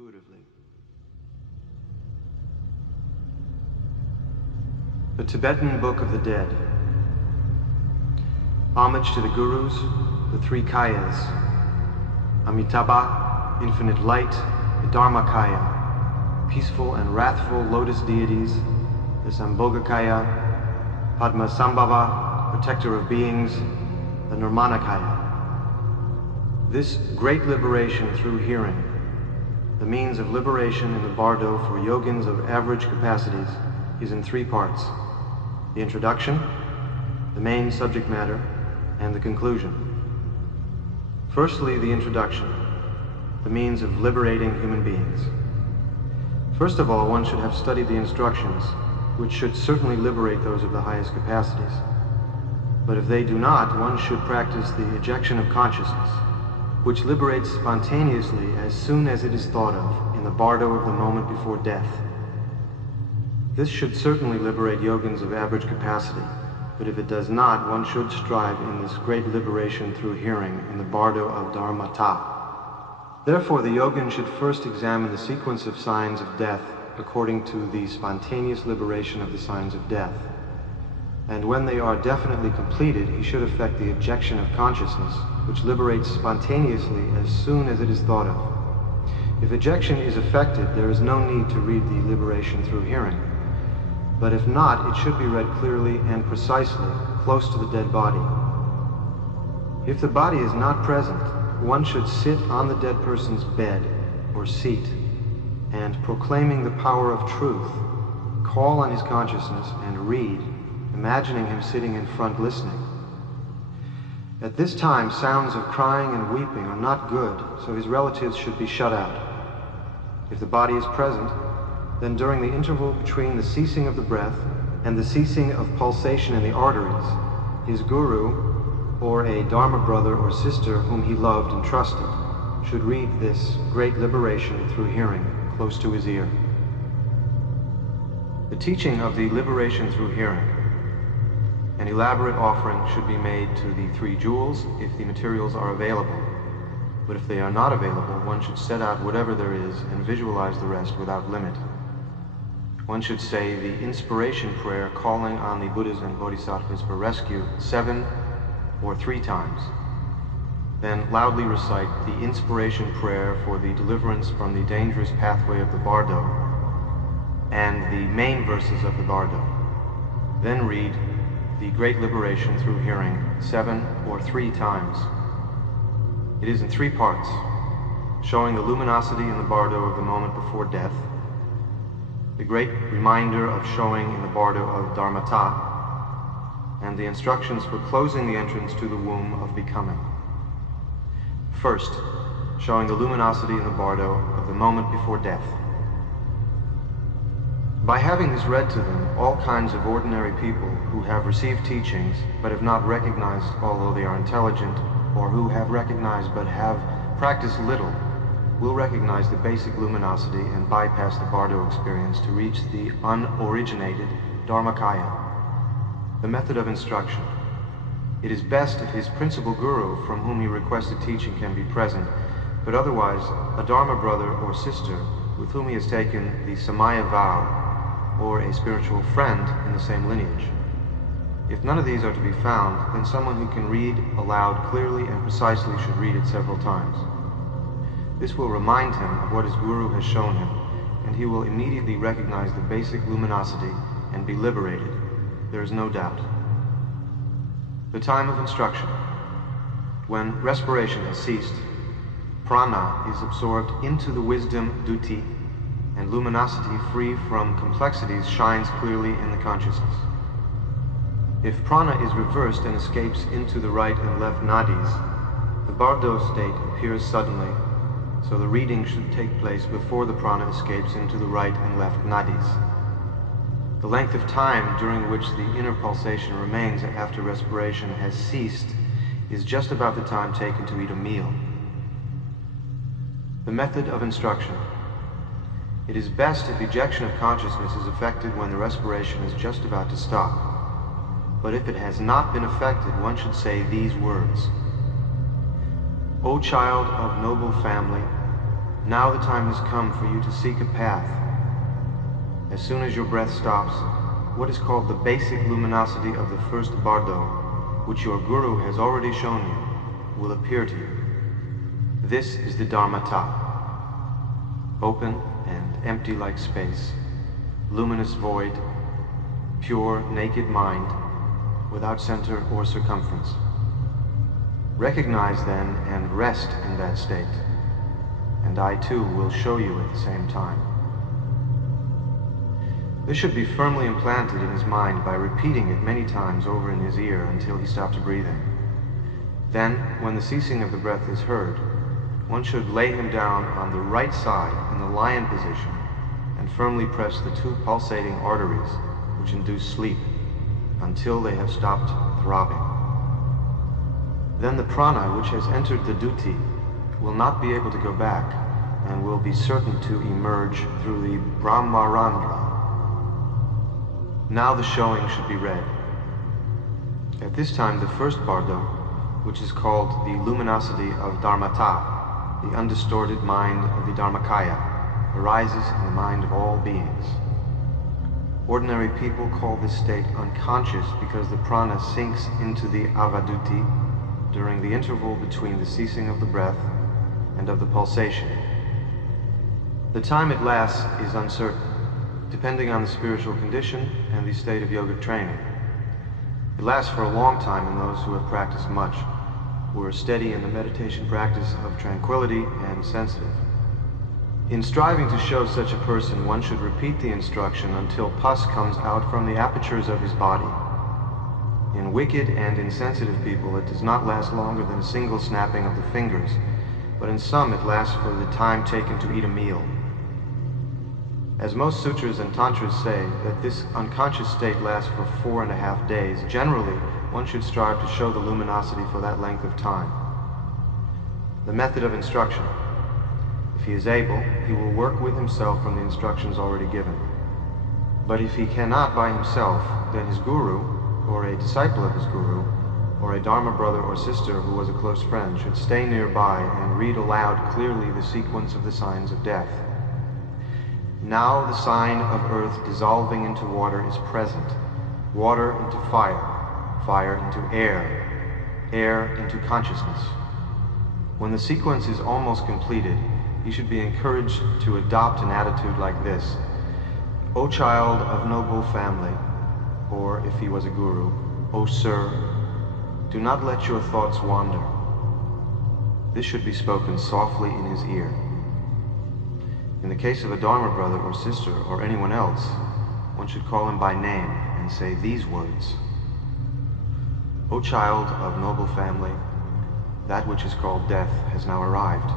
intuitively. The Tibetan Book of the Dead. Homage to the Gurus, the three Kayas. Amitabha, infinite light, the Dharmakaya, peaceful and wrathful lotus deities, the Sambhogakaya, Padmasambhava, protector of beings, the Nirmanakaya. This great liberation through hearing, the means of liberation in the Bardo for yogins of average capacities, is in three parts: the introduction, the main subject matter, and the conclusion. Firstly, the introduction, the means of liberating human beings. First of all, one should have studied the instructions, which should certainly liberate those of the highest capacities. But if they do not, one should practice the ejection of consciousness, which liberates spontaneously as soon as it is thought of in the Bardo of the moment before death. This should certainly liberate yogins of average capacity, but if it does not, one should strive in this great liberation through hearing in the Bardo of Dharmata. Therefore, the yogin should first examine the sequence of signs of death according to the spontaneous liberation of the signs of death. And when they are definitely completed, he should effect the ejection of consciousness, which liberates spontaneously as soon as it is thought of. If ejection is effected, there is no need to read the liberation through hearing. But if not, it should be read clearly and precisely, close to the dead body. If the body is not present, one should sit on the dead person's bed or seat, and proclaiming the power of truth, call on his consciousness and read, imagining him sitting in front listening. At this time, sounds of crying and weeping are not good, so his relatives should be shut out. If the body is present, then during the interval between the ceasing of the breath and the ceasing of pulsation in the arteries, his guru, or a Dharma brother or sister whom he loved and trusted, should read this great liberation through hearing close to his ear. The teaching of the liberation through hearing. An elaborate offering should be made to the three jewels if the materials are available. But if they are not available, one should set out whatever there is and visualize the rest without limit. One should say the inspiration prayer calling on the Buddhas and Bodhisattvas for rescue 7 or 3 times. Then loudly recite the inspiration prayer for the deliverance from the dangerous pathway of the Bardo and the main verses of the Bardo. Then read the great liberation through hearing 7 or 3 times. It is in 3 parts, showing the luminosity in the Bardo of the moment before death, the great reminder of showing in the Bardo of Dharmata, and the instructions for closing the entrance to the womb of becoming. First, showing the luminosity in the Bardo of the moment before death. By having this read to them, all kinds of ordinary people who have received teachings but have not recognized although they are intelligent, or who have recognized but have practiced little, will recognize the basic luminosity and bypass the Bardo experience to reach the unoriginated Dharmakaya. The method of instruction. It is best if his principal guru from whom he requested teaching can be present, but otherwise a Dharma brother or sister with whom he has taken the Samaya vow, or a spiritual friend in the same lineage. If none of these are to be found, then someone who can read aloud clearly and precisely should read it several times. This will remind him of what his guru has shown him, and he will immediately recognize the basic luminosity and be liberated. There is no doubt. The time of instruction. When respiration has ceased, prana is absorbed into the wisdom duti, and luminosity free from complexities shines clearly in the consciousness. If prana is reversed and escapes into the right and left nadis, the Bardo state appears suddenly, so the reading should take place before the prana escapes into the right and left nadis. The length of time during which the inner pulsation remains after respiration has ceased is just about the time taken to eat a meal. The method of instruction. It is best if ejection of consciousness is effected when the respiration is just about to stop. But if it has not been effected, one should say these words. O child of noble family, Now the time has come for you to seek a path. As soon as your breath stops, what is called the basic luminosity of the First Bardo, which your Guru has already shown you, will appear to you. This is the Dharmata, open and empty like space, luminous void, pure, naked mind, without center or circumference. Recognize then and rest in that state, and I too will show you at the same time. This should be firmly implanted in his mind by repeating it many times over in his ear until he stops breathing. Then, when the ceasing of the breath is heard, one should lay him down on the right side in the lion position and firmly press the two pulsating arteries which induce sleep until they have stopped throbbing. Then the prana which has entered the duti will not be able to go back and will be certain to emerge through the Brahmarandra. Now the showing should be read. At this time the First Bardo, which is called the luminosity of Dharmata, the undistorted mind of the Dharmakaya, arises in the mind of all beings. Ordinary people call this state unconscious because the prana sinks into the avaduti during the interval between the ceasing of the breath and of the pulsation. The time it lasts is uncertain, depending on the spiritual condition and the state of yogic training. It lasts for a long time in those who have practiced much, who are steady in the meditation practice of tranquility and sensitive. In striving to show such a person, one should repeat the instruction until pus comes out from the apertures of his body. In wicked and insensitive people, it does not last longer than a single snapping of the fingers, but in some it lasts for the time taken to eat a meal. As most sutras and tantras say that this unconscious state lasts for 4.5 days, generally one should strive to show the luminosity for that length of time. The method of instruction. If he is able, he will work with himself from the instructions already given. But if he cannot by himself, then his guru, or a disciple of his guru, or a Dharma brother or sister who was a close friend should stay nearby and read aloud clearly the sequence of the signs of death. Now the sign of earth dissolving into water is present, water into fire, fire into air, air into consciousness. When the sequence is almost completed, he should be encouraged to adopt an attitude like this: O child of noble family, or if he was a guru, O sir, do not let your thoughts wander. This should be spoken softly in his ear. In the case of a Dharma brother or sister or anyone else, one should call him by name and say these words: O child of noble family, that which is called death has now arrived,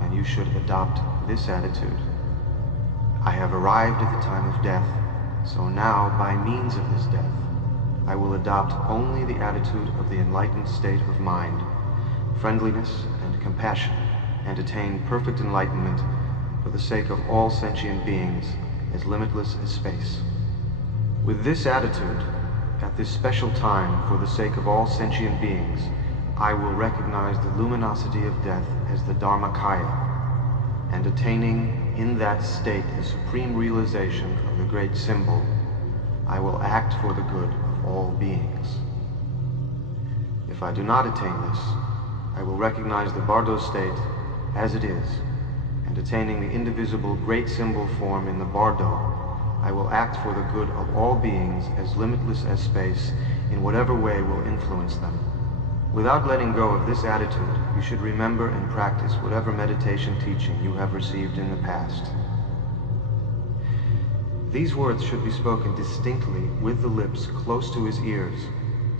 and you should adopt this attitude. I have arrived at the time of death, so now, by means of this death, I will adopt only the attitude of the enlightened state of mind, friendliness and compassion, and attain perfect enlightenment for the sake of all sentient beings, as limitless as space. With this attitude, at this special time, for the sake of all sentient beings, I will recognize the luminosity of death as the Dharmakaya, and attaining in that state the supreme realization of the great symbol, I will act for the good of all beings. If I do not attain this, I will recognize the Bardo state as it is, and attaining the indivisible great symbol form in the Bardo, I will act for the good of all beings as limitless as space in whatever way will influence them. Without letting go of this attitude, you should remember and practice whatever meditation teaching you have received in the past. These words should be spoken distinctly with the lips close to his ears,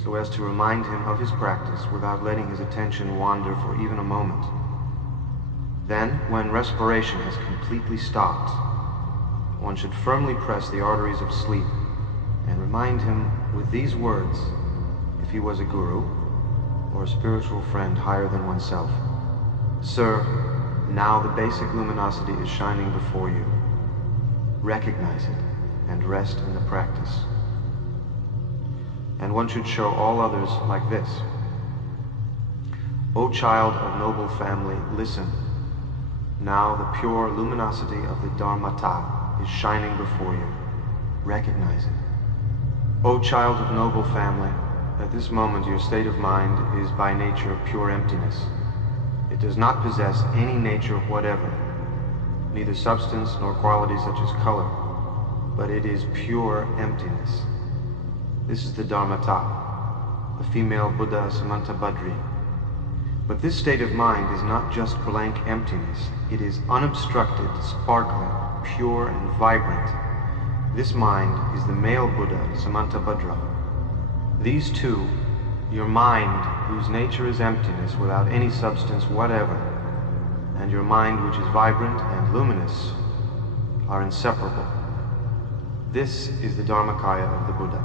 so as to remind him of his practice without letting his attention wander for even a moment. Then, when respiration has completely stopped, one should firmly press the arteries of sleep and remind him with these words, if he was a guru or a spiritual friend higher than oneself: Sir, now the basic luminosity is shining before you. Recognize it and rest in the practice. And one should show all others like this: O child of noble family, listen. Now the pure luminosity of the Dharmata is shining before you. Recognize it. O child of noble family, at this moment your state of mind is by nature pure emptiness. It does not possess any nature whatever, neither substance nor qualities such as color, but it is pure emptiness. This is the Dharmata, the female Buddha Samantabhadri. But this state of mind is not just blank emptiness. It is unobstructed, sparkling, pure and vibrant. This mind is the male Buddha Samantabhadra. These two, your mind, whose nature is emptiness without any substance whatever, and your mind, which is vibrant and luminous, are inseparable. This is the Dharmakaya of the Buddha.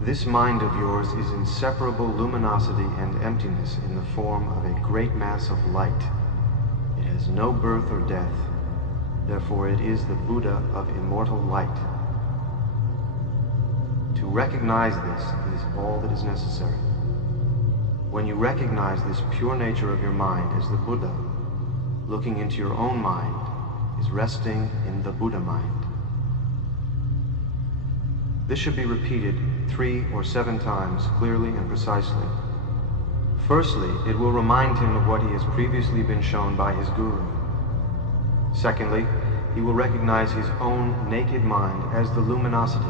This mind of yours is inseparable luminosity and emptiness in the form of a great mass of light. It has no birth or death. Therefore it is the Buddha of immortal light. To recognize this is all that is necessary. When you recognize this pure nature of your mind as the Buddha, looking into your own mind is resting in the Buddha mind. This should be repeated 3 or 7 times clearly and precisely. Firstly, it will remind him of what he has previously been shown by his guru. Secondly, he will recognize his own naked mind as the luminosity.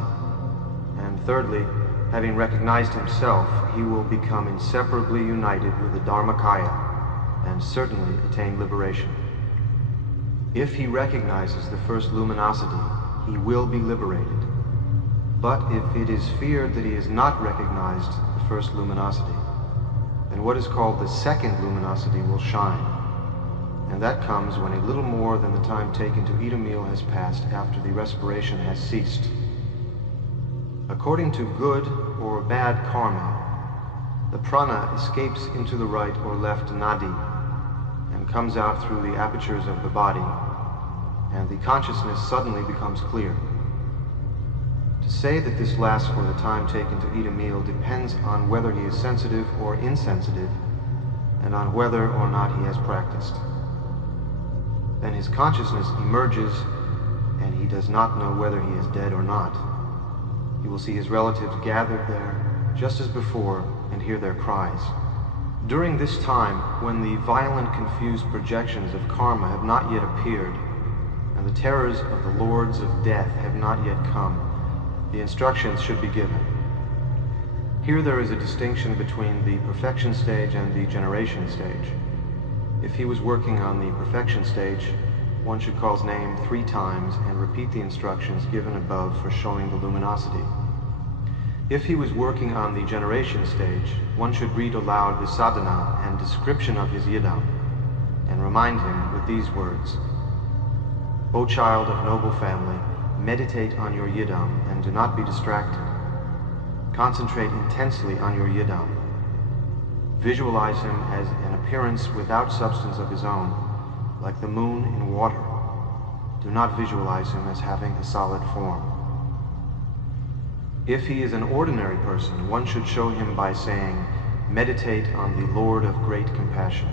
And thirdly, having recognized himself, he will become inseparably united with the Dharmakaya and certainly attain liberation. If he recognizes the first luminosity, he will be liberated. But if it is feared that he has not recognized the first luminosity, then what is called the second luminosity will shine. And that comes when a little more than the time taken to eat a meal has passed after the respiration has ceased. According to good or bad karma, the prana escapes into the right or left nadi and comes out through the apertures of the body, and the consciousness suddenly becomes clear. To say that this lasts for the time taken to eat a meal depends on whether he is sensitive or insensitive, and on whether or not he has practiced. Then his consciousness emerges, and he does not know whether he is dead or not. He will see his relatives gathered there, just as before, and hear their cries. During this time, when the violent, confused projections of karma have not yet appeared, and the terrors of the lords of death have not yet come, the instructions should be given. Here there is a distinction between the perfection stage and the generation stage. If he was working on the perfection stage, one should call his name 3 times and repeat the instructions given above for showing the luminosity. If he was working on the generation stage, one should read aloud the sadhana and description of his yidam, and remind him with these words: O child of noble family, meditate on your yidam and do not be distracted. Concentrate intensely on your yidam. Visualize him as an appearance without substance of his own, like the moon in water. Do not visualize him as having a solid form. If he is an ordinary person, one should show him by saying, meditate on the Lord of great compassion.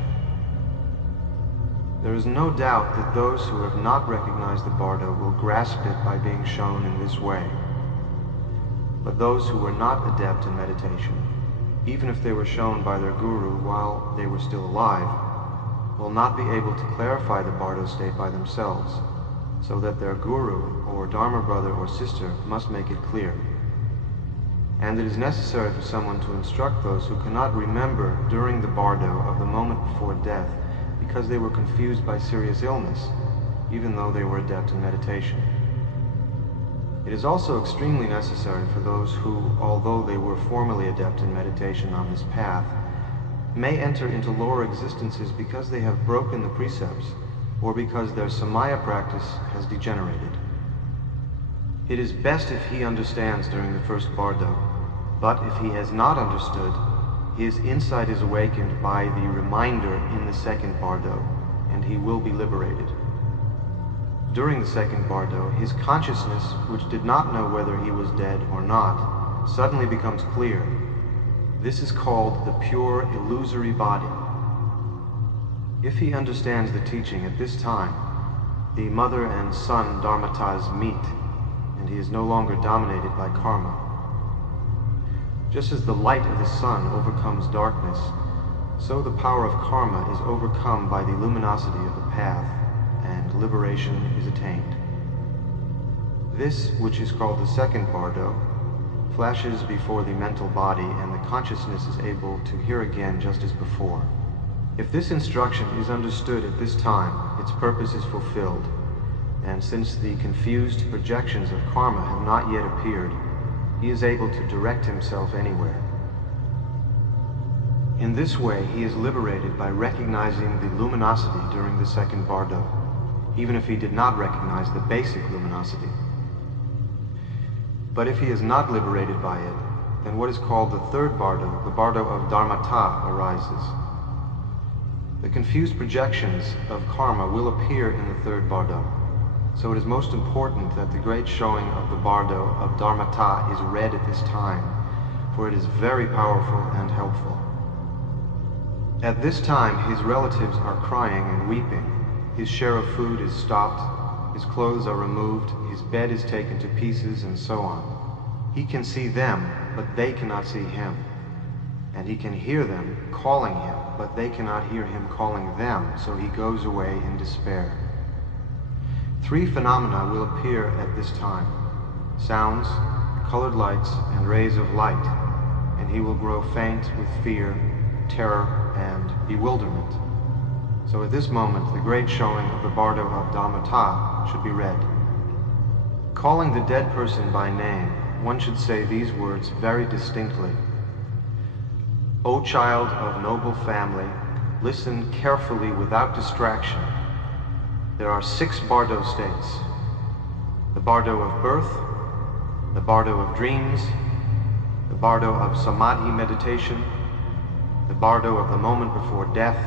There is no doubt that those who have not recognized the Bardo will grasp it by being shown in this way. But those who were not adept in meditation, even if they were shown by their guru while they were still alive, will not be able to clarify the Bardo state by themselves, so that their guru or Dharma brother or sister must make it clear. And it is necessary for someone to instruct those who cannot remember during the Bardo of the moment before death because they were confused by serious illness, even though they were adept in meditation. It is also extremely necessary for those who, although they were formerly adept in meditation on this path, may enter into lower existences because they have broken the precepts, or because their samaya practice has degenerated. It is best if he understands during the first Bardo, but if he has not understood, his insight is awakened by the reminder in the second Bardo, and he will be liberated. During the second Bardo, his consciousness, which did not know whether he was dead or not, suddenly becomes clear. This is called the pure illusory body. If he understands the teaching at this time, the mother and son Dharmatas meet, and he is no longer dominated by karma. Just as the light of the sun overcomes darkness, so the power of karma is overcome by the luminosity of the path, and liberation is attained. This, which is called the Second Bardo, flashes before the mental body, and the consciousness is able to hear again just as before. If this instruction is understood at this time, its purpose is fulfilled, and since the confused projections of karma have not yet appeared, he is able to direct himself anywhere. In this way, he is liberated by recognizing the luminosity during the Second Bardo, even if he did not recognize the basic luminosity. But if he is not liberated by it, then what is called the Third Bardo, the Bardo of Dharmata, arises. The confused projections of karma will appear in the Third Bardo, so it is most important that the great showing of the Bardo of Dharmata is read at this time, for it is very powerful and helpful. At this time, his relatives are crying and weeping. His share of food is stopped, his clothes are removed, his bed is taken to pieces, and so on. He can see them, but they cannot see him. And he can hear them calling him, but they cannot hear him calling them, so he goes away in despair. Three phenomena will appear at this time: sounds, colored lights, and rays of light, and he will grow faint with fear, terror, and bewilderment. So at this moment, the great showing of the Bardo of Dharmata should be read. Calling the dead person by name, one should say these words very distinctly. O child of noble family, listen carefully without distraction. There are 6 Bardo states: the Bardo of birth, the Bardo of dreams, the Bardo of samadhi meditation, the Bardo of the moment before death,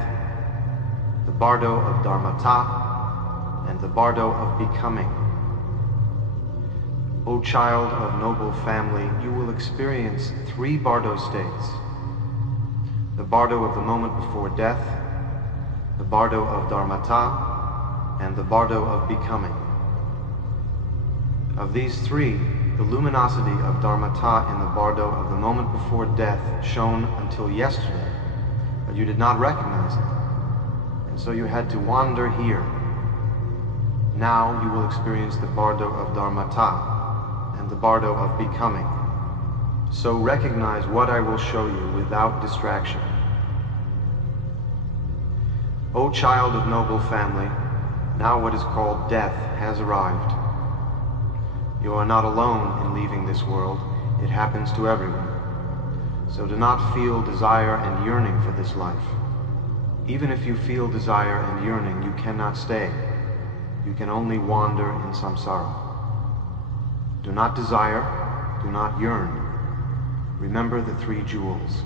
the Bardo of Dharmata, and the Bardo of Becoming. O child of noble family, you will experience 3 Bardo states: the Bardo of the moment before death, the Bardo of Dharmata, and the Bardo of Becoming. Of these 3, the luminosity of Dharmata in the Bardo of the moment before death shone until yesterday, but you did not recognize it, and so you had to wander here. Now you will experience the Bardo of Dharmata and the Bardo of Becoming. So recognize what I will show you without distraction. O child of noble family, now what is called death has arrived. You are not alone in leaving this world. It happens to everyone. So do not feel desire and yearning for this life. Even if you feel desire and yearning, you cannot stay. You can only wander in samsara. Do not desire, do not yearn. Remember the 3 jewels.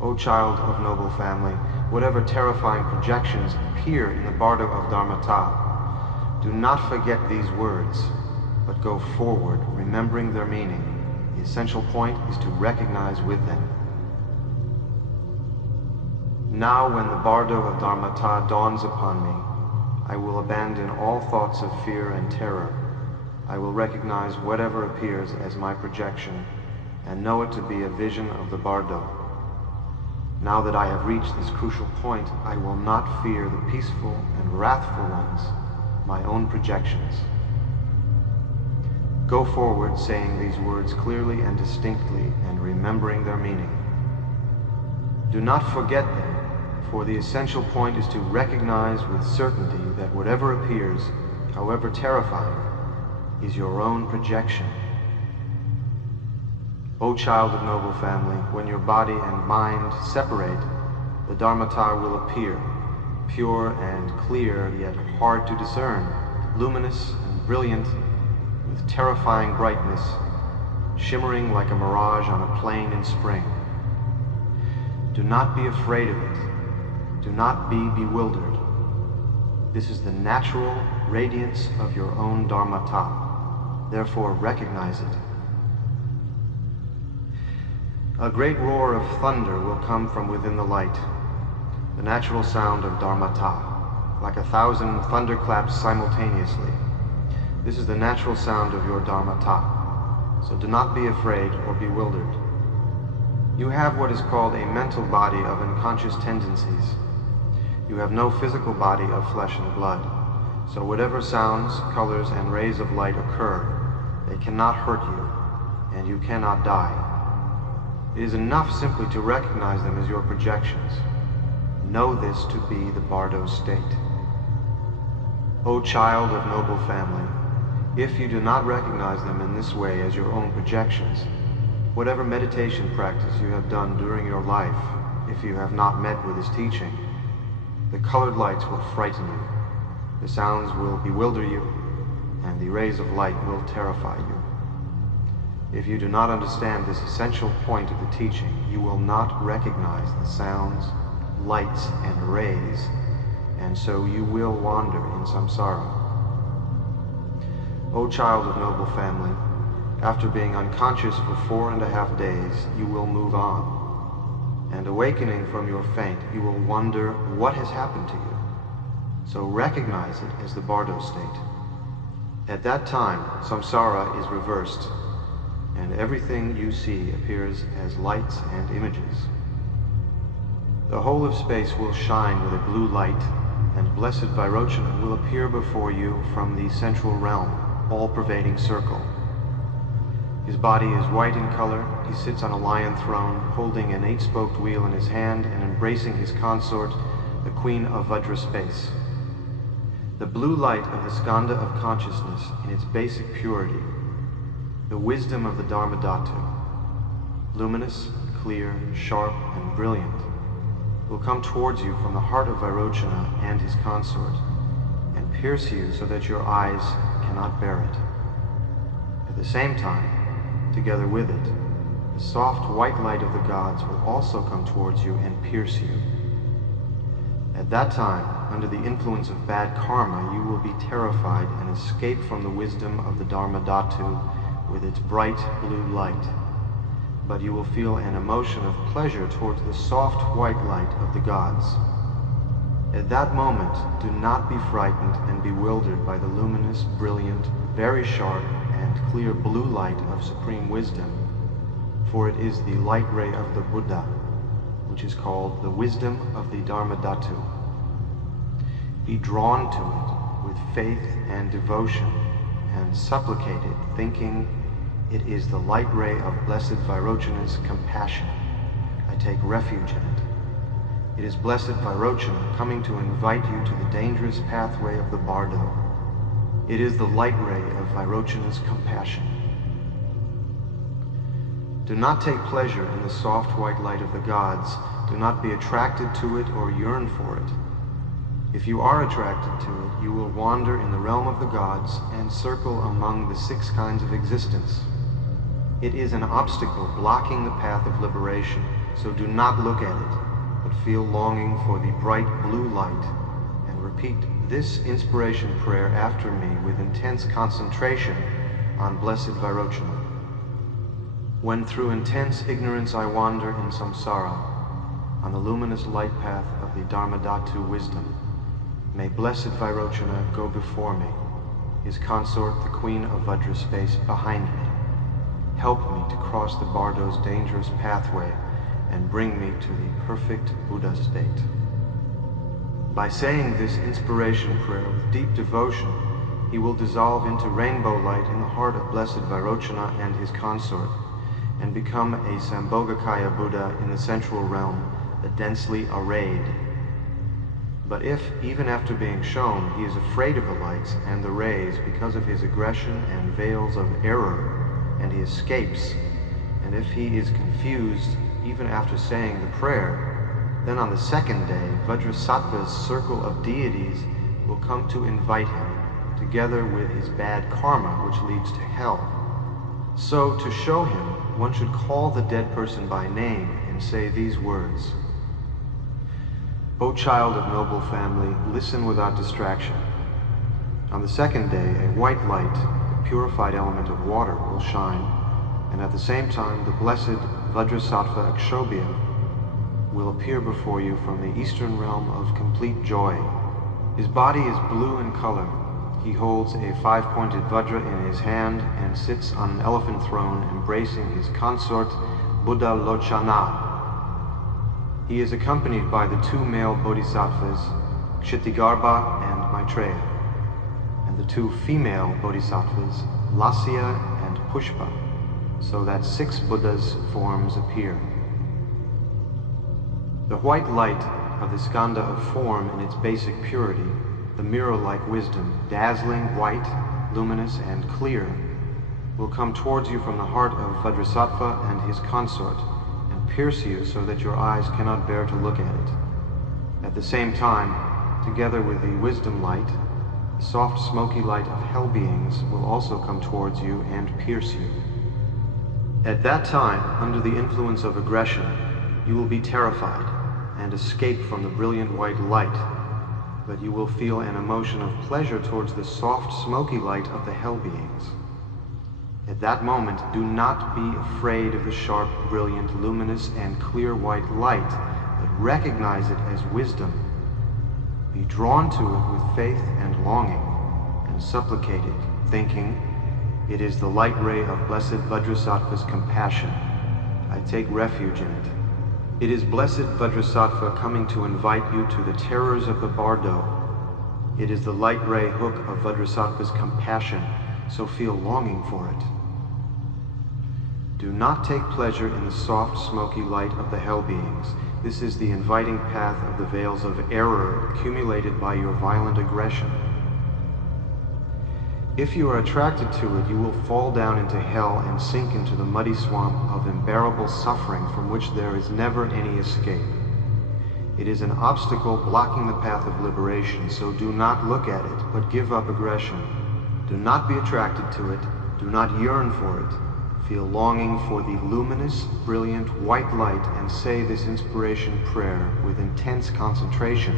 O child of noble family, whatever terrifying projections appear in the Bardo of Dharmata, do not forget these words, but go forward, remembering their meaning. The essential point is to recognize with them. Now when the Bardo of Dharmata dawns upon me, I will abandon all thoughts of fear and terror. I will recognize whatever appears as my projection, and know it to be a vision of the Bardo. Now that I have reached this crucial point, I will not fear the peaceful and wrathful ones, my own projections. Go forward saying these words clearly and distinctly and remembering their meaning. Do not forget them, for the essential point is to recognize with certainty that whatever appears, however terrifying, is your own projection. O child of noble family, when your body and mind separate, the Dharmata will appear, pure and clear, yet hard to discern, luminous and brilliant, with terrifying brightness, shimmering like a mirage on a plain in spring. Do not be afraid of it. Do not be bewildered. This is the natural radiance of your own Dharmata. Therefore recognize it. A great roar of thunder will come from within the light. the natural sound of Dharmata, like 1,000 thunderclaps simultaneously. This is the natural sound of your Dharmata, so do not be afraid or bewildered. You have what is called a mental body of unconscious tendencies. You have no physical body of flesh and blood, so whatever sounds, colors, and rays of light occur, they cannot hurt you, and you cannot die. It is enough simply to recognize them as your projections. Know this to be the Bardo state. O child of noble family, if you do not recognize them in this way as your own projections, whatever meditation practice you have done during your life, if you have not met with his teaching, the colored lights will frighten you, the sounds will bewilder you, and the rays of light will terrify you. If you do not understand this essential point of the teaching, you will not recognize the sounds, lights, and rays, and so you will wander in samsara. O child of noble family, after being unconscious for 4.5 days, you will move on. And awakening from your faint, you will wonder what has happened to you. So recognize it as the Bardo state. At that time, samsara is reversed, and everything you see appears as lights and images. The whole of space will shine with a blue light, and blessed Vairochana will appear before you from the central realm, all-pervading circle. His body is white in color. He sits on a lion throne, holding an 8-spoked wheel in his hand and embracing his consort, the queen of Vajra space. The blue light of the skanda of consciousness in its basic purity, the wisdom of the Dharmadhatu, luminous, clear, sharp, and brilliant, will come towards you from the heart of Vairochana and his consort, and pierce you so that your eyes cannot bear it. At the same time, together with it, the soft white light of the gods will also come towards you and pierce you. At that time, under the influence of bad karma, you will be terrified and escape from the wisdom of the Dharmadhatu with its bright blue light. But you will feel an emotion of pleasure towards the soft white light of the gods. At that moment, do not be frightened and bewildered by the luminous, brilliant, very sharp, and clear blue light of supreme wisdom, for it is the light ray of the Buddha, which is called the wisdom of the Dharmadhatu. Be drawn to it with faith and devotion, and supplicate it, thinking it is the light ray of blessed Vairochana's compassion. I take refuge in it. It is blessed Vairochana coming to invite you to the dangerous pathway of the Bardo. It is the light ray of Vairochana's compassion. Do not take pleasure in the soft white light of the gods. Do not be attracted to it or yearn for it. If you are attracted to it, you will wander in the realm of the gods and circle among the 6 kinds of existence. It is an obstacle blocking the path of liberation, so do not look at it, but feel longing for the bright blue light, and repeat this inspiration prayer after me with intense concentration on blessed Vairochana. When through intense ignorance I wander in samsara, on the luminous light path of the Dharmadhatu wisdom, may blessed Vairochana go before me, his consort the queen of Vajra space behind me. Help me to cross the Bardo's dangerous pathway and bring me to the perfect Buddha state. By saying this inspiration prayer with deep devotion, he will dissolve into rainbow light in the heart of blessed Vairochana and his consort, and become a Sambhogakaya Buddha in the central realm, the densely arrayed. But if, even after being shown, he is afraid of the lights and the rays because of his aggression and veils of error, and he escapes, and if he is confused even after saying the prayer, then on the 2nd day, Vajrasattva's circle of deities will come to invite him, together with his bad karma, which leads to hell. So, to show him, one should call the dead person by name and say these words. O child of noble family, listen without distraction. On the 2nd day, a white light, the purified element of water, will shine, and at the same time the blessed Vajrasattva Akshobhya, will appear before you from the eastern realm of complete joy. His body is blue in color. He holds a 5-pointed Vajra in his hand and sits on an elephant throne embracing his consort, Vairochana. He is accompanied by the 2 male bodhisattvas, Kshitigarbha and Maitreya, and the 2 female bodhisattvas, Lasya and Pushpa, so that 6 Buddhas' forms appear. The white light of the skandha of form in its basic purity, the mirror-like wisdom, dazzling, white, luminous, and clear, will come towards you from the heart of Vajrasattva and his consort, and pierce you so that your eyes cannot bear to look at it. At the same time, together with the wisdom light, the soft smoky light of hell beings will also come towards you and pierce you. At that time, under the influence of aggression, you will be terrified and escape from the brilliant white light, but you will feel an emotion of pleasure towards the soft smoky light of the hell beings. At that moment, do not be afraid of the sharp, brilliant, luminous, and clear white light, but recognize it as wisdom. Be drawn to it with faith and longing, and supplicate it, thinking, "It is the light ray of blessed Vajrasattva's compassion. I take refuge in it. It is blessed Vajrasattva coming to invite you to the terrors of the Bardo. It is the light ray hook of Vajrasattva's compassion, so feel longing for it." Do not take pleasure in the soft, smoky light of the hell beings. This is the inviting path of the veils of error accumulated by your violent aggression. If you are attracted to it, you will fall down into hell and sink into the muddy swamp of unbearable suffering from which there is never any escape. It is an obstacle blocking the path of liberation, so do not look at it, but give up aggression. Do not be attracted to it. Do not yearn for it. Feel longing for the luminous, brilliant, white light and say this inspiration prayer with intense concentration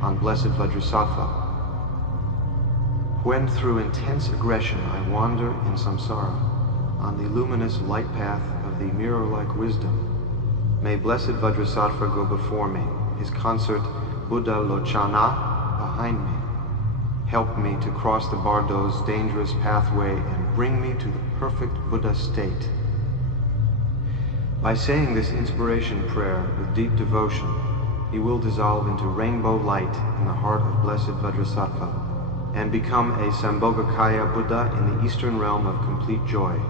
on Blessed Vajrasattva. When through intense aggression I wander in samsara, on the luminous light path of the mirror-like wisdom, may Blessed Vajrasattva go before me, his consort Vairochana behind me. Help me to cross the Bardo's dangerous pathway and bring me to the perfect Buddha state. By saying this inspiration prayer with deep devotion, he will dissolve into rainbow light in the heart of Blessed Vajrasattva and become a Sambhogakaya Buddha in the eastern realm of complete joy.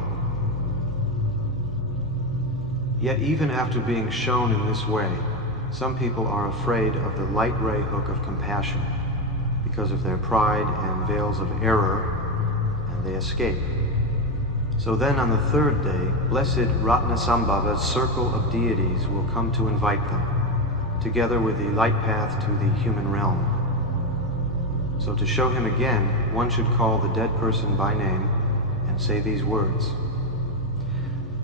Yet even after being shown in this way, some people are afraid of the light ray hook of compassion because of their pride and veils of error, and they escape. So then on the 3rd day, Blessed Ratnasambhava's circle of deities will come to invite them, together with the light path to the human realm. So to show him again, one should call the dead person by name and say these words.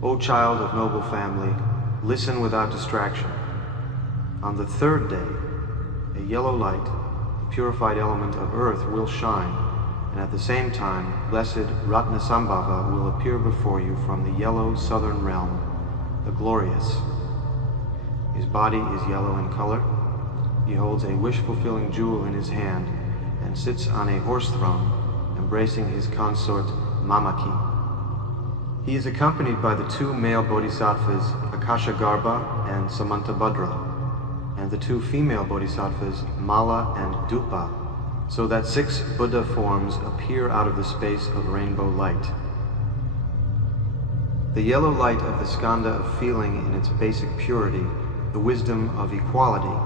O child of noble family, listen without distraction. On the 3rd day, a yellow light, the purified element of earth, will shine, and at the same time, Blessed Ratnasambhava will appear before you from the yellow southern realm, the glorious. His body is yellow in color. He holds a wish-fulfilling jewel in his hand and sits on a horse throne, embracing his consort Mamaki. He is accompanied by the 2 male bodhisattvas Akashagarbha and Samantabhadra, and the 2 female bodhisattvas Mala and Dupa, so that 6 Buddha forms appear out of the space of rainbow light. The yellow light of the skandha of feeling in its basic purity, the wisdom of equality,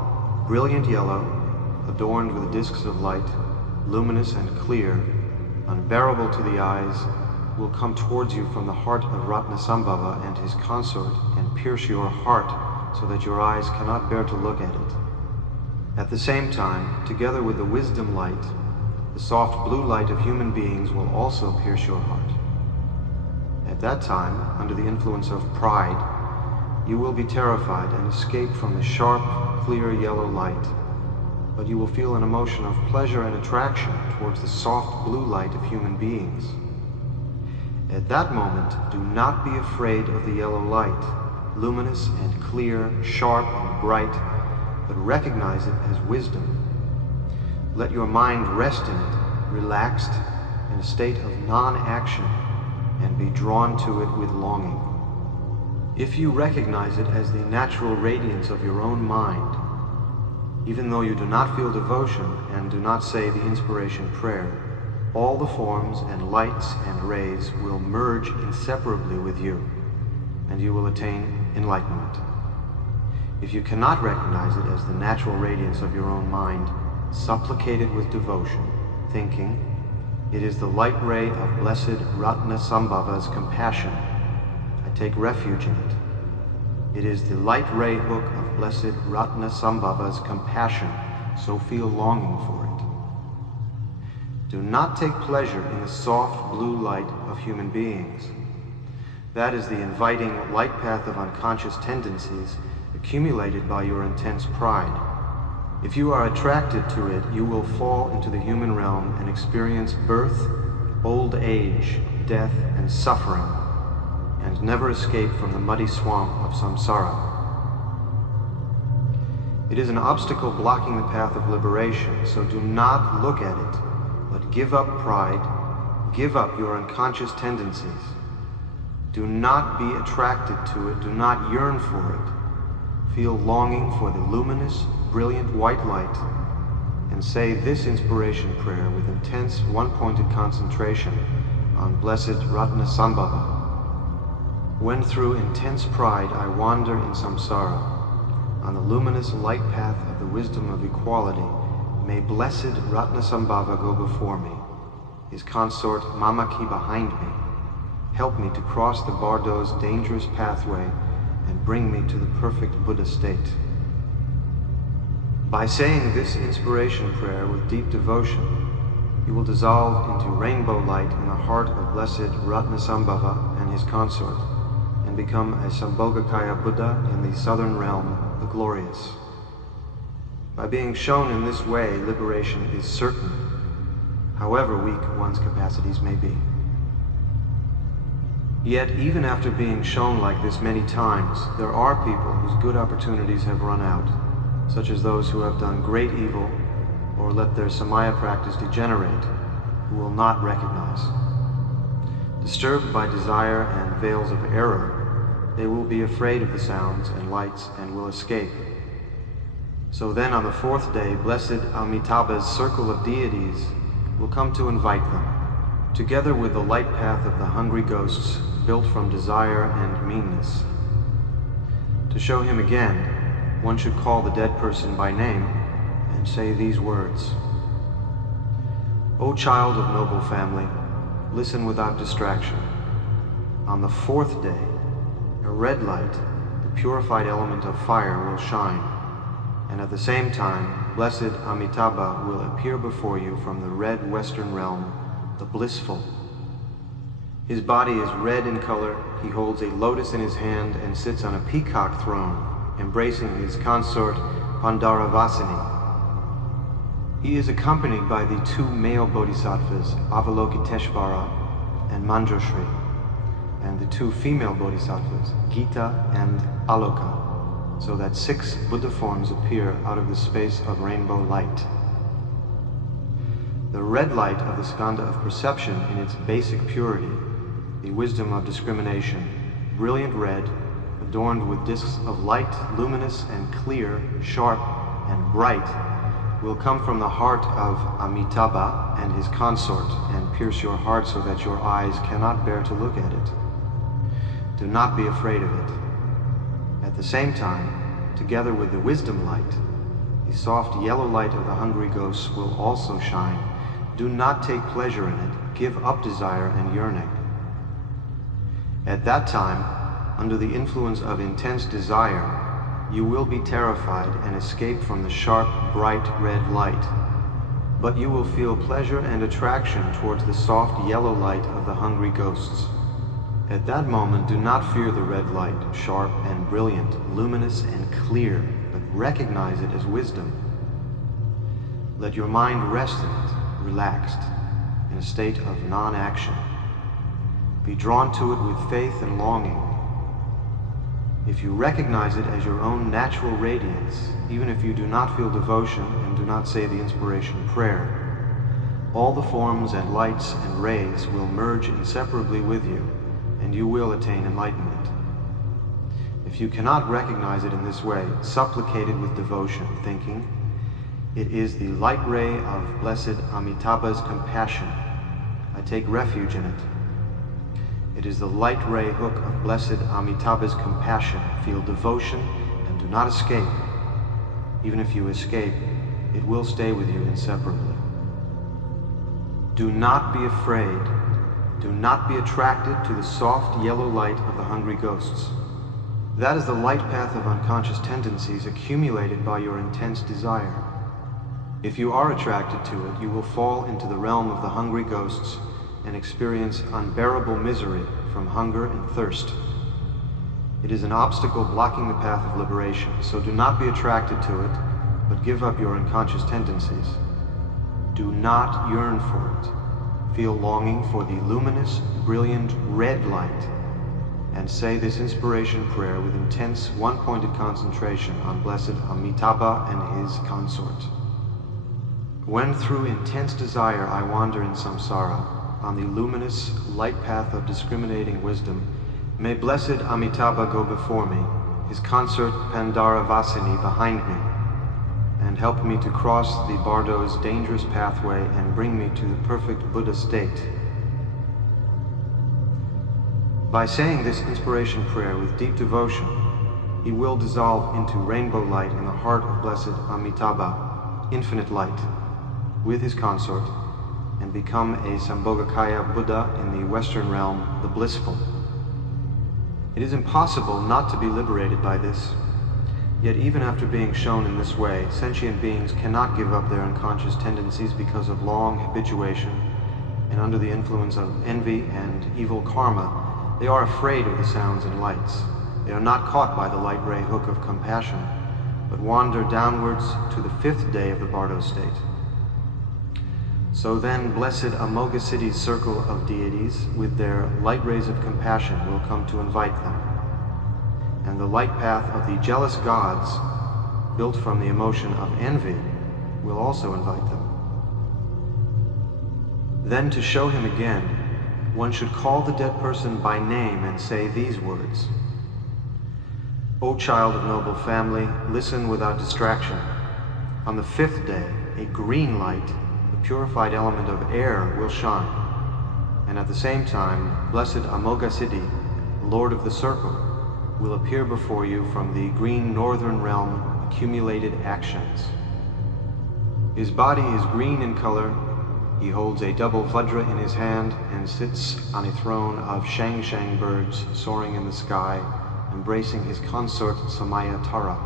brilliant yellow, adorned with discs of light, luminous and clear, unbearable to the eyes, will come towards you from the heart of Ratnasambhava and his consort and pierce your heart so that your eyes cannot bear to look at it. At the same time, together with the wisdom light, the soft blue light of human beings will also pierce your heart. At that time, under the influence of pride, you will be terrified and escape from the sharp, clear yellow light, but you will feel an emotion of pleasure and attraction towards the soft blue light of human beings. At that moment, do not be afraid of the yellow light, luminous and clear, sharp and bright, but recognize it as wisdom. Let your mind rest in it, relaxed, in a state of non-action, and be drawn to it with longing. If you recognize it as the natural radiance of your own mind, even though you do not feel devotion and do not say the inspiration prayer, all the forms and lights and rays will merge inseparably with you, and you will attain enlightenment. If you cannot recognize it as the natural radiance of your own mind, supplicate it with devotion, thinking, it is the light ray of blessed Ratnasambhava's compassion. I take refuge in it. It is the light ray hook of blessed Ratnasambhava's compassion, so feel longing for it. Do not take pleasure in the soft blue light of human beings. That is the inviting light path of unconscious tendencies accumulated by your intense pride. If you are attracted to it, you will fall into the human realm and experience birth, old age, death, and suffering, and never escape from the muddy swamp of samsara. It is an obstacle blocking the path of liberation, so do not look at it, but give up pride, give up your unconscious tendencies. Do not be attracted to it, do not yearn for it. Feel longing for the luminous, brilliant white light, and say this inspiration prayer with intense, one-pointed concentration on blessed Ratnasambhava. When through intense pride I wander in samsara, on the luminous light path of the wisdom of equality, may blessed Ratnasambhava go before me, his consort Mamaki behind me, help me to cross the Bardo's dangerous pathway and bring me to the perfect Buddha state. By saying this inspiration prayer with deep devotion, you will dissolve into rainbow light in the heart of blessed Ratnasambhava and his consort, and become a Sambhogakaya Buddha in the southern realm, the glorious. By being shown in this way, liberation is certain, however weak one's capacities may be. Yet, even after being shown like this many times, there are people whose good opportunities have run out, such as those who have done great evil or let their samaya practice degenerate, who will not recognize. Disturbed by desire and veils of error, they will be afraid of the sounds and lights and will escape. So then on the fourth day, blessed Amitabha's circle of deities will come to invite them, together with the light path of the hungry ghosts built from desire and meanness. To show him again, one should call the dead person by name and say these words. O child of noble family, listen without distraction. On the fourth day, a red light, the purified element of fire, will shine, and at the same time, blessed Amitabha will appear before you from the red western realm, the blissful. His body is red in color, he holds a lotus in his hand and sits on a peacock throne, embracing his consort Pandaravasini. He is accompanied by the two male bodhisattvas, Avalokiteshvara and Manjushri, and the two female bodhisattvas, Gita and Aloka, so that 6 Buddha forms appear out of the space of rainbow light. The red light of the skandha of perception in its basic purity, the wisdom of discrimination, brilliant red, adorned with discs of light, luminous and clear, sharp and bright, will come from the heart of Amitabha and his consort and pierce your heart so that your eyes cannot bear to look at it. Do not be afraid of it. At the same time, together with the wisdom light, the soft yellow light of the hungry ghosts will also shine. Do not take pleasure in it. Give up desire and yearning. At that time, under the influence of intense desire, you will be terrified and escape from the sharp, bright red light. But you will feel pleasure and attraction towards the soft yellow light of the hungry ghosts. At that moment, do not fear the red light, sharp and brilliant, luminous and clear, but recognize it as wisdom. Let your mind rest in it, relaxed, in a state of non-action. Be drawn to it with faith and longing. If you recognize it as your own natural radiance, even if you do not feel devotion and do not say the inspiration prayer, all the forms and lights and rays will merge inseparably with you, and you will attain enlightenment. If you cannot recognize it in this way, supplicate it with devotion, thinking, "It is the light ray of blessed Amitabha's compassion. I take refuge in it. It is the light ray hook of blessed Amitabha's compassion. Feel devotion and do not escape. Even if you escape, it will stay with you inseparably. Do not be afraid. Do not be attracted to the soft yellow light of the hungry ghosts. That is the light path of unconscious tendencies accumulated by your intense desire. If you are attracted to it, you will fall into the realm of the hungry ghosts and experience unbearable misery from hunger and thirst. It is an obstacle blocking the path of liberation, so do not be attracted to it, but give up your unconscious tendencies. Do not yearn for it. Feel longing for the luminous, brilliant red light, and say this inspiration prayer with intense, one-pointed concentration on blessed Amitabha and his consort. When through intense desire I wander in samsara, on the luminous, light path of discriminating wisdom, may blessed Amitabha go before me, his consort Pandaravasini behind me, and help me to cross the Bardo's dangerous pathway and bring me to the perfect Buddha state. By saying this inspiration prayer with deep devotion, he will dissolve into rainbow light in the heart of blessed Amitabha, infinite light, with his consort, and become a Sambhogakaya Buddha in the Western realm, the blissful. It is impossible not to be liberated by this. Yet even after being shown in this way, sentient beings cannot give up their unconscious tendencies because of long habituation, and under the influence of envy and evil karma, they are afraid of the sounds and lights. They are not caught by the light ray hook of compassion, but wander downwards to the fifth day of the Bardo state. So then, blessed Amoghasiddhi's circle of deities, with their light rays of compassion, will come to invite them. And the light path of the jealous gods, built from the emotion of envy, will also invite them. Then, to show him again, one should call the dead person by name and say these words. O child of noble family, listen without distraction. On the fifth day, a green light, the purified element of air, will shine. And at the same time, blessed Amoghasiddhi, Lord of the Circle, will appear before you from the green northern realm, accumulated actions. His body is green in color. He holds a double Vajra in his hand and sits on a throne of shang-shang birds soaring in the sky, embracing his consort Samayatara.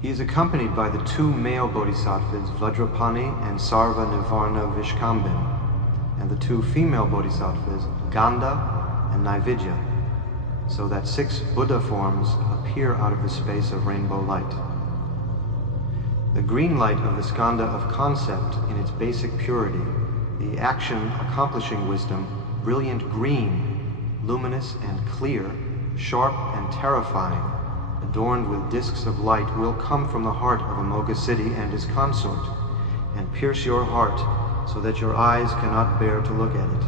He is accompanied by the two male bodhisattvas, Vajrapani and Sarva Nivarna Vishkambin, and the two female bodhisattvas, Ganda and Naividya, so that 6 Buddha forms appear out of the space of rainbow light. The green light of the skanda of concept in its basic purity, the action accomplishing wisdom, brilliant green, luminous and clear, sharp and terrifying, adorned with discs of light, will come from the heart of Amoghasiddhi and his consort, and pierce your heart so that your eyes cannot bear to look at it.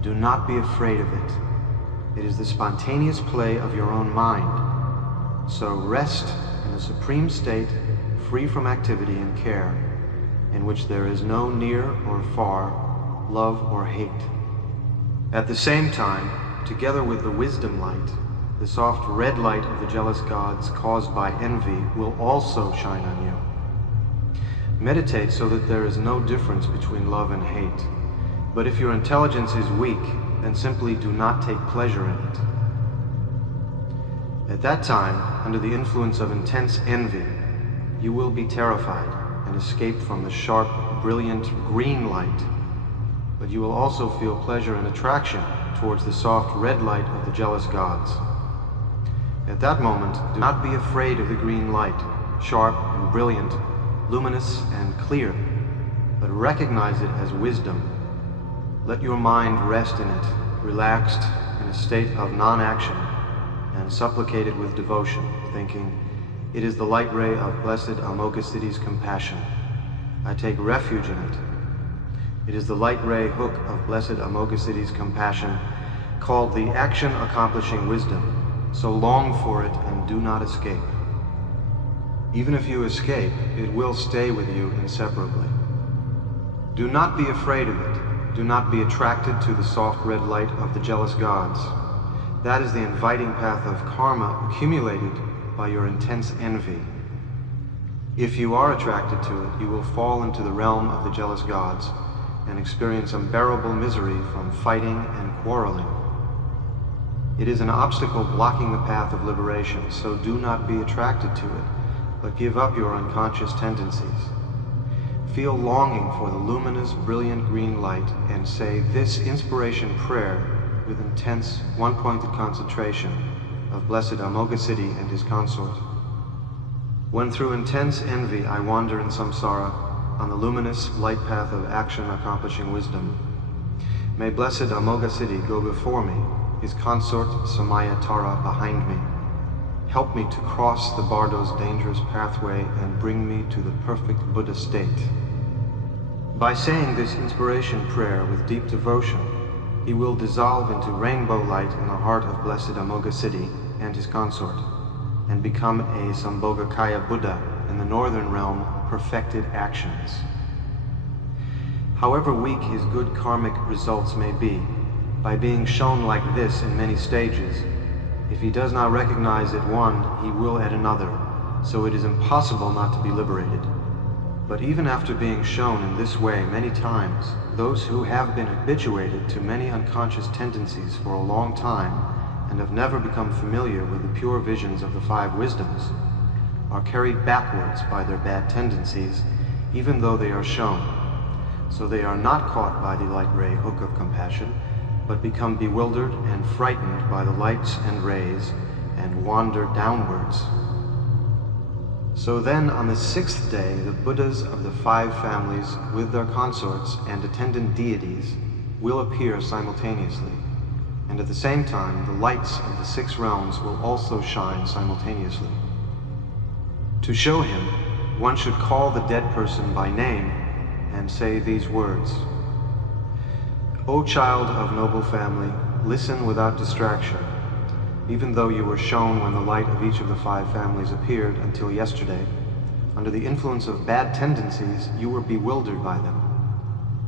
Do not be afraid of it. It is the spontaneous play of your own mind. So rest in the supreme state, free from activity and care, in which there is no near or far, love or hate. At the same time, together with the wisdom light, the soft red light of the jealous gods caused by envy will also shine on you. Meditate so that there is no difference between love and hate. But if your intelligence is weak, then simply do not take pleasure in it. At that time, under the influence of intense envy, you will be terrified and escape from the sharp, brilliant green light, but you will also feel pleasure and attraction towards the soft red light of the jealous gods. At that moment, do not be afraid of the green light, sharp and brilliant, luminous and clear, but recognize it as wisdom. Let your mind rest in it, relaxed in a state of non-action, and supplicate it with devotion, thinking, "It is the light ray of Blessed Amoghasiddhi's compassion. I take refuge in it. It is the light ray hook of Blessed Amoghasiddhi's compassion, called the action-accomplishing wisdom, so long for it and do not escape. Even if you escape, it will stay with you inseparably. Do not be afraid of it. Do not be attracted to the soft red light of the jealous gods. That is the inviting path of karma accumulated by your intense envy. If you are attracted to it, you will fall into the realm of the jealous gods and experience unbearable misery from fighting and quarreling. It is an obstacle blocking the path of liberation, so do not be attracted to it, but give up your unconscious tendencies. Feel longing for the luminous, brilliant green light and say this inspiration prayer with intense, one-pointed concentration of Blessed Amoghasiddhi and his consort. When through intense envy I wander in samsara on the luminous light path of action-accomplishing wisdom, may Blessed Amoghasiddhi go before me, his consort Samaya Tara behind me. Help me to cross the Bardo's dangerous pathway and bring me to the perfect Buddha state. By saying this inspiration prayer with deep devotion, he will dissolve into rainbow light in the heart of Blessed Amoghasiddhi and his consort, and become a Sambhogakaya Buddha in the northern realm of perfected actions. However weak his good karmic results may be, by being shown like this in many stages, if he does not recognize at one, he will at another, so it is impossible not to be liberated. But even after being shown in this way many times, those who have been habituated to many unconscious tendencies for a long time and have never become familiar with the pure visions of the five wisdoms are carried backwards by their bad tendencies, even though they are shown. So they are not caught by the light ray hook of compassion, but become bewildered and frightened by the lights and rays and wander downwards. So then, on the sixth day, the Buddhas of the five families with their consorts and attendant deities will appear simultaneously, and at the same time, the lights of the six realms will also shine simultaneously. To show him, one should call the dead person by name and say these words: O child of noble family, listen without distraction. Even though you were shown when the light of each of the five families appeared until yesterday, under the influence of bad tendencies, you were bewildered by them,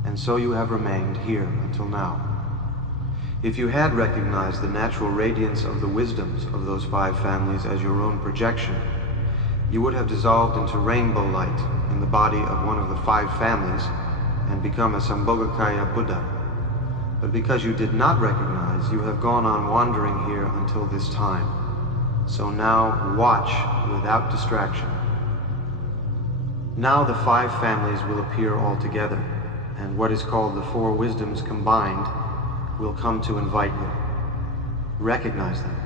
and so you have remained here until now. If you had recognized the natural radiance of the wisdoms of those five families as your own projection, you would have dissolved into rainbow light in the body of one of the five families and become a Sambhogakaya Buddha. But because you did not recognize, you have gone on wandering here until this time. So now watch without distraction. Now the five families will appear all together, and what is called the four wisdoms combined will come to invite you. Recognize them.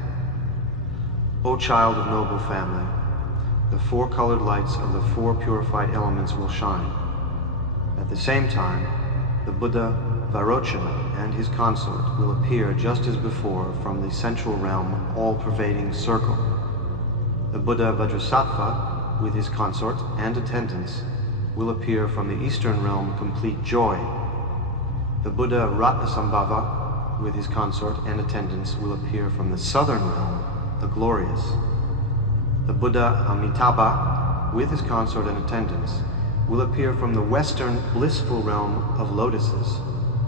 O child of noble family, the four colored lights of the four purified elements will shine. At the same time, the Buddha Vairochana and his consort will appear just as before from the central realm all-pervading circle. The Buddha Vajrasattva, with his consort and attendants, will appear from the eastern realm complete joy. The Buddha Ratnasambhava, with his consort and attendants, will appear from the southern realm, the glorious. The Buddha Amitabha, with his consort and attendants, will appear from the western blissful realm of lotuses,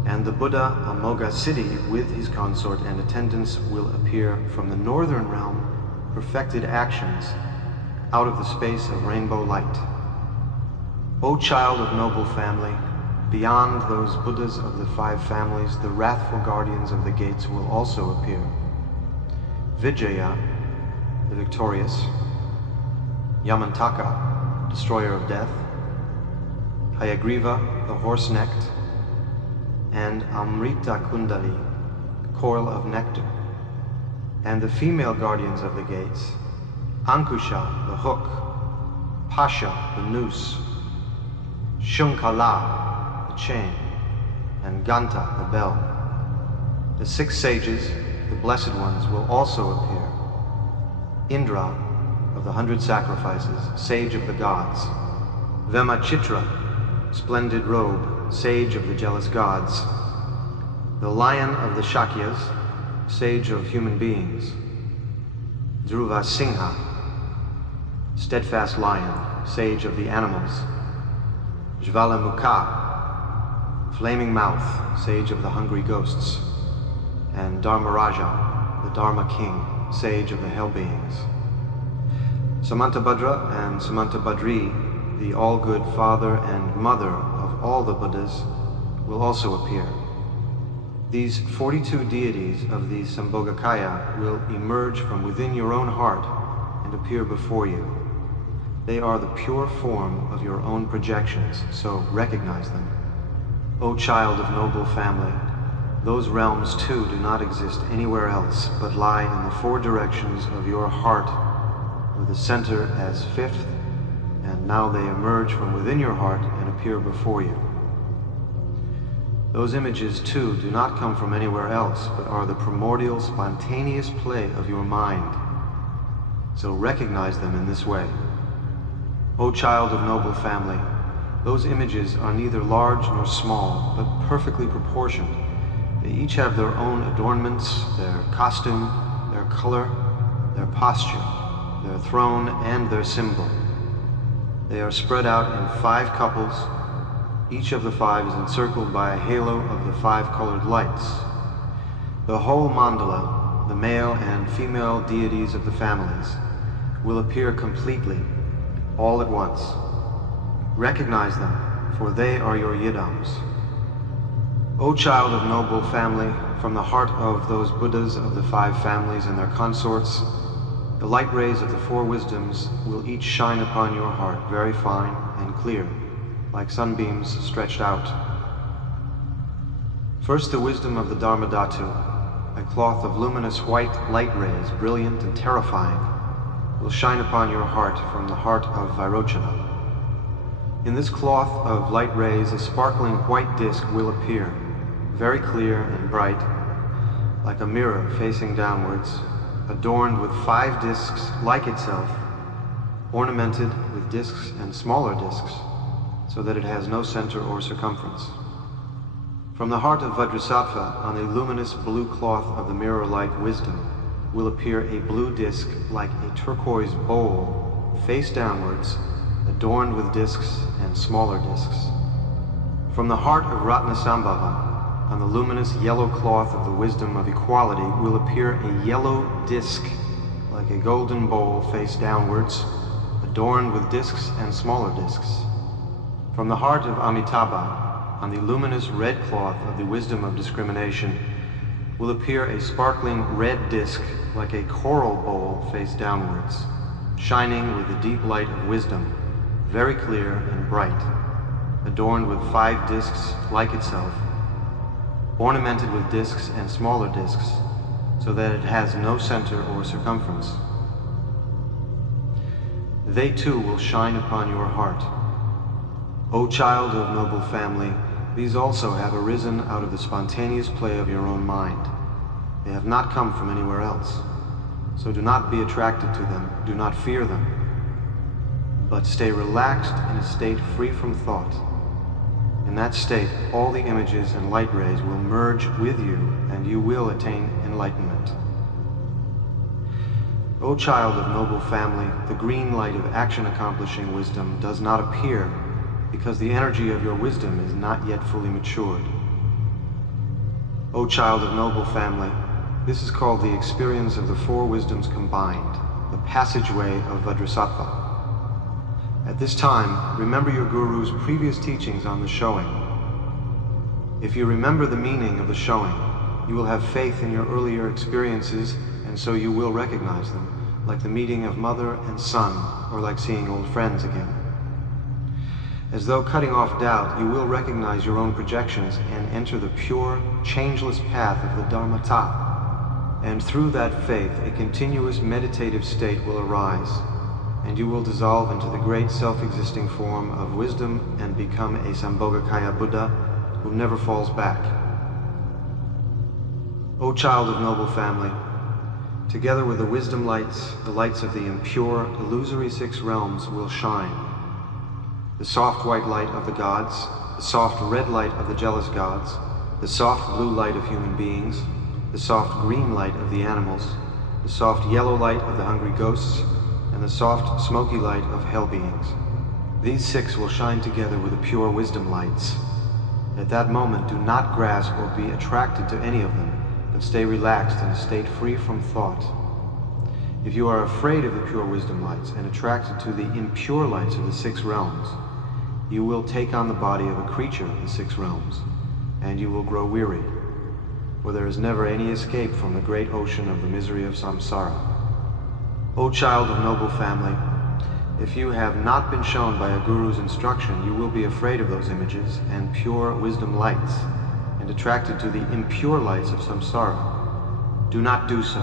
and the Buddha Amoghasiddhi with his consort and attendants will appear from the northern realm, perfected actions, out of the space of rainbow light. O child of noble family, beyond those Buddhas of the five families, the wrathful guardians of the gates will also appear. Vijaya, the victorious, Yamantaka, destroyer of death, Hayagriva, the horse-necked, and Amrita Kundali, coil of nectar, and the female guardians of the gates, Ankusha, the hook, Pasha, the noose, Shunkala, the chain, and Ganta, the bell. The six sages, the blessed ones, will also appear, Indra of the 100 sacrifices, sage of the gods. Vemachitra, splendid robe, sage of the jealous gods. The lion of the Shakyas, sage of human beings. Dhruva Singha, steadfast lion, sage of the animals. Jvalamukha, flaming mouth, sage of the hungry ghosts. And Dharmaraja, the Dharma king, sage of the hell beings. Samantabhadra and Samantabhadri, the all-good father and mother of all the Buddhas, will also appear. These 42 deities of the Sambhogakaya will emerge from within your own heart and appear before you. They are the pure form of your own projections, so recognize them. O child of noble family, those realms too do not exist anywhere else, but lie in the 4 directions of your heart, with the center as 5th, and now they emerge from within your heart and appear before you. Those images too do not come from anywhere else, but are the primordial, spontaneous play of your mind. So recognize them in this way. O child of noble family, those images are neither large nor small, but perfectly proportioned. They each have their own adornments, their costume, their color, their posture, their throne, and their symbol. They are spread out in 5 couples. Each of the 5 is encircled by a halo of the 5 colored lights. The whole mandala, the male and female deities of the families, will appear completely, all at once. Recognize them, for they are your yidams. O child of noble family, from the heart of those Buddhas of the 5 families and their consorts, the light rays of the 4 wisdoms will each shine upon your heart, very fine and clear, like sunbeams stretched out. First, the wisdom of the Dharmadhatu, a cloth of luminous white light rays, brilliant and terrifying, will shine upon your heart from the heart of Vairochana. In this cloth of light rays, a sparkling white disk will appear, very clear and bright, like a mirror facing downwards, adorned with 5 discs like itself, ornamented with discs and smaller discs, so that it has no center or circumference. From the heart of Vajrasattva, on the luminous blue cloth of the mirror-like wisdom, will appear a blue disc like a turquoise bowl, face downwards, adorned with discs and smaller discs. From the heart of Ratnasambhava, on the luminous yellow cloth of the wisdom of equality, will appear a yellow disc like a golden bowl, face downwards, adorned with discs and smaller discs. From the heart of Amitabha, on the luminous red cloth of the wisdom of discrimination, will appear a sparkling red disc like a coral bowl face downwards, shining with the deep light of wisdom, very clear and bright, adorned with 5 discs like itself, ornamented with discs and smaller discs, so that it has no center or circumference. They too will shine upon your heart. O child of noble family, these also have arisen out of the spontaneous play of your own mind. They have not come from anywhere else. So do not be attracted to them, do not fear them, but stay relaxed in a state free from thought. In that state, all the images and light rays will merge with you, and you will attain enlightenment. O child of noble family, the green light of action-accomplishing wisdom does not appear because the energy of your wisdom is not yet fully matured. O child of noble family, this is called the experience of the 4 wisdoms combined, the passageway of Vajrasattva. At this time, remember your Guru's previous teachings on the showing. If you remember the meaning of the showing, you will have faith in your earlier experiences, and so you will recognize them, like the meeting of mother and son, or like seeing old friends again. As though cutting off doubt, you will recognize your own projections and enter the pure, changeless path of the Dharmata. And through that faith, a continuous meditative state will arise, and you will dissolve into the great self-existing form of wisdom and become a Sambhogakaya Buddha who never falls back. O child of noble family, Together with the wisdom lights, the lights of the impure, illusory six realms will shine. The soft white light of the gods, the soft red light of the jealous gods, the soft blue light of human beings, the soft green light of the animals, the soft yellow light of the hungry ghosts, and the soft smoky light of hell beings. These six will shine together with the pure wisdom lights. At that moment, do not grasp or be attracted to any of them, but stay relaxed in a state free from thought. If you are afraid of the pure wisdom lights and attracted to the impure lights of the six realms, you will take on the body of a creature of the six realms, and you will grow weary, for there is never any escape from the great ocean of the misery of samsara. O child of noble family, if you have not been shown by a guru's instruction, you will be afraid of those images and pure wisdom lights, and attracted to the impure lights of samsara. Do not do so,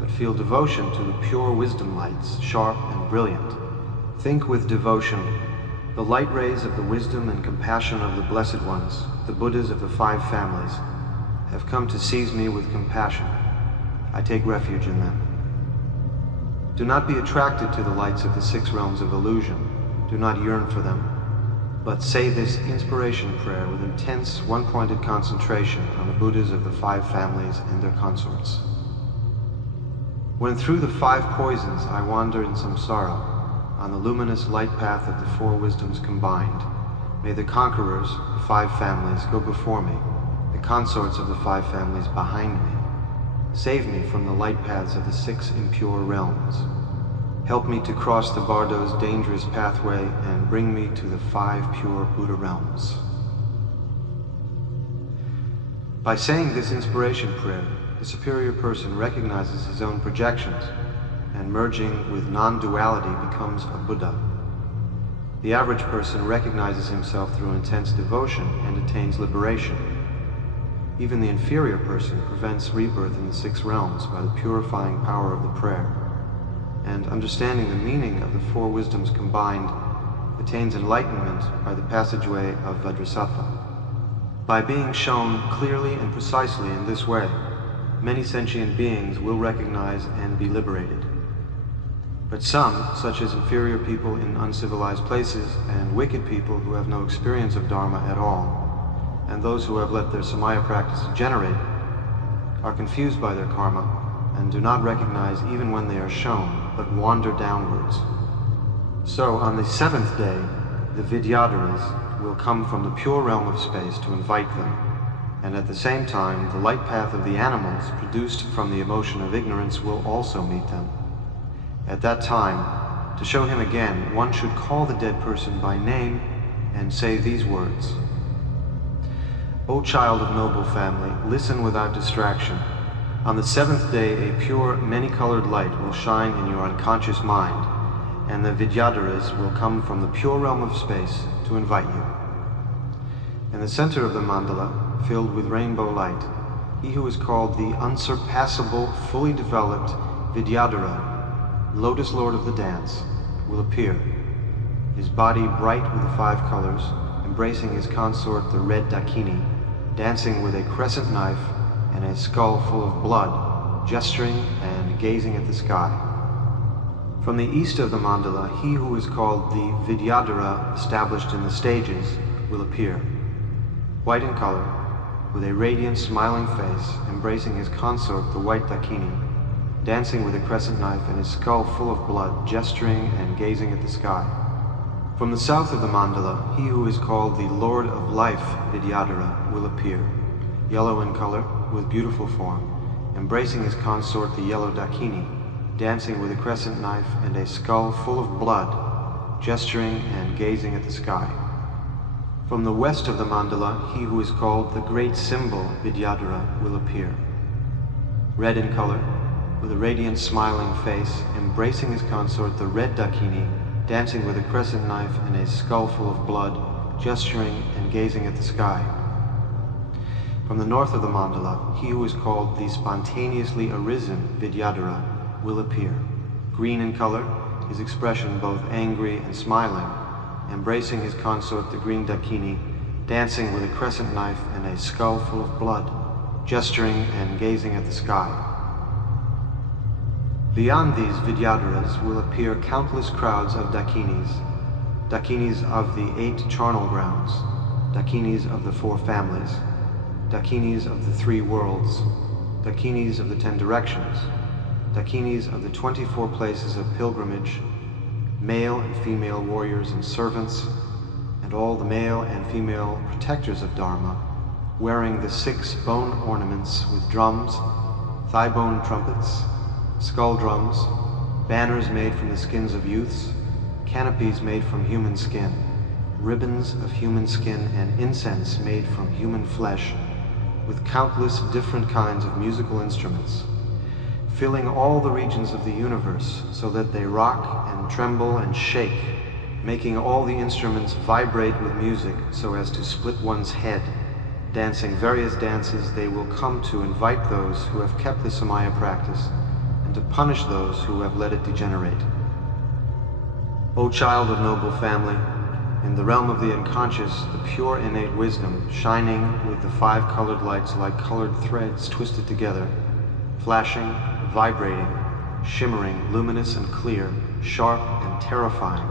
but feel devotion to the pure wisdom lights, sharp and brilliant. Think with devotion. The light rays of the wisdom and compassion of the Blessed Ones, the Buddhas of the five families, have come to seize me with compassion. I take refuge in them. Do not be attracted to the lights of the six realms of illusion. Do not yearn for them, but say this inspiration prayer with intense, one-pointed concentration on the Buddhas of the five families and their consorts. When through the five poisons I wander in samsara, on the luminous light path of the four wisdoms combined, may the conquerors, the five families, go before me, the consorts of the five families behind me. Save me from the light paths of the six impure realms. Help me to cross the Bardo's dangerous pathway and bring me to the five pure Buddha realms. By saying this inspiration prayer, the superior person recognizes his own projections, and merging with non-duality becomes a Buddha. The average person recognizes himself through intense devotion and attains liberation. Even the inferior person prevents rebirth in the six realms by the purifying power of the prayer, and understanding the meaning of the four wisdoms combined, attains enlightenment by the passageway of Vajrasattva. By being shown clearly and precisely in this way, many sentient beings will recognize and be liberated. But some, such as inferior people in uncivilized places and wicked people who have no experience of Dharma at all, and those who have let their samaya practice degenerate, are confused by their karma and do not recognize even when they are shown, but wander downwards. So on the seventh day, the Vidyadharas will come from the pure realm of space to invite them, and at the same time, the light path of the animals produced from the emotion of ignorance will also meet them. At that time, to show him again, one should call the dead person by name and say these words. O child of noble family, listen without distraction. On the seventh day, a pure, many-colored light will shine in your unconscious mind, and the Vidyadharas will come from the pure realm of space to invite you. In the center of the mandala, filled with rainbow light, he who is called the unsurpassable, fully developed Vidyadhara, Lotus Lord of the Dance, will appear, his body bright with the five colors, embracing his consort the red Dakini, dancing with a crescent knife and a skull full of blood, gesturing and gazing at the sky. From the east of the mandala, he who is called the Vidyadhara established in the stages will appear, white in color, with a radiant, smiling face, embracing his consort the white Dakini, dancing with a crescent knife and his skull full of blood, gesturing and gazing at the sky. From the south of the mandala, he who is called the Lord of Life, Vidyadhara, will appear, yellow in color, with beautiful form, embracing his consort the yellow Dakini, dancing with a crescent knife and a skull full of blood, gesturing and gazing at the sky. From the west of the mandala, he who is called the Great Symbol, Vidyadhara, will appear, red in color, with a radiant, smiling face, embracing his consort the red Dakini, dancing with a crescent knife and a skull full of blood, gesturing and gazing at the sky. From the north of the mandala, he who is called the spontaneously arisen Vidyadhara will appear, green in color, his expression both angry and smiling, embracing his consort the green Dakini, dancing with a crescent knife and a skull full of blood, gesturing and gazing at the sky. Beyond these Vidyadharas will appear countless crowds of Dakinis, Dakinis of the 8 charnel grounds, Dakinis of the 4 families, Dakinis of the 3 worlds, Dakinis of the 10 directions, Dakinis of the 24 places of pilgrimage, male and female warriors and servants, and all the male and female protectors of Dharma, wearing the 6 bone ornaments with drums, thigh bone trumpets, skull drums, banners made from the skins of youths, canopies made from human skin, ribbons of human skin, and incense made from human flesh, with countless different kinds of musical instruments, filling all the regions of the universe so that they rock and tremble and shake, making all the instruments vibrate with music so as to split one's head. Dancing various dances, they will come to invite those who have kept the Samaya practice and to punish those who have let it degenerate. O child of noble family, in the realm of the unconscious, the pure innate wisdom, shining with the 5 colored lights like colored threads twisted together, flashing, vibrating, shimmering, luminous and clear, sharp and terrifying,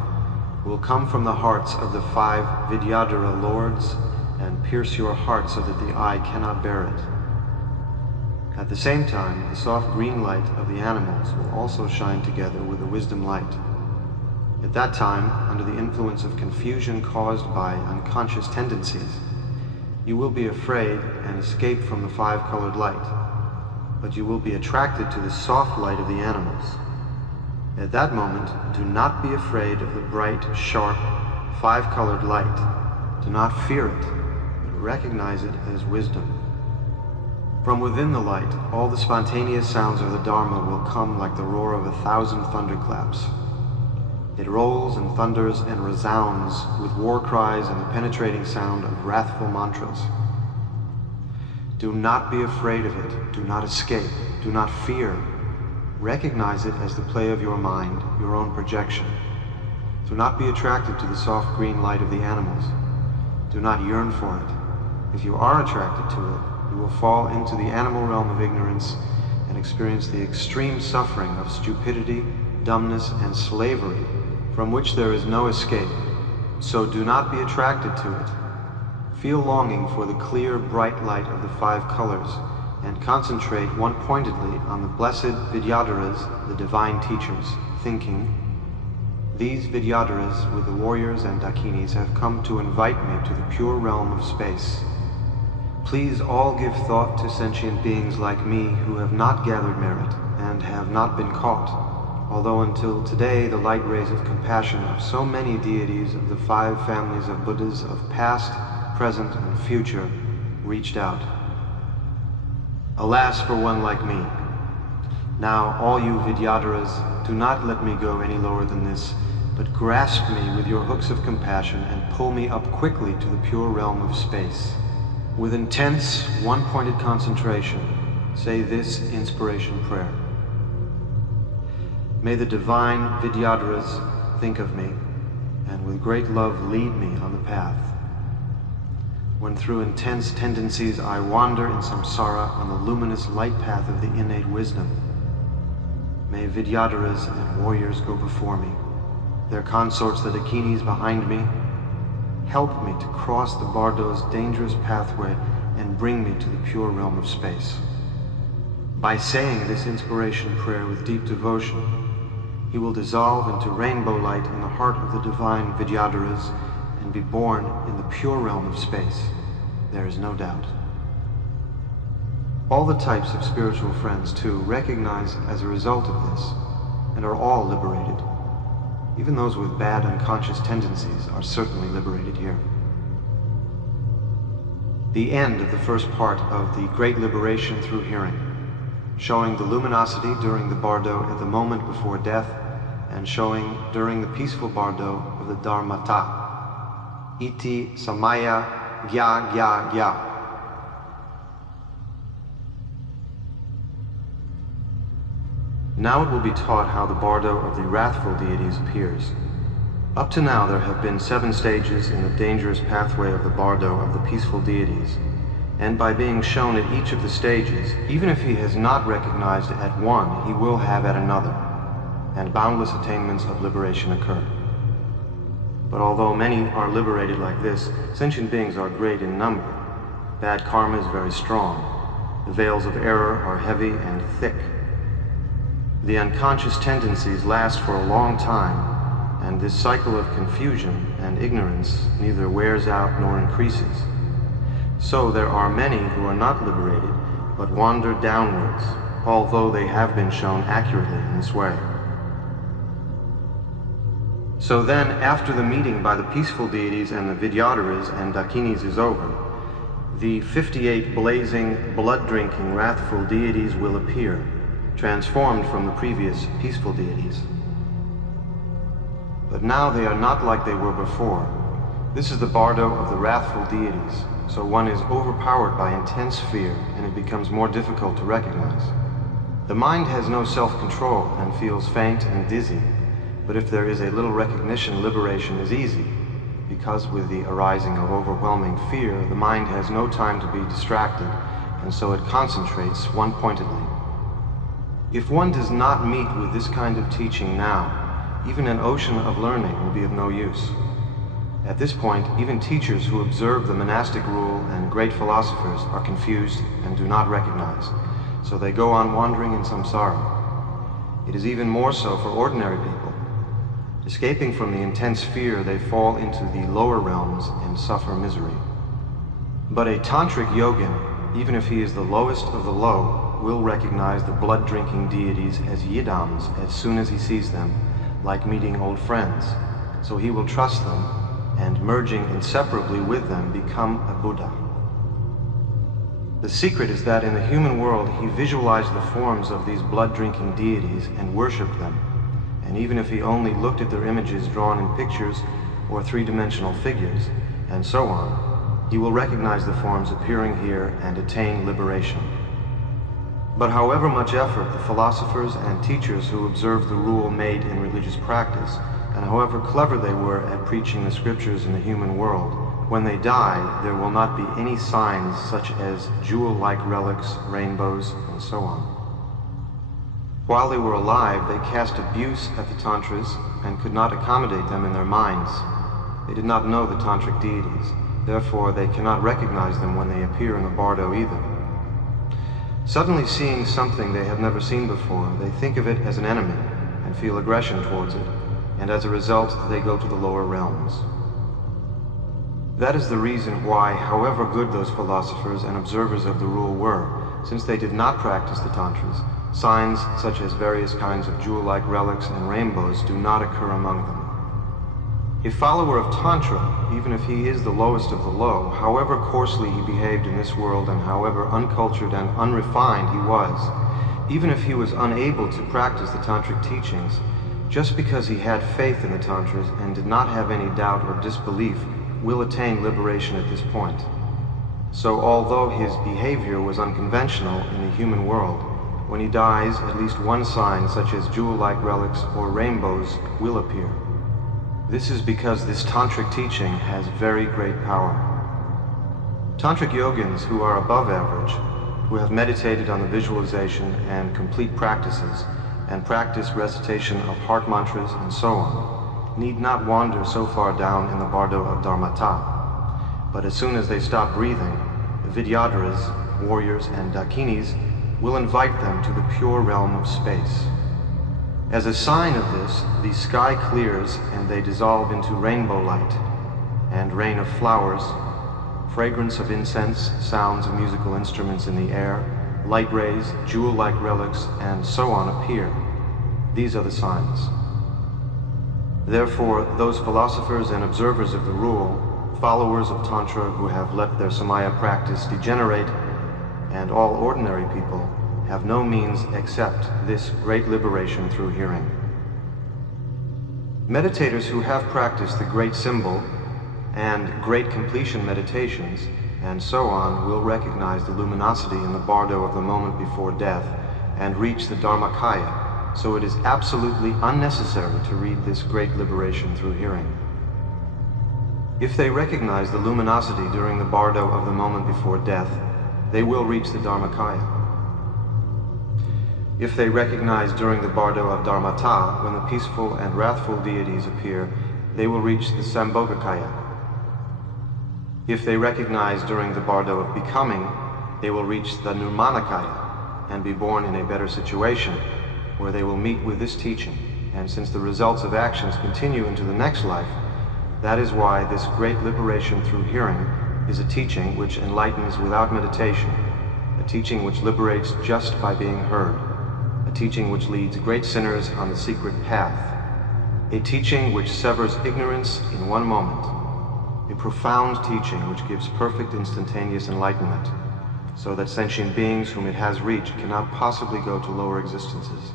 will come from the hearts of the 5 Vidyadhara lords and pierce your heart so that the eye cannot bear it. At the same time, the soft green light of the animals will also shine together with the wisdom light. At that time, under the influence of confusion caused by unconscious tendencies, you will be afraid and escape from the 5-colored light, but you will be attracted to the soft light of the animals. At that moment, do not be afraid of the bright, sharp, 5-colored light. Do not fear it, but recognize it as wisdom. From within the light, all the spontaneous sounds of the Dharma will come like the roar of 1,000 thunderclaps. It rolls and thunders and resounds with war cries and the penetrating sound of wrathful mantras. Do not be afraid of it. Do not escape. Do not fear. Recognize it as the play of your mind, your own projection. Do not be attracted to the soft green light of the animals. Do not yearn for it. If you are attracted to it, you will fall into the animal realm of ignorance and experience the extreme suffering of stupidity, dumbness, and slavery, from which there is no escape. So do not be attracted to it. Feel longing for the clear, bright light of the 5 colors, and concentrate one-pointedly on the blessed Vidyadharas, the divine teachers, thinking, these Vidyadharas with the warriors and Dakinis have come to invite me to the pure realm of space. Please all give thought to sentient beings like me who have not gathered merit and have not been caught, although until today the light rays of compassion of so many deities of the 5 families of Buddhas of past, present, and future reached out. Alas for one like me. Now all you Vidyadharas, do not let me go any lower than this, but grasp me with your hooks of compassion and pull me up quickly to the pure realm of space. With intense, one-pointed concentration, say this inspiration prayer. May the divine Vidyadharas think of me, and with great love lead me on the path. When through intense tendencies I wander in samsara on the luminous light path of the innate wisdom, may Vidyadharas and warriors go before me, their consorts the Dakinis behind me. Help me to cross the Bardo's dangerous pathway and bring me to the pure realm of space. By saying this inspiration prayer with deep devotion, he will dissolve into rainbow light in the heart of the divine Vidyadharas and be born in the pure realm of space. There is no doubt. All the types of spiritual friends, too, recognize as a result of this and are all liberated. Even those with bad unconscious tendencies are certainly liberated here. The end of the first part of the Great Liberation through Hearing, showing the luminosity during the Bardo at the moment before death, and showing during the peaceful Bardo of the Dharmata. Iti samaya gya gya gya. Now it will be taught how the Bardo of the Wrathful Deities appears. Up to now there have been 7 stages in the dangerous pathway of the Bardo of the Peaceful Deities, and by being shown at each of the stages, even if he has not recognized at one, he will have at another, and boundless attainments of liberation occur. But although many are liberated like this, sentient beings are great in number. Bad karma is very strong. The veils of error are heavy and thick. The unconscious tendencies last for a long time, and this cycle of confusion and ignorance neither wears out nor increases. So there are many who are not liberated, but wander downwards, although they have been shown accurately in this way. So then, after the meeting by the peaceful deities and the Vidyadharas and Dakinis is over, the 58 blazing, blood-drinking, wrathful deities will appear, transformed from the previous peaceful deities. But now they are not like they were before. This is the Bardo of the wrathful deities, so one is overpowered by intense fear, and it becomes more difficult to recognize. The mind has no self-control and feels faint and dizzy. But if there is a little recognition, liberation is easy, because with the arising of overwhelming fear, the mind has no time to be distracted, and so it concentrates one-pointedly. If one does not meet with this kind of teaching now, even an ocean of learning will be of no use. At this point, even teachers who observe the monastic rule and great philosophers are confused and do not recognize, so they go on wandering in samsara. It is even more so for ordinary people. Escaping from the intense fear, they fall into the lower realms and suffer misery. But a tantric yogin, even if he is the lowest of the low, will recognize the blood-drinking deities as yidams as soon as he sees them, like meeting old friends. So he will trust them, and merging inseparably with them, become a Buddha. The secret is that in the human world, he visualized the forms of these blood-drinking deities and worshipped them. And even if he only looked at their images drawn in pictures or three-dimensional figures, and so on, he will recognize the forms appearing here and attain liberation. But however much effort the philosophers and teachers who observed the rule made in religious practice, and however clever they were at preaching the scriptures in the human world, when they die, there will not be any signs such as jewel-like relics, rainbows, and so on. While they were alive, they cast abuse at the tantras and could not accommodate them in their minds. They did not know the tantric deities, therefore they cannot recognize them when they appear in the Bardo either. Suddenly seeing something they have never seen before, they think of it as an enemy and feel aggression towards it, and as a result they go to the lower realms. That is the reason why, however good those philosophers and observers of the rule were, since they did not practice the tantras, signs such as various kinds of jewel-like relics and rainbows do not occur among them. A follower of Tantra, even if he is the lowest of the low, however coarsely he behaved in this world and however uncultured and unrefined he was, even if he was unable to practice the Tantric teachings, just because he had faith in the Tantras and did not have any doubt or disbelief, will attain liberation at this point. So although his behavior was unconventional in the human world, when he dies, at least one sign, such as jewel-like relics or rainbows, will appear. This is because this tantric teaching has very great power. Tantric yogins who are above average, who have meditated on the visualization and complete practices, and practice recitation of heart mantras and so on, need not wander so far down in the Bardo of Dharmata. But as soon as they stop breathing, the Vidyadharas, warriors, and Dakinis will invite them to the pure realm of space. As a sign of this, the sky clears and they dissolve into rainbow light and rain of flowers, fragrance of incense, sounds of musical instruments in the air, light rays, jewel-like relics, and so on appear. These are the signs. Therefore, those philosophers and observers of the rule, followers of Tantra who have let their Samaya practice degenerate, and all ordinary people have no means except this great liberation through hearing. Meditators who have practiced the great symbol and great completion meditations and so on will recognize the luminosity in the Bardo of the moment before death and reach the Dharmakaya, so it is absolutely unnecessary to read this great liberation through hearing. If they recognize the luminosity during the Bardo of the moment before death, they will reach the Dharmakaya. If they recognize during the Bardo of Dharmata, when the peaceful and wrathful deities appear, they will reach the Sambhogakaya. If they recognize during the Bardo of Becoming, they will reach the Nirmanakaya and be born in a better situation, where they will meet with this teaching. And since the results of actions continue into the next life, that is why this great liberation through hearing is a teaching which enlightens without meditation, a teaching which liberates just by being heard, a teaching which leads great sinners on the secret path, a teaching which severs ignorance in one moment, a profound teaching which gives perfect instantaneous enlightenment, so that sentient beings whom it has reached cannot possibly go to lower existences.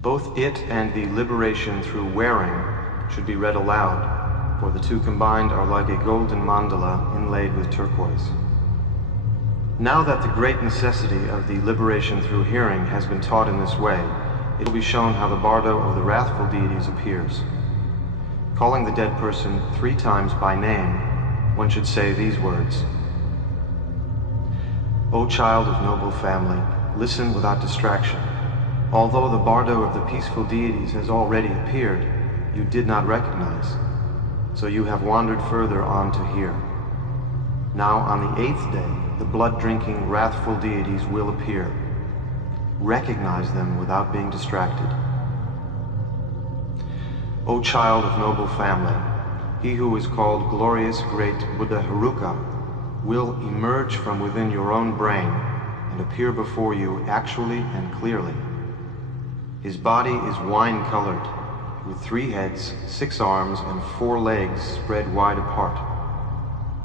Both it and the liberation through wearing should be read aloud, for the two combined are like a golden mandala inlaid with turquoise. Now that the great necessity of the liberation through hearing has been taught in this way, it will be shown how the Bardo of the Wrathful Deities appears. Calling the dead person 3 times by name, one should say these words: O child of noble family, listen without distraction. Although the Bardo of the peaceful deities has already appeared, you did not recognize, so you have wandered further on to hear. Now on the 8th day, the blood-drinking, wrathful deities will appear. Recognize them without being distracted. O child of noble family, he who is called glorious great Buddha Heruka will emerge from within your own brain and appear before you actually and clearly. His body is wine-colored, with 3 heads, 6 arms, and 4 legs spread wide apart.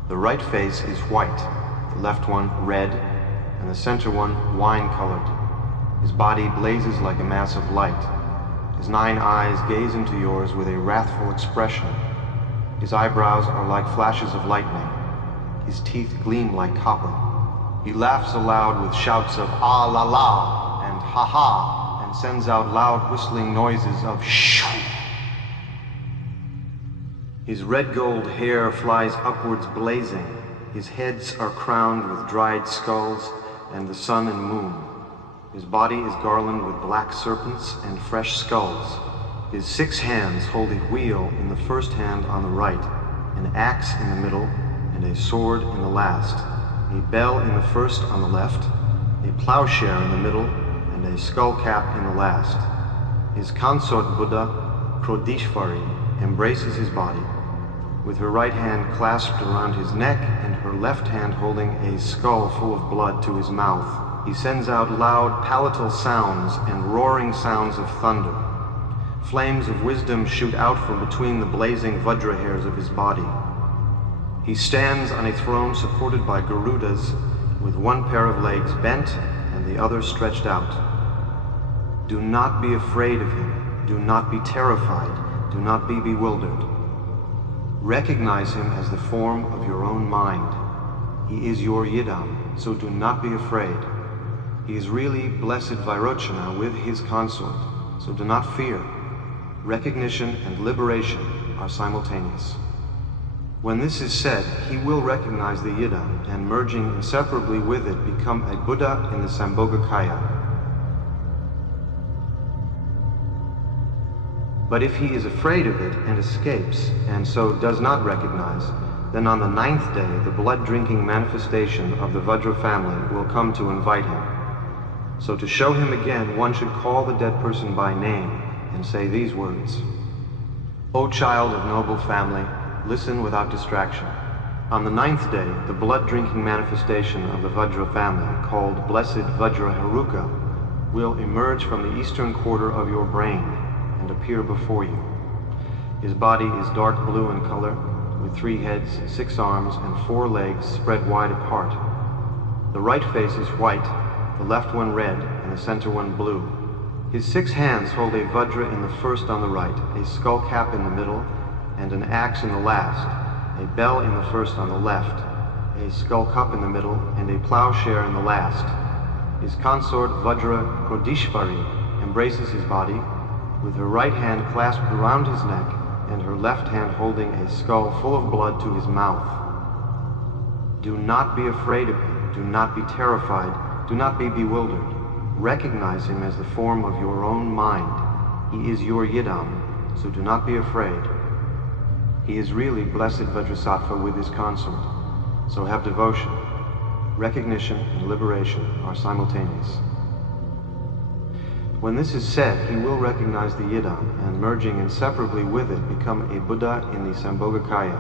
The right face is white, the left one red, and the center one wine-colored. His body blazes like a mass of light. His 9 eyes gaze into yours with a wrathful expression. His eyebrows are like flashes of lightning. His teeth gleam like copper. He laughs aloud with shouts of ah la la and ha ha, and sends out loud whistling noises of shoo. His red gold hair flies upwards blazing. His heads are crowned with dried skulls and the sun and moon. His body is garlanded with black serpents and fresh skulls. His 6 hands hold a wheel in the first hand on the right, an axe in the middle, and a sword in the last, a bell in the first on the left, a plowshare in the middle, and a skull cap in the last. His consort Buddha, Prodishvari, embraces his body, with her right hand clasped around his neck and her left hand holding a skull full of blood to his mouth. He sends out loud palatal sounds and roaring sounds of thunder. Flames of wisdom shoot out from between the blazing Vajra hairs of his body. He stands on a throne supported by Garudas, with 1 pair of legs bent and the other stretched out. Do not be afraid of him. Do not be terrified. Do not be bewildered. Recognize him as the form of your own mind. He is your Yidam, so do not be afraid. He is really blessed Vairochana with his consort, so do not fear. Recognition and liberation are simultaneous. When this is said, he will recognize the Yidam and, merging inseparably with it, become a Buddha in the Sambhogakaya. But if he is afraid of it and escapes, and so does not recognize, then on the 9th day the blood-drinking manifestation of the Vajra family will come to invite him. So to show him again, one should call the dead person by name and say these words: O child of noble family, listen without distraction. On the 9th day, the blood-drinking manifestation of the Vajra family, called Blessed Vajra Heruka, will emerge from the eastern quarter of your brain and appear before you. His body is dark blue in color, with 3 heads, 6 arms, and 4 legs spread wide apart. The right face is white, the left one red, and the center one blue. His 6 hands hold a Vajra in the first on the right, a skull cap in the middle, and an axe in the last, a bell in the first on the left, a skull cup in the middle, and a plowshare in the last. His consort Vajra Prodishvari embraces his body, with her right hand clasped around his neck and her left hand holding a skull full of blood to his mouth. Do not be afraid of him. Do not be terrified. Do not be bewildered. Recognize him as the form of your own mind. He is your Yidam, so do not be afraid. He is really blessed Vajrasattva with his consort, so have devotion. Recognition and liberation are simultaneous. When this is said, he will recognize the Yidam, and merging inseparably with it, become a Buddha in the Sambhogakaya.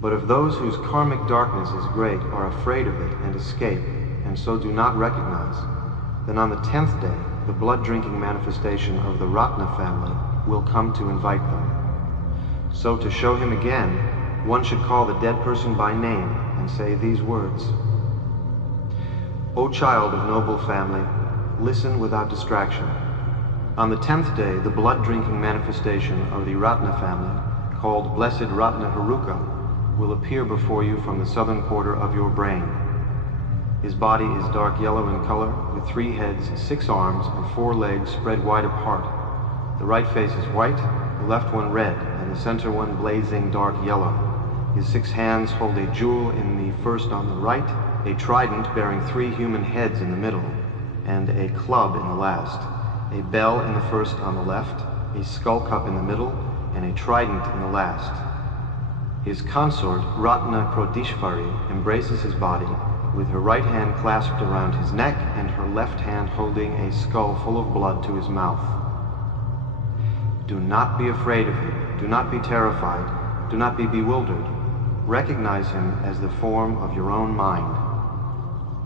But if those whose karmic darkness is great are afraid of it and escape, and so do not recognize, then on the 10th day, the blood-drinking manifestation of the Ratna family will come to invite them. So to show him again, one should call the dead person by name and say these words. O child of noble family, listen without distraction. On the 10th day, the blood-drinking manifestation of the Ratna family, called Blessed Ratna Heruka, will appear before you from the southern quarter of your brain. His body is dark yellow in color, with 3 heads, 6 arms, and 4 legs spread wide apart. The right face is white, the left one red, and the center one blazing dark yellow. His 6 hands hold a jewel in the first on the right, a trident bearing 3 human heads in the middle, and a club in the last, a bell in the first on the left, a skull cup in the middle, and a trident in the last. His consort, Ratna Prodishvari, embraces his body, with her right hand clasped around his neck and her left hand holding a skull full of blood to his mouth. Do not be afraid of him, do not be terrified, do not be bewildered. Recognize him as the form of your own mind.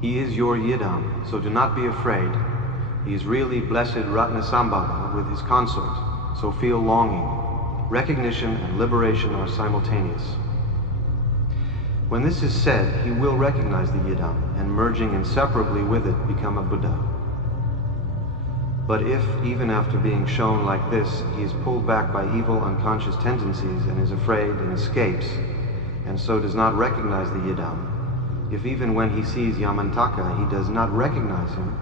He is your Yidam, so do not be afraid. He is really blessed Ratnasambhava with his consort, so feel longing. Recognition and liberation are simultaneous. When this is said, he will recognize the Yidam, and merging inseparably with it, become a Buddha. But if, even after being shown like this, he is pulled back by evil unconscious tendencies and is afraid and escapes, and so does not recognize the Yidam, if even when he sees Yamantaka he does not recognize him,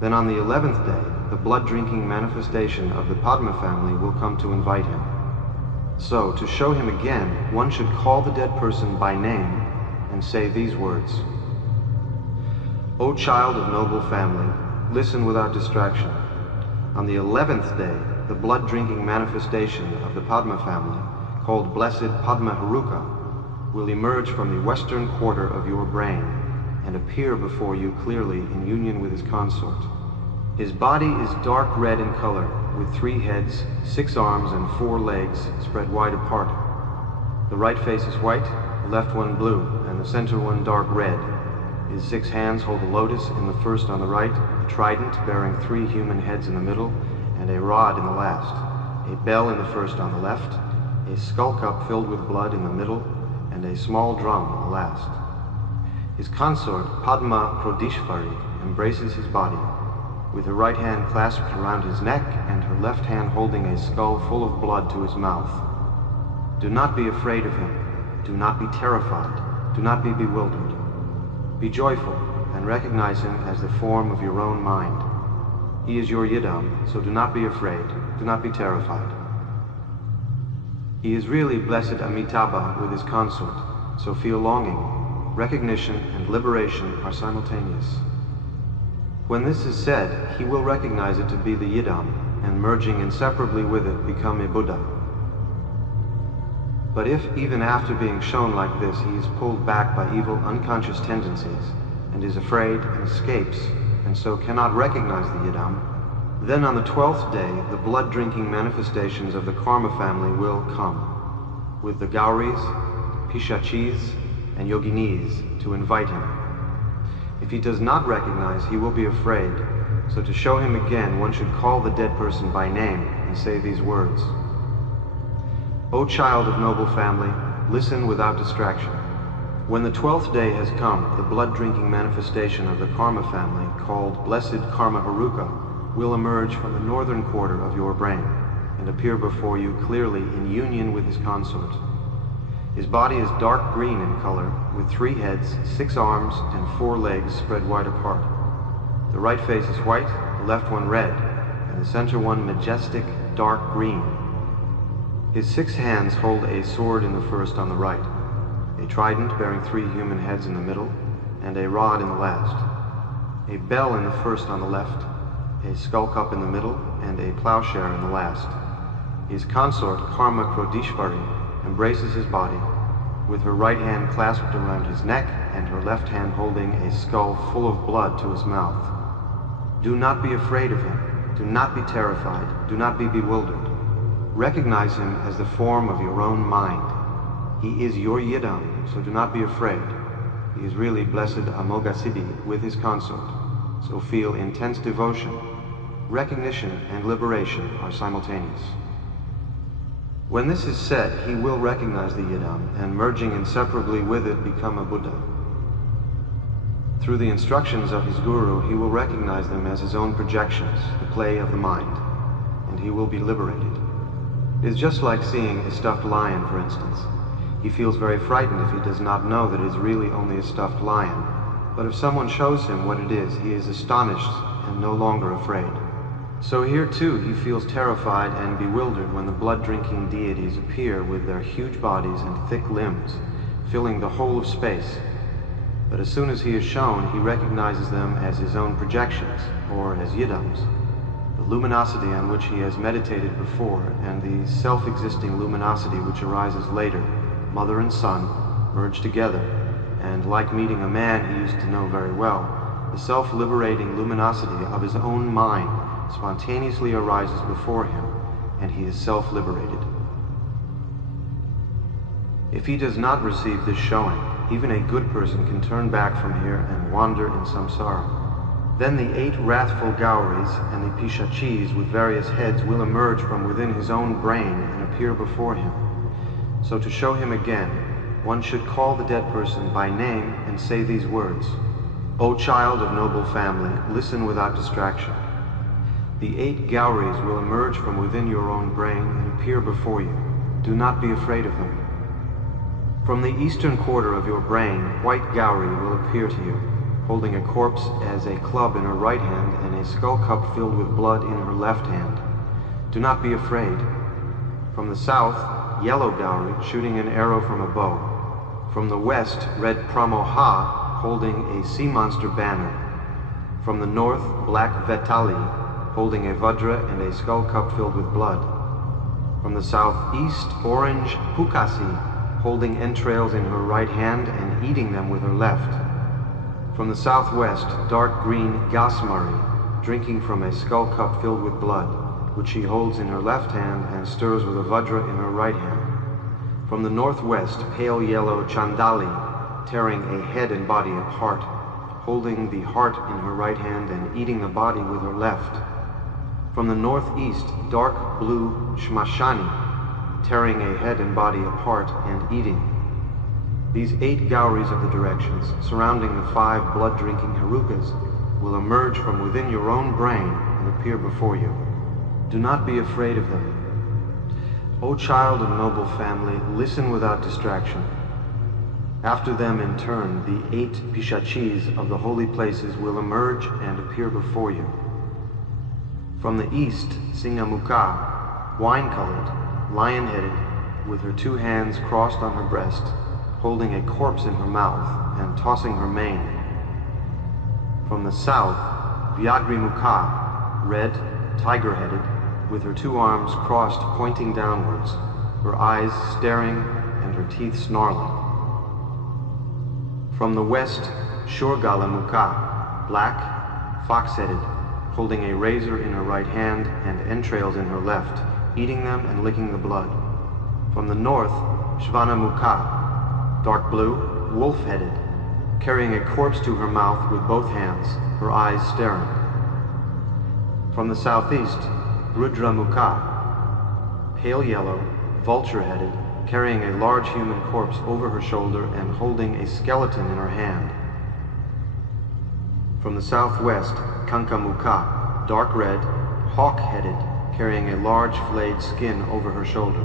then on the 11th day, the blood-drinking manifestation of the Padma family will come to invite him. So, to show him again, one should call the dead person by name and say these words. O child of noble family, listen without distraction. On the 11th day, the blood-drinking manifestation of the Padma family, called Blessed Padma Heruka, will emerge from the western quarter of your brain and appear before you clearly in union with his consort. His body is dark red in color, with 3 heads, 6 arms, and 4 legs spread wide apart. The right face is white, the left one blue, and the center one dark red. His 6 hands hold a lotus in the first on the right, a trident bearing 3 human heads in the middle, and a rod in the last, a bell in the first on the left, a skull cup filled with blood in the middle, and a small drum in the last. His consort, Padma Prodishvari, embraces his body, with her right hand clasped around his neck and her left hand holding a skull full of blood to his mouth. Do not be afraid of him. Do not be terrified. Do not be bewildered. Be joyful and recognize him as the form of your own mind. He is your Yidam, so do not be afraid. Do not be terrified. He is really blessed Amitabha with his consort, so feel longing. Recognition and liberation are simultaneous. When this is said, he will recognize it to be the Yidam, and merging inseparably with it, become a Buddha. But if, even after being shown like this, he is pulled back by evil unconscious tendencies, and is afraid and escapes, and so cannot recognize the Yidam, then on the 12th day, the blood-drinking manifestations of the Karma family will come, with the Gauris, Pishachis, and Yoginis to invite him. If he does not recognize, he will be afraid, so to show him again, one should call the dead person by name and say these words. O child of noble family, listen without distraction. When the 12th day has come, the blood-drinking manifestation of the Karma family, called Blessed Karma Heruka, will emerge from the northern quarter of your brain and appear before you clearly in union with his consort. His body is dark green in color, with 3 heads, 6 arms, and 4 legs spread wide apart. The right face is white, the left one red, and the center one majestic, dark green. His 6 hands hold a sword in the first on the right, a trident bearing 3 human heads in the middle, and a rod in the last, a bell in the first on the left, a skull cup in the middle, and a plowshare in the last. His consort, Karma Krodishvari, embraces his body, with her right hand clasped around his neck and her left hand holding a skull full of blood to his mouth. Do not be afraid of him. Do not be terrified. Do not be bewildered. Recognize him as the form of your own mind. He is your Yidam, so do not be afraid. He is really Blessed Amoghasiddhi with his consort, so feel intense devotion. Recognition and liberation are simultaneous. When this is said, he will recognize the Yidam, and merging inseparably with it, become a Buddha. Through the instructions of his Guru, he will recognize them as his own projections, the play of the mind, and he will be liberated. It is just like seeing a stuffed lion, for instance. He feels very frightened if he does not know that it is really only a stuffed lion. But if someone shows him what it is, he is astonished and no longer afraid. So here too he feels terrified and bewildered when the blood-drinking deities appear with their huge bodies and thick limbs, filling the whole of space. But as soon as he is shown, he recognizes them as his own projections, or as Yidams, the luminosity on which he has meditated before, and the self-existing luminosity which arises later, mother and son, merge together, and like meeting a man he used to know very well, the self-liberating luminosity of his own mind spontaneously arises before him, and he is self-liberated. If he does not receive this showing, even a good person can turn back from here and wander in samsara. Then the 8 wrathful Gauris and the Pishachis with various heads will emerge from within his own brain and appear before him. So to show him again, one should call the dead person by name and say these words: O child of noble family, listen without distraction. The 8 Gauris will emerge from within your own brain and appear before you. Do not be afraid of them. From the eastern quarter of your brain, white Gauri will appear to you, holding a corpse as a club in her right hand and a skull cup filled with blood in her left hand. Do not be afraid. From the south, yellow Gauri shooting an arrow from a bow. From the west, red Pramoha holding a sea monster banner. From the north, black Vetali holding a Vajra and a skull cup filled with blood. From the southeast, orange Pukasi holding entrails in her right hand and eating them with her left. From the southwest, dark green Gasmari, drinking from a skull cup filled with blood, which she holds in her left hand and stirs with a Vajra in her right hand. From the northwest, pale yellow Chandali, tearing a head and body apart, holding the heart in her right hand and eating the body with her left. From the northeast, dark blue Shmashani, tearing a head and body apart and eating. These 8 Gauris of the directions, surrounding the 5 blood-drinking Herukas, will emerge from within your own brain and appear before you. Do not be afraid of them. O child of noble family, listen without distraction. After them in turn, the 8 Pishachis of the holy places will emerge and appear before you. From the east, Singamukha, wine-colored, lion-headed, with her 2 hands crossed on her breast, holding a corpse in her mouth and tossing her mane. From the south, Vyagrimukha, red, tiger-headed, with her 2 arms crossed pointing downwards, her eyes staring and her teeth snarling. From the west, Shurgalamukha, black, fox-headed, holding a razor in her right hand and entrails in her left, eating them and licking the blood. From the north, Shvanamukha, dark blue, wolf-headed, carrying a corpse to her mouth with both hands, her eyes staring. From the southeast, Rudramukha, pale yellow, vulture-headed, carrying a large human corpse over her shoulder and holding a skeleton in her hand. From the southwest, Kankamukha, dark red, hawk-headed, carrying a large flayed skin over her shoulder.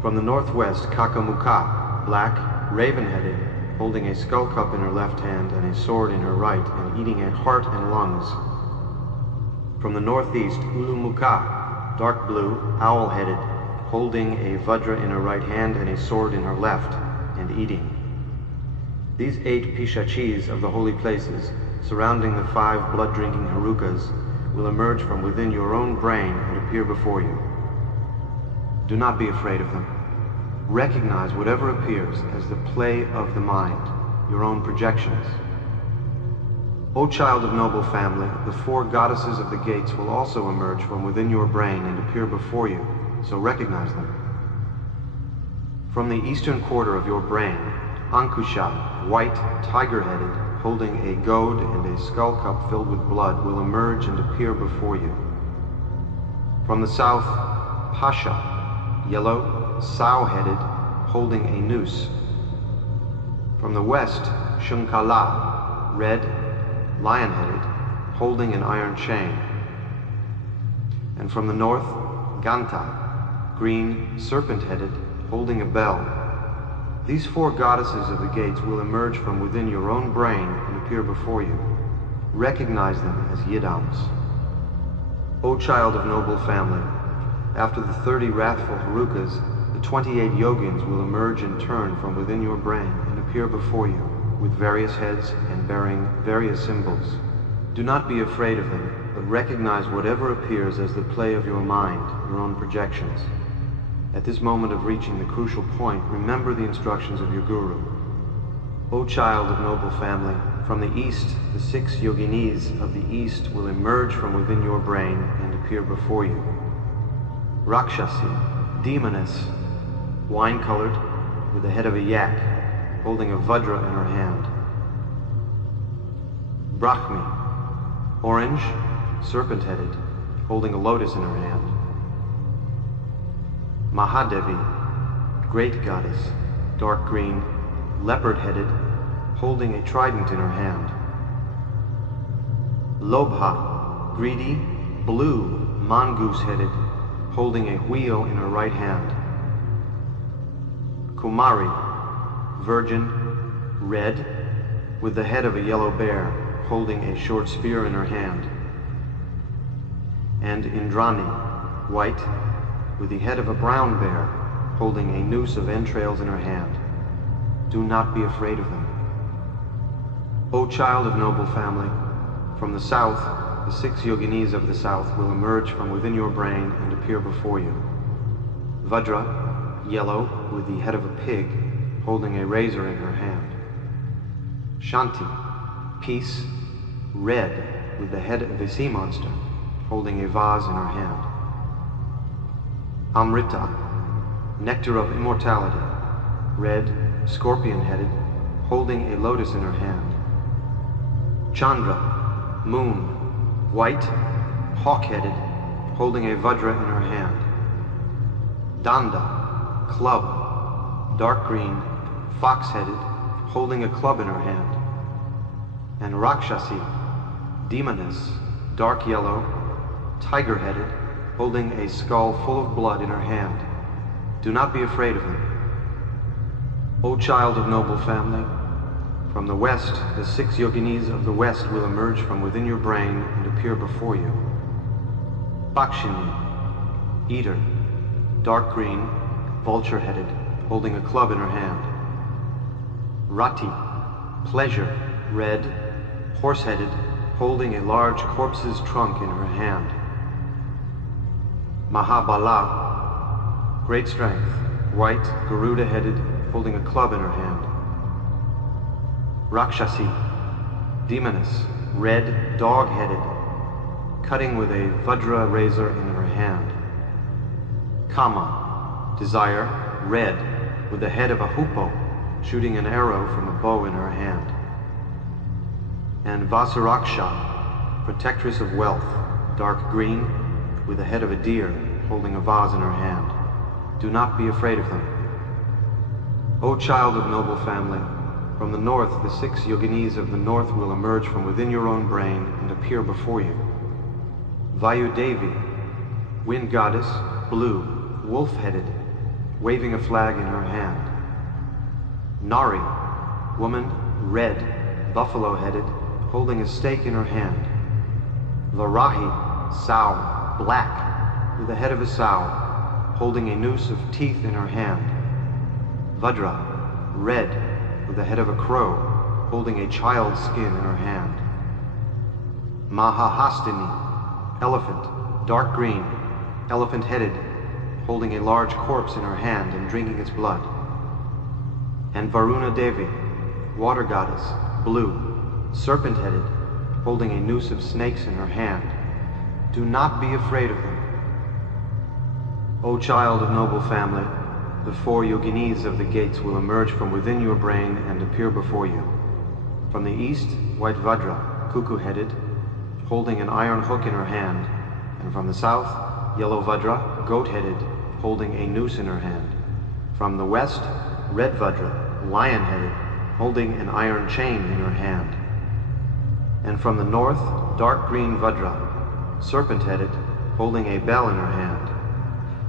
From the northwest, Kakamukha, black, raven-headed, holding a skull cup in her left hand and a sword in her right, and eating a heart and lungs. From the northeast, Ulumukha, dark blue, owl-headed, holding a Vajra in her right hand and a sword in her left, and eating. These 8 pishachis of the holy places, surrounding the 5 blood-drinking Herukas, will emerge from within your own brain and appear before you. Do not be afraid of them. Recognize whatever appears as the play of the mind, your own projections. O child of noble family, the 4 goddesses of the gates will also emerge from within your brain and appear before you, so recognize them. From the eastern quarter of your brain, Ankusha, white, tiger-headed, holding a goad and a skull cup filled with blood, will emerge and appear before you. From the south, Pasha, yellow, sow-headed, holding a noose. From the west, Shunkala, red, lion-headed, holding an iron chain. And from the north, Ganta, green, serpent-headed, holding a bell. These 4 goddesses of the gates will emerge from within your own brain and appear before you. Recognize them as Yidams. O child of noble family, after the 30 wrathful Herukas, the 28 Yogins will emerge in turn from within your brain and appear before you, with various heads and bearing various symbols. Do not be afraid of them, but recognize whatever appears as the play of your mind, your own projections. At this moment of reaching the crucial point, remember the instructions of your Guru. O child of noble family, from the east, the 6 Yoginis of the east will emerge from within your brain and appear before you. Rakshasi, demoness, wine-colored, with the head of a yak, holding a Vajra in her hand. Brahmi, orange, serpent-headed, holding a lotus in her hand. Mahadevi, great goddess, dark green, leopard-headed, holding a trident in her hand. Lobha, greedy, blue, mongoose-headed, holding a wheel in her right hand. Kumari, virgin, red, with the head of a yellow bear, holding a short spear in her hand. And Indrani, white, with the head of a brown bear, holding a noose of entrails in her hand. Do not be afraid of them. O child of noble family, from the south, the 6 Yoginis of the south will emerge from within your brain and appear before you. Vajra, yellow, with the head of a pig, holding a razor in her hand. Shanti, peace, red, with the head of a sea monster, holding a vase in her hand. Amrita, nectar of immortality, red, scorpion-headed, holding a lotus in her hand. Chandra, moon, white, hawk-headed, holding a Vajra in her hand. Danda, club, dark green, fox-headed, holding a club in her hand. And Rakshasi, demoness, dark yellow, tiger-headed, holding a skull full of blood in her hand. Do not be afraid of them. O child of noble family, from the west, the 6 Yoginis of the west will emerge from within your brain and appear before you. Bakshini, eater, dark green, vulture-headed, holding a club in her hand. Rati, pleasure, red, horse-headed, holding a large corpse's trunk in her hand. Mahabala, great strength, white, Garuda-headed, holding a club in her hand. Rakshasi, demoness, red, dog-headed, cutting with a Vajra razor in her hand. Kama, desire, red, with the head of a hoopoe, shooting an arrow from a bow in her hand. And Vasaraksha, protectress of wealth, dark green, with the head of a deer, holding a vase in her hand. Do not be afraid of them. O child of noble family, from the north the 6 Yoginis of the north will emerge from within your own brain and appear before you. Vayudevi, wind goddess, blue, wolf-headed, waving a flag in her hand. Nari, woman, red, buffalo-headed, holding a stake in her hand. Varahi, sow, black, with the head of a sow, holding a noose of teeth in her hand. Vajra, red, with the head of a crow, holding a child's skin in her hand. Mahahastini, elephant, dark green, elephant-headed, holding a large corpse in her hand and drinking its blood. And Varuna Devi, water goddess, blue, serpent-headed, holding a noose of snakes in her hand. Do not be afraid of them. O child of noble family, the 4 yoginis of the gates will emerge from within your brain and appear before you. From the east, white Vajra, cuckoo-headed, holding an iron hook in her hand, and from the south, yellow Vajra, goat-headed, holding a noose in her hand. From the west, red Vajra, lion-headed, holding an iron chain in her hand. And from the north, dark green Vajra, serpent-headed, holding a bell in her hand.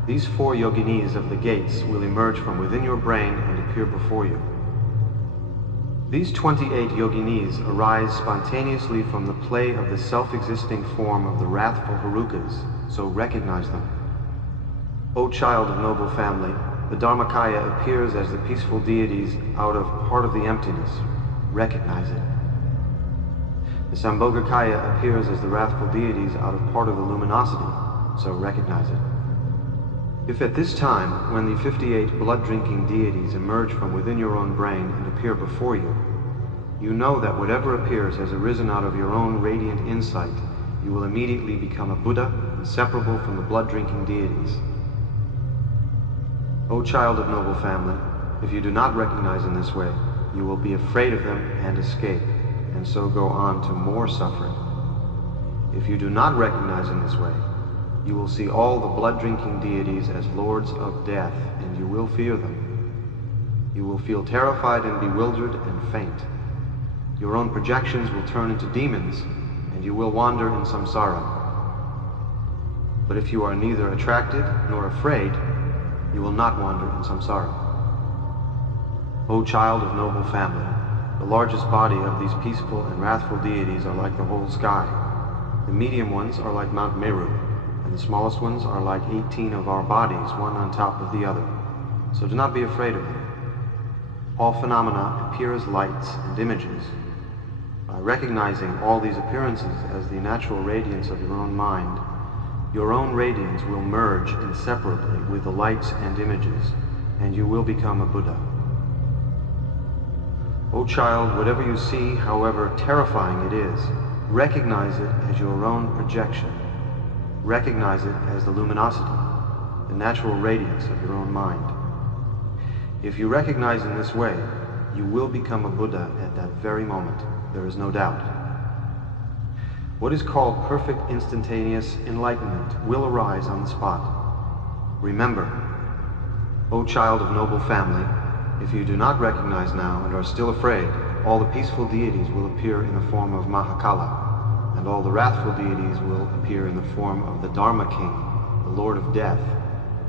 These 4 yoginis of the gates will emerge from within your brain and appear before you. These 28 yoginis arise spontaneously from the play of the self-existing form of the wrathful Herukas, so recognize them. O child of noble family, the Dharmakaya appears as the peaceful deities out of part of the emptiness. Recognize it. The Sambhogakaya appears as the wrathful deities out of part of the luminosity, so recognize it. If at this time, when the 58 blood-drinking deities emerge from within your own brain and appear before you, you know that whatever appears has arisen out of your own radiant insight, you will immediately become a Buddha, inseparable from the blood-drinking deities. O child of noble family, if you do not recognize in this way, you will be afraid of them and escape, and so go on to more suffering. If you do not recognize in this way, you will see all the blood-drinking deities as lords of death, and you will fear them. You will feel terrified and bewildered and faint. Your own projections will turn into demons, and you will wander in samsara. But if you are neither attracted nor afraid, you will not wander in samsara. O child of noble family, the largest body of these peaceful and wrathful deities are like the whole sky. The medium ones are like Mount Meru, and the smallest ones are like 18 of our bodies, one on top of the other. So do not be afraid of them. All phenomena appear as lights and images. By recognizing all these appearances as the natural radiance of your own mind, your own radiance will merge inseparably with the lights and images, and you will become a Buddha. O child, whatever you see, however terrifying it is, recognize it as your own projection. Recognize it as the luminosity, the natural radiance of your own mind. If you recognize in this way, you will become a Buddha at that very moment, there is no doubt. What is called perfect instantaneous enlightenment will arise on the spot. Remember, O child of noble family, if you do not recognize now and are still afraid, all the peaceful deities will appear in the form of Mahakala, and all the wrathful deities will appear in the form of the Dharma King, the Lord of Death,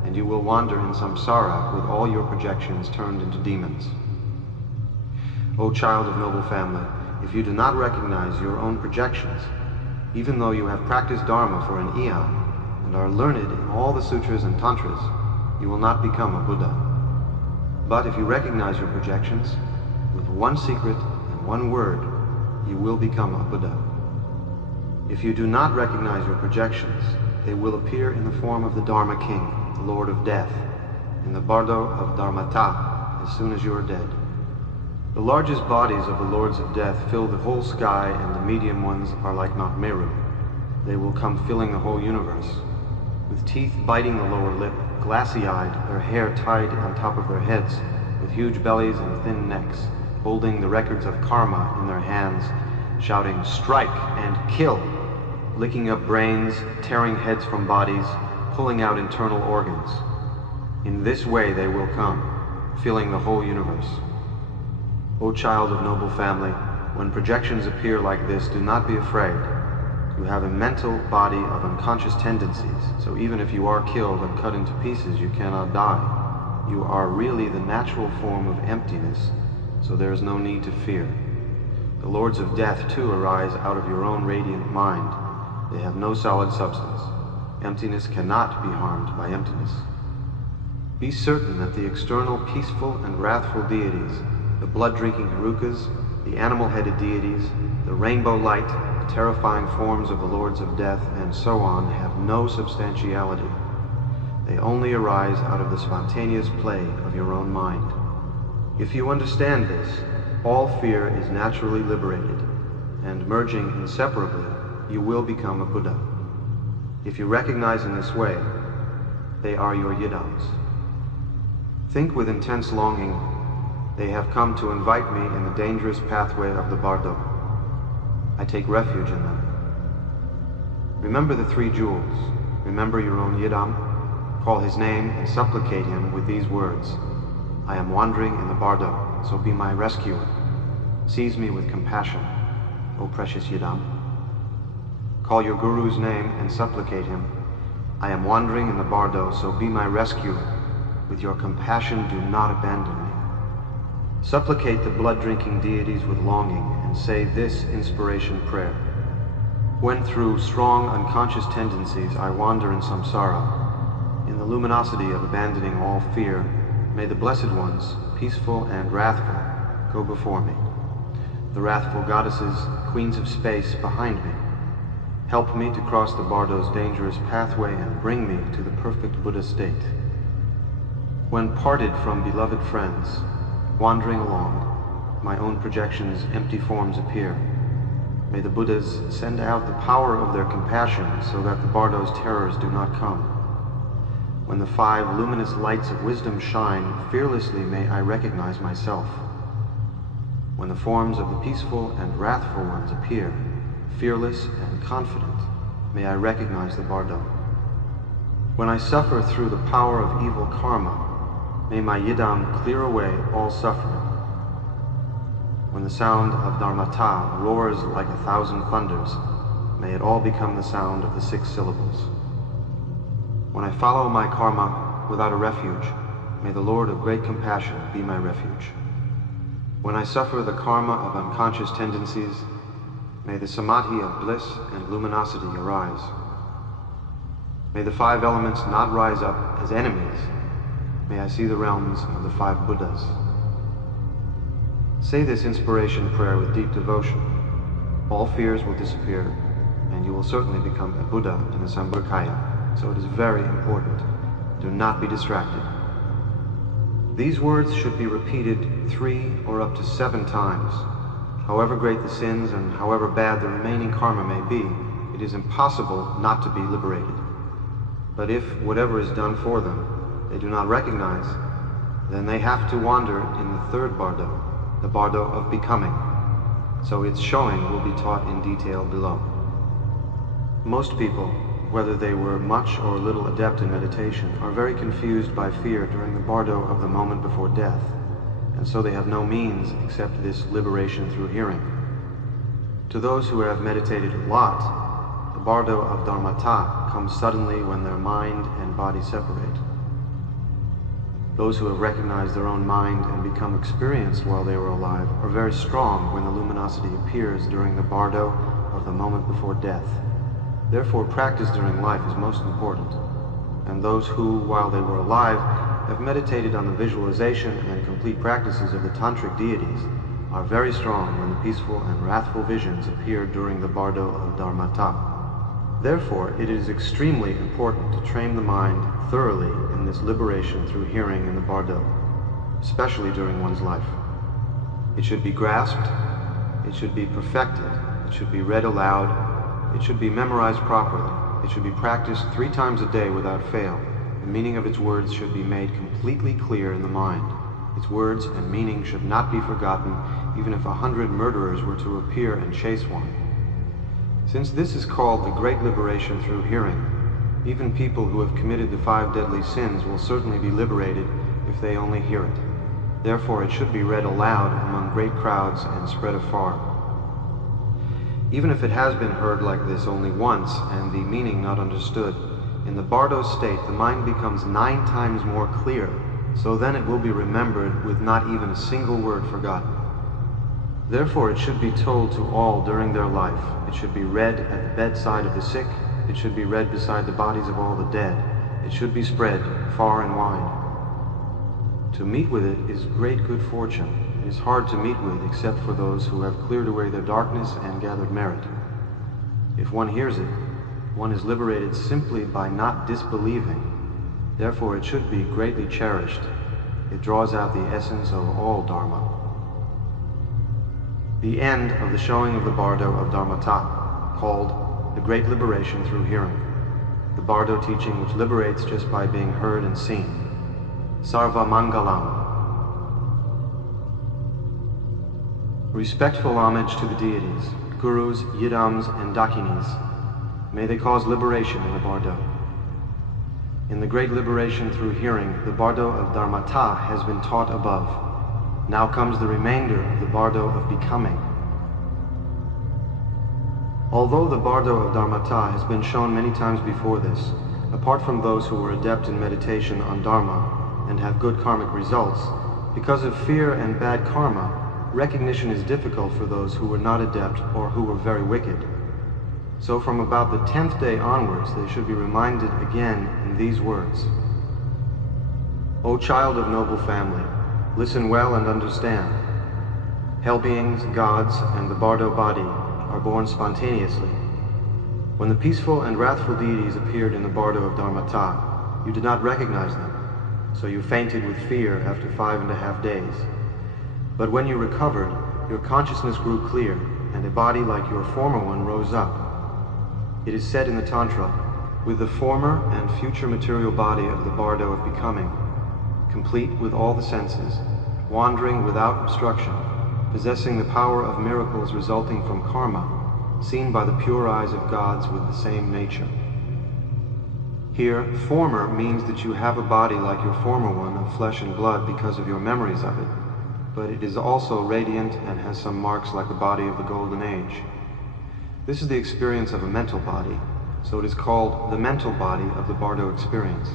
and you will wander in samsara with all your projections turned into demons. O child of noble family, if you do not recognize your own projections, even though you have practiced Dharma for an eon and are learned in all the sutras and tantras, you will not become a Buddha. But if you recognize your projections, with one secret and one word, you will become a Buddha. If you do not recognize your projections, they will appear in the form of the Dharma King, the Lord of Death, in the Bardo of Dharmata, as soon as you are dead. The largest bodies of the Lords of Death fill the whole sky, and the medium ones are like Mount Meru. They will come filling the whole universe. With teeth biting the lower lip, glassy-eyed, their hair tied on top of their heads, with huge bellies and thin necks, holding the records of karma in their hands, shouting, "Strike and kill!" licking up brains, tearing heads from bodies, pulling out internal organs. In this way they will come, filling the whole universe. O child of noble family, when projections appear like this, do not be afraid. You have a mental body of unconscious tendencies, so even if you are killed and cut into pieces, you cannot die. You are really the natural form of emptiness, so there is no need to fear. The Lords of Death too arise out of your own radiant mind. They have no solid substance. Emptiness cannot be harmed by emptiness. Be certain that the external peaceful and wrathful deities, the blood-drinking Herukas, the animal-headed deities, the rainbow light, the terrifying forms of the lords of death, and so on, have no substantiality. They only arise out of the spontaneous play of your own mind. If you understand this, all fear is naturally liberated, and merging inseparably, you will become a Buddha. If you recognize in this way, they are your yidams. Think with intense longing, they have come to invite me in the dangerous pathway of the Bardo. I take refuge in them. Remember the three jewels. Remember your own yidam. Call his name and supplicate him with these words. I am wandering in the Bardo, so be my rescuer. Seize me with compassion, O precious yidam. Call your guru's name and supplicate him. I am wandering in the Bardo, so be my rescuer. With your compassion, do not abandon me. Supplicate the blood-drinking deities with longing and say this inspiration prayer. When through strong unconscious tendencies I wander in samsara, in the luminosity of abandoning all fear, may the blessed ones, peaceful and wrathful, go before me. The wrathful goddesses, queens of space, behind me. Help me to cross the Bardo's dangerous pathway and bring me to the perfect Buddha state. When parted from beloved friends, wandering along, my own projections, empty forms appear. May the Buddhas send out the power of their compassion so that the Bardo's terrors do not come. When the 5 luminous lights of wisdom shine, fearlessly may I recognize myself. When the forms of the peaceful and wrathful ones appear, fearless and confident, may I recognize the Bardo. When I suffer through the power of evil karma, may my yidam clear away all suffering. When the sound of Dharmata roars like 1,000 thunders, may it all become the sound of the 6 syllables. When I follow my karma without a refuge, may the Lord of great compassion be my refuge. When I suffer the karma of unconscious tendencies, may the samadhi of bliss and luminosity arise. May the 5 elements not rise up as enemies. May I see the realms of the 5 Buddhas. Say this inspiration prayer with deep devotion. All fears will disappear, and you will certainly become a Buddha in the Sambhurkaya, so it is very important. Do not be distracted. These words should be repeated 3 or up to 7 times. However great the sins and however bad the remaining karma may be, it is impossible not to be liberated. But if whatever is done for them they do not recognize, then they have to wander in the 3rd Bardo, the Bardo of Becoming. So its showing will be taught in detail below. Most people, whether they were much or little adept in meditation, are very confused by fear during the Bardo of the moment before death, and so they have no means except this liberation through hearing. To those who have meditated a lot, the Bardo of Dharmata comes suddenly when their mind and body separate. Those who have recognized their own mind and become experienced while they were alive are very strong when the luminosity appears during the Bardo of the moment before death. Therefore, practice during life is most important. And those who, while they were alive, have meditated on the visualization and complete practices of the tantric deities are very strong when the peaceful and wrathful visions appear during the Bardo of Dharmata. Therefore, it is extremely important to train the mind thoroughly in this liberation through hearing in the Bardo, especially during one's life. It should be grasped, it should be perfected, it should be read aloud, it should be memorized properly, it should be practiced 3 times a day without fail. The meaning of its words should be made completely clear in the mind. Its words and meaning should not be forgotten, even if 100 murderers were to appear and chase one. Since this is called the Great Liberation through hearing, even people who have committed the 5 deadly sins will certainly be liberated if they only hear it. Therefore, it should be read aloud among great crowds and spread afar. Even if it has been heard like this only once and the meaning not understood, in the Bardo state the mind becomes 9 times more clear, so then it will be remembered with not even a single word forgotten. Therefore, it should be told to all during their life. It should be read at the bedside of the sick. It should be read beside the bodies of all the dead. It should be spread far and wide. To meet with it is great good fortune. It is hard to meet with except for those who have cleared away their darkness and gathered merit. If one hears it, one is liberated simply by not disbelieving. Therefore it should be greatly cherished. It draws out the essence of all Dharma. The end of the showing of the Bardo of Dharmata, called the Great Liberation Through Hearing. The Bardo teaching which liberates just by being heard and seen. Sarva Mangalam. Respectful homage to the deities, gurus, yidams, and dakinis. May they cause liberation in the Bardo. In the Great Liberation Through Hearing, the Bardo of Dharmata has been taught above. Now comes the remainder of the Bardo of Becoming. Although the Bardo of Dharmata has been shown many times before this, apart from those who were adept in meditation on Dharma and have good karmic results, because of fear and bad karma, recognition is difficult for those who were not adept or who were very wicked. So from about the 10th day onwards, they should be reminded again in these words. O child of noble family, listen well and understand. Hell beings, gods, and the Bardo body are born spontaneously. When the peaceful and wrathful deities appeared in the Bardo of Dharmata, you did not recognize them, so you fainted with fear after 5.5 days. But when you recovered, your consciousness grew clear, and a body like your former one rose up. It is said in the Tantra, with the former and future material body of the Bardo of Becoming, complete with all the senses, wandering without obstruction, possessing the power of miracles resulting from karma, seen by the pure eyes of gods with the same nature. Here, former means that you have a body like your former one of flesh and blood because of your memories of it, but it is also radiant and has some marks like the body of the Golden Age. This is the experience of a mental body, so it is called the mental body of the Bardo experience.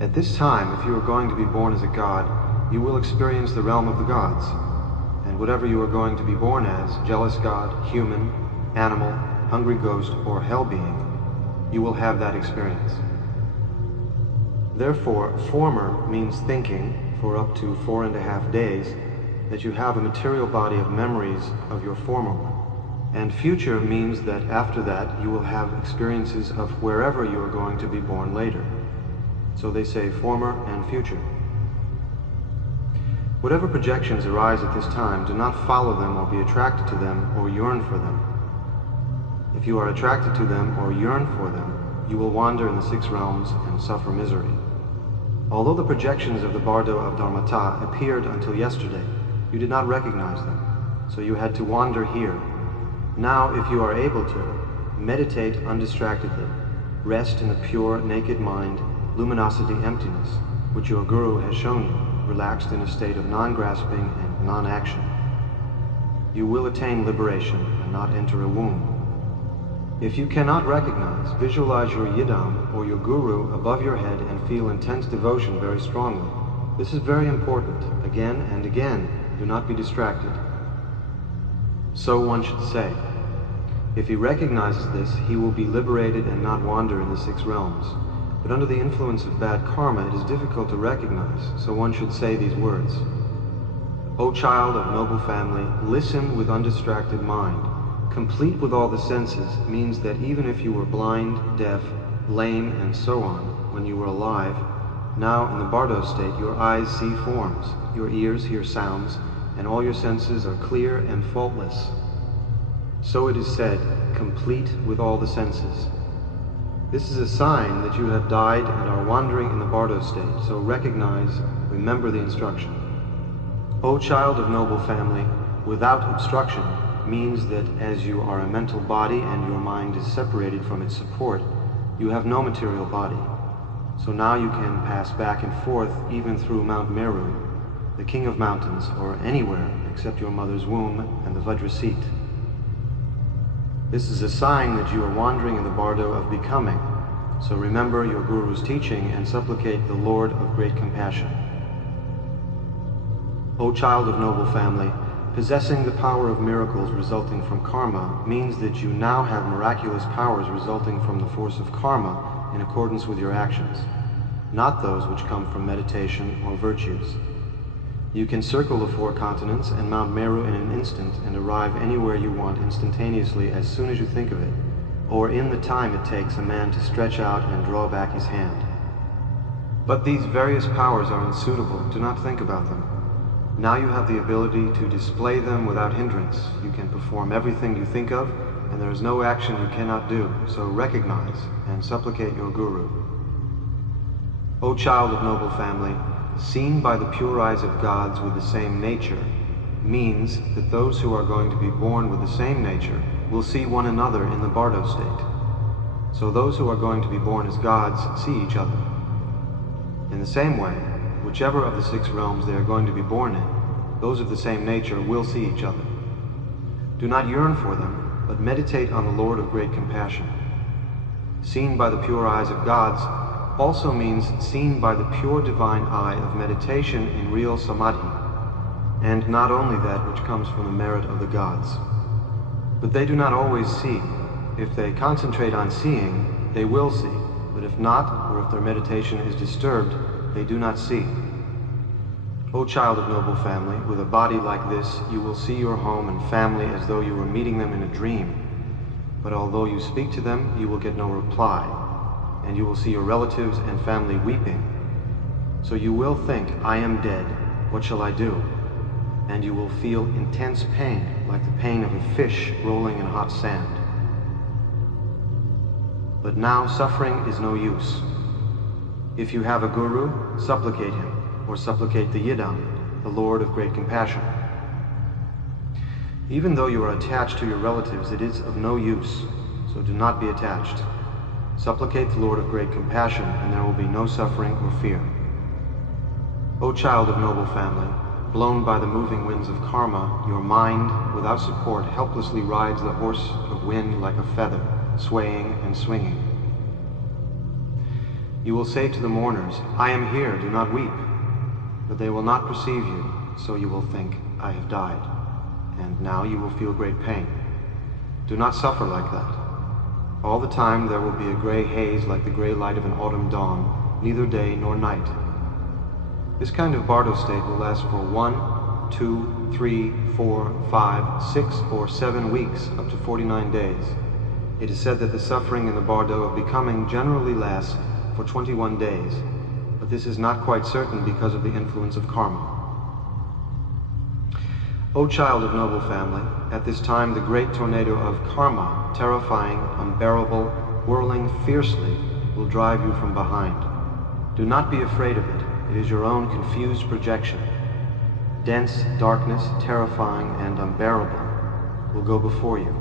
At this time, if you are going to be born as a god, you will experience the realm of the gods, and whatever you are going to be born as, jealous god, human, animal, hungry ghost, or hell being, you will have that experience. Therefore, former means thinking, for up to 4.5 days, that you have a material body of memories of your former one. And future means that after that you will have experiences of wherever you are going to be born later. So they say former and future. Whatever projections arise at this time, do not follow them or be attracted to them or yearn for them. If you are attracted to them or yearn for them, you will wander in the 6 realms and suffer misery. Although the projections of the Bardo of Dharmata appeared until yesterday, you did not recognize them, so you had to wander here. Now, if you are able to, meditate undistractedly. Rest in the pure, naked mind, luminosity, emptiness, which your guru has shown you, relaxed in a state of non-grasping and non-action. You will attain liberation and not enter a womb. If you cannot recognize, visualize your yidam or your guru above your head and feel intense devotion very strongly. This is very important. Again and again, do not be distracted. So one should say. If he recognizes this, he will be liberated and not wander in the 6 realms. But under the influence of bad karma, it is difficult to recognize, so one should say these words. O child of noble family, listen with undistracted mind. Complete with all the senses means that even if you were blind, deaf, lame, and so on when you were alive, now in the Bardo state your eyes see forms, your ears hear sounds, and all your senses are clear and faultless. So it is said, complete with all the senses. This is a sign that you have died and are wandering in the Bardo state, so recognize, remember the instruction. O child of noble family, without obstruction means that as you are a mental body and your mind is separated from its support, you have no material body. So now you can pass back and forth even through Mount Meru, the king of mountains, or anywhere except your mother's womb and the Vajra seat. This is a sign that you are wandering in the Bardo of Becoming, so remember your guru's teaching and supplicate the Lord of great compassion. O child of noble family, possessing the power of miracles resulting from karma means that you now have miraculous powers resulting from the force of karma in accordance with your actions. not those which come from meditation or virtues. You can circle the 4 continents and Mount Meru in an instant and arrive anywhere you want instantaneously as soon as you think of it, or in the time it takes a man to stretch out and draw back his hand. But these various powers are unsuitable. Do not think about them. Now you have the ability to display them without hindrance. You can perform everything you think of, and there is no action you cannot do, so recognize and supplicate your Guru. O child of noble family, seen by the pure eyes of gods with the same nature means that those who are going to be born with the same nature will see one another in the Bardo state. So those who are going to be born as gods see each other. In the same way, whichever of the 6 realms they are going to be born in, those of the same nature will see each other. Do not yearn for them, but meditate on the Lord of great compassion. Seen by the pure eyes of gods also means seen by the pure divine eye of meditation in real samadhi, and not only that which comes from the merit of the gods. But they do not always see. If they concentrate on seeing, they will see, but if not, or if their meditation is disturbed, they do not see. O child of noble family, with a body like this, you will see your home and family as though you were meeting them in a dream. But although you speak to them, you will get no reply, and you will see your relatives and family weeping. So you will think, I am dead, what shall I do? And you will feel intense pain, like the pain of a fish rolling in hot sand. But now suffering is no use. If you have a Guru, supplicate him, or supplicate the Yidam, the Lord of great compassion. Even though you are attached to your relatives, it is of no use, so do not be attached. Supplicate the Lord of great compassion, and there will be no suffering or fear. O child of noble family, blown by the moving winds of karma, your mind, without support, helplessly rides the horse of wind like a feather, swaying and swinging. You will say to the mourners, I am here, do not weep. But they will not perceive you, so you will think, I have died. And now you will feel great pain. Do not suffer like that. All the time there will be a gray haze like the gray light of an autumn dawn, neither day nor night. This kind of Bardo state will last for 1, 2, 3, 4, 5, 6, or 7 weeks, up to 49 days. It is said that the suffering in the Bardo of Becoming generally lasts for 21 days, but this is not quite certain because of the influence of karma. O child of noble family, at this time the great tornado of karma, terrifying, unbearable, whirling fiercely, will drive you from behind. Do not be afraid of it. It is your own confused projection. Dense darkness, terrifying and unbearable, will go before you,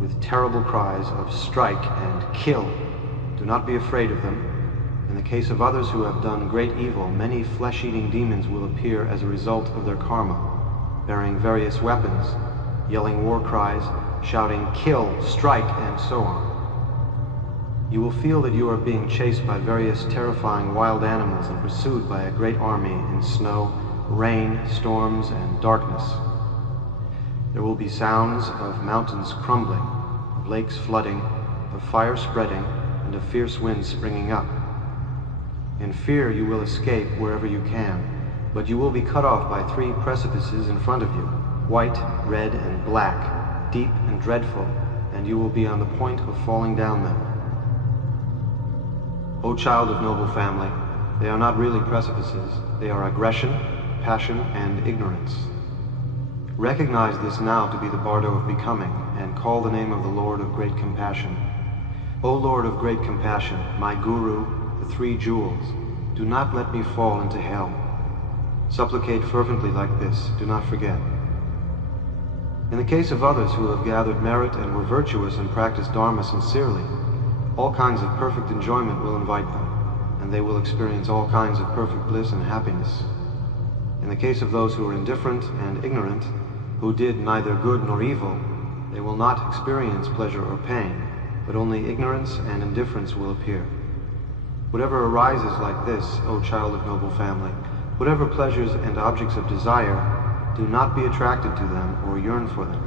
with terrible cries of strike and kill. Do not be afraid of them. In the case of others who have done great evil, many flesh-eating demons will appear as a result of their karma, bearing various weapons, yelling war cries, shouting kill, strike, and so on. You will feel that you are being chased by various terrifying wild animals and pursued by a great army in snow, rain, storms, and darkness. There will be sounds of mountains crumbling, of lakes flooding, of fire spreading, and of fierce winds springing up. In fear you will escape wherever you can, but you will be cut off by 3 precipices in front of you, white, red, and black, deep and dreadful, and you will be on the point of falling down them. O child of noble family, they are not really precipices, they are aggression, passion, and ignorance. Recognize this now to be the Bardo of Becoming, and call the name of the Lord of great compassion. O Lord of great compassion, my Guru, the 3 jewels, do not let me fall into hell. Supplicate fervently like this, do not forget. In the case of others who have gathered merit and were virtuous and practiced Dharma sincerely, all kinds of perfect enjoyment will invite them, and they will experience all kinds of perfect bliss and happiness. In the case of those who are indifferent and ignorant, who did neither good nor evil, they will not experience pleasure or pain, but only ignorance and indifference will appear. Whatever arises like this, O child of noble family, whatever pleasures and objects of desire, do not be attracted to them or yearn for them.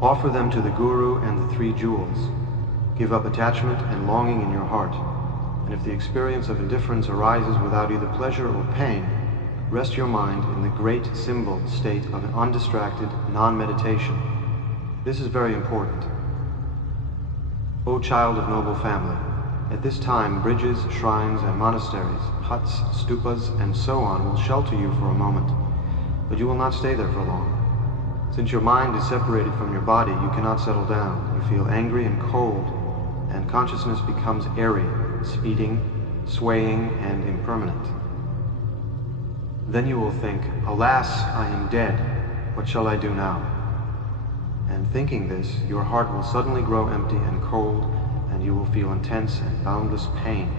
Offer them to the Guru and the 3 jewels. Give up attachment and longing in your heart. and if the experience of indifference arises without either pleasure or pain, rest your mind in the great symbol state of an undistracted non-meditation. This is very important. O child of noble family, at this time bridges, shrines, and monasteries, huts, stupas, and so on will shelter you for a moment, but you will not stay there for long. Since your mind is separated from your body, you cannot settle down. You feel angry and cold, and consciousness becomes airy, speeding, swaying, and impermanent. Then you will think, alas, I am dead. What shall I do now? And thinking this, your heart will suddenly grow empty and cold, and you will feel intense and boundless pain.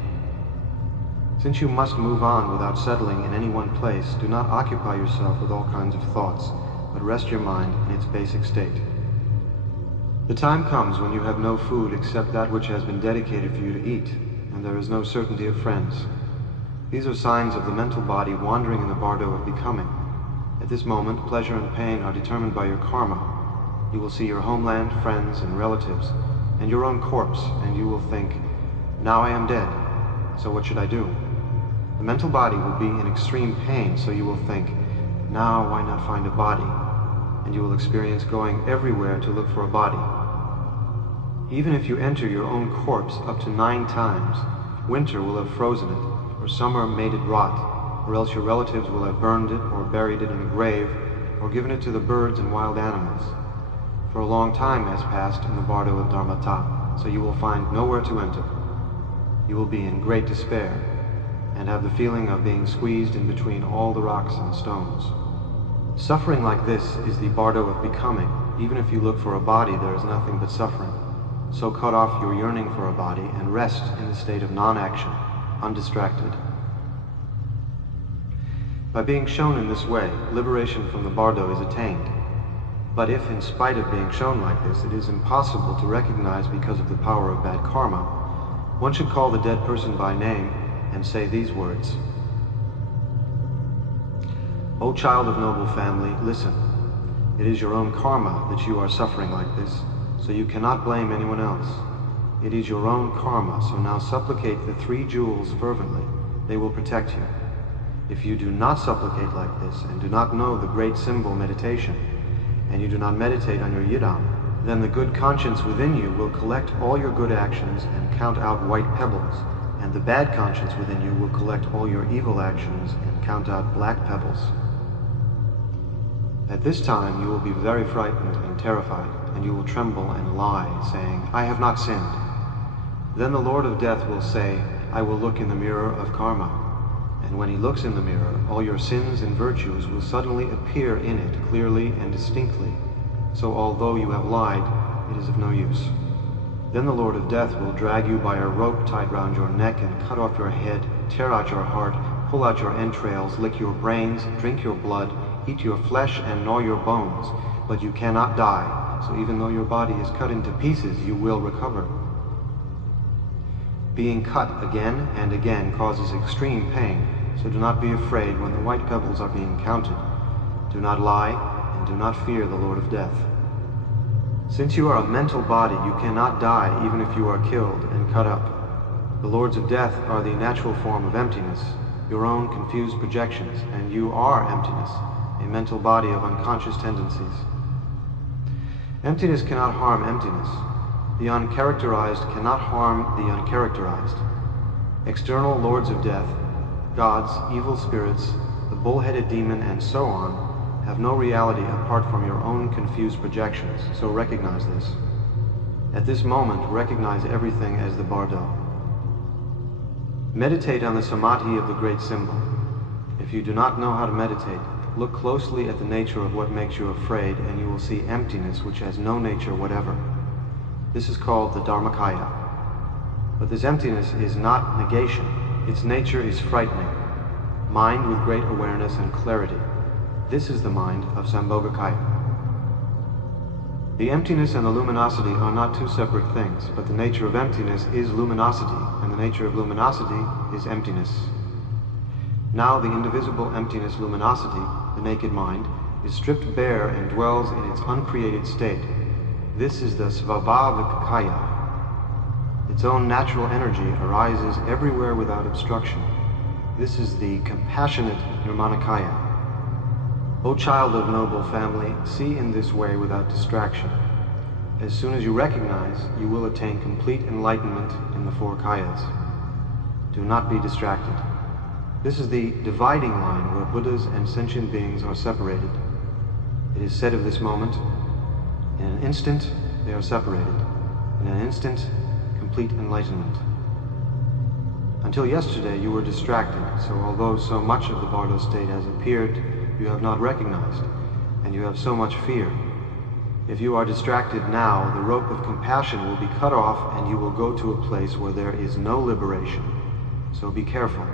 Since you must move on without settling in any one place, do not occupy yourself with all kinds of thoughts, but rest your mind in its basic state. The time comes when you have no food except that which has been dedicated for you to eat, and there is no certainty of friends. These are signs of the mental body wandering in the Bardo of Becoming. At this moment, pleasure and pain are determined by your karma. You will see your homeland, friends, and relatives, and your own corpse, and you will think, now I am dead, so what should I do? The mental body will be in extreme pain, so you will think, now why not find a body? And you will experience going everywhere to look for a body. Even if you enter your own corpse up to 9 times, winter will have frozen it, or summer made it rot, or else your relatives will have burned it, or buried it in a grave, or given it to the birds and wild animals. For a long time has passed in the Bardo of Dharmata, so you will find nowhere to enter. You will be in great despair, and have the feeling of being squeezed in between all the rocks and stones. Suffering like this is the Bardo of Becoming. Even if you look for a body, there is nothing but suffering. So cut off your yearning for a body and rest in the state of non-action, undistracted. By being shown in this way, liberation from the Bardo is attained. But if, in spite of being shown like this, it is impossible to recognize because of the power of bad karma, one should call the dead person by name and say these words. O child of noble family, listen. It is your own karma that you are suffering like this, so you cannot blame anyone else. It is your own karma, so now supplicate the 3 jewels fervently. They will protect you. If you do not supplicate like this, and do not know the great symbol meditation, and you do not meditate on your yidam, then the good conscience within you will collect all your good actions and count out white pebbles, and the bad conscience within you will collect all your evil actions and count out black pebbles. At this time you will be very frightened and terrified, and you will tremble and lie, saying, I have not sinned. Then the Lord of Death will say, I will look in the mirror of karma. And when he looks in the mirror, all your sins and virtues will suddenly appear in it clearly and distinctly. So although you have lied, it is of no use. Then the Lord of Death will drag you by a rope tied round your neck and cut off your head, tear out your heart, pull out your entrails, lick your brains, drink your blood, eat your flesh, and gnaw your bones. But you cannot die, so even though your body is cut into pieces, you will recover. Being cut again and again causes extreme pain, so do not be afraid when the white pebbles are being counted. Do not lie, and do not fear the Lord of Death. Since you are a mental body, you cannot die even if you are killed and cut up. The Lords of Death are the natural form of emptiness, your own confused projections, and you are emptiness, a mental body of unconscious tendencies. Emptiness cannot harm emptiness. The uncharacterized cannot harm the uncharacterized. External Lords of Death, gods, evil spirits, the bull-headed demon, and so on, have no reality apart from your own confused projections, so recognize this. At this moment, recognize everything as the Bardo. Meditate on the samadhi of the great symbol. If you do not know how to meditate, look closely at the nature of what makes you afraid, and you will see emptiness which has no nature whatever. This is called the Dharmakaya. But this emptiness is not negation. Its nature is frightening. Mind with great awareness and clarity. This is the mind of Sambhogakaya. The emptiness and the luminosity are not 2 separate things, but the nature of emptiness is luminosity, and the nature of luminosity is emptiness. Now the indivisible emptiness luminosity, the naked mind, is stripped bare and dwells in its uncreated state. This is the Svabhavik Kaya. Its own natural energy arises everywhere without obstruction. This is the compassionate Nirmanakaya. O child of noble family, see in this way without distraction. As soon as you recognize, you will attain complete enlightenment in the four kayas. Do not be distracted. This is the dividing line where Buddhas and sentient beings are separated. It is said of this moment, in an instant they are separated. In an instant, complete enlightenment. Until yesterday you were distracted, so although so much of the Bardo state has appeared, you have not recognized, and you have so much fear. If you are distracted now, the rope of compassion will be cut off and you will go to a place where there is no liberation. So be careful.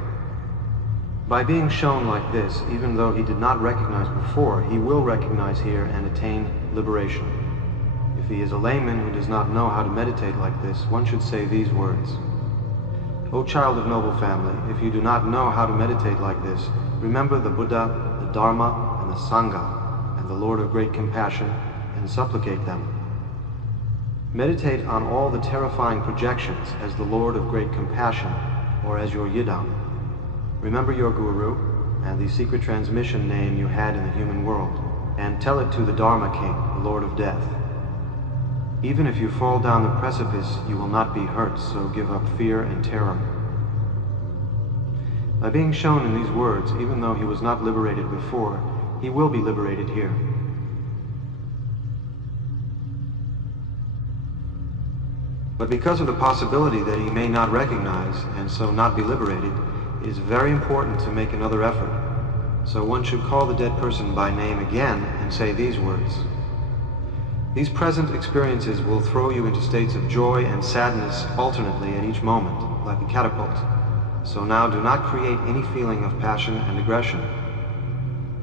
By being shown like this, even though he did not recognize before, he will recognize here and attain liberation. If he is a layman who does not know how to meditate like this, one should say these words. O child of noble family, if you do not know how to meditate like this, remember the Buddha, the Dharma, and the Sangha, and the Lord of great compassion, and supplicate them. Meditate on all the terrifying projections as the Lord of great compassion, or as your Yidam. Remember your Guru, and the secret transmission name you had in the human world, and tell it to the Dharma King, the Lord of Death. Even if you fall down the precipice, you will not be hurt, so give up fear and terror. By being shown in these words, even though he was not liberated before, he will be liberated here. But because of the possibility that he may not recognize, and so not be liberated, it is very important to make another effort. So one should call the dead person by name again and say these words. These present experiences will throw you into states of joy and sadness alternately at each moment, like a catapult. So now do not create any feeling of passion and aggression.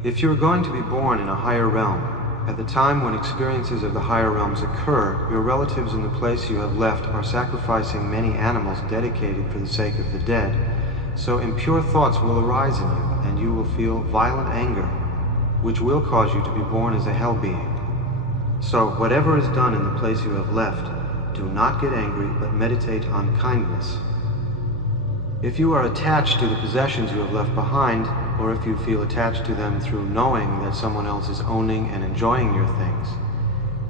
If you are going to be born in a higher realm, at the time when experiences of the higher realms occur, your relatives in the place you have left are sacrificing many animals dedicated for the sake of the dead. So impure thoughts will arise in you, and you will feel violent anger, which will cause you to be born as a hell being. So whatever is done in the place you have left, do not get angry, but meditate on kindness. If you are attached to the possessions you have left behind, or if you feel attached to them through knowing that someone else is owning and enjoying your things,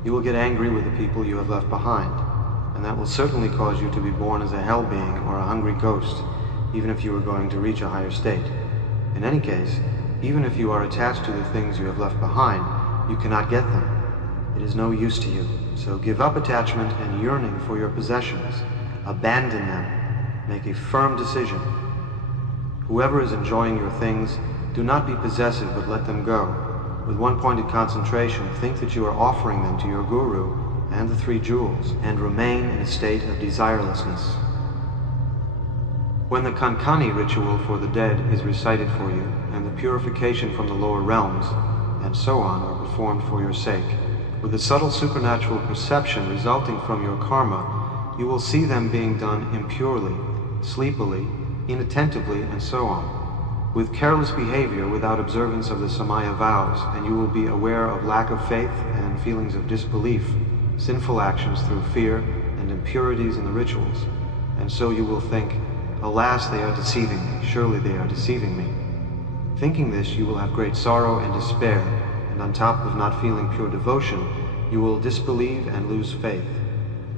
you will get angry with the people you have left behind, and that will certainly cause you to be born as a hell being or a hungry ghost, even if you are going to reach a higher state. In any case, even if you are attached to the things you have left behind, you cannot get them. It is no use to you, so give up attachment and yearning for your possessions. Abandon them. Make a firm decision. Whoever is enjoying your things, do not be possessive, but let them go. With one-pointed concentration, think that you are offering them to your Guru and the three jewels, and remain in a state of desirelessness. When the Kankani ritual for the dead is recited for you, and the purification from the lower realms, and so on, are performed for your sake, with the subtle supernatural perception resulting from your karma, you will see them being done impurely, sleepily, inattentively, and so on, with careless behavior without observance of the Samaya vows, and you will be aware of lack of faith and feelings of disbelief, sinful actions through fear, and impurities in the rituals, and so you will think, alas, they are deceiving me, surely they are deceiving me. Thinking this, you will have great sorrow and despair, and on top of not feeling pure devotion, you will disbelieve and lose faith,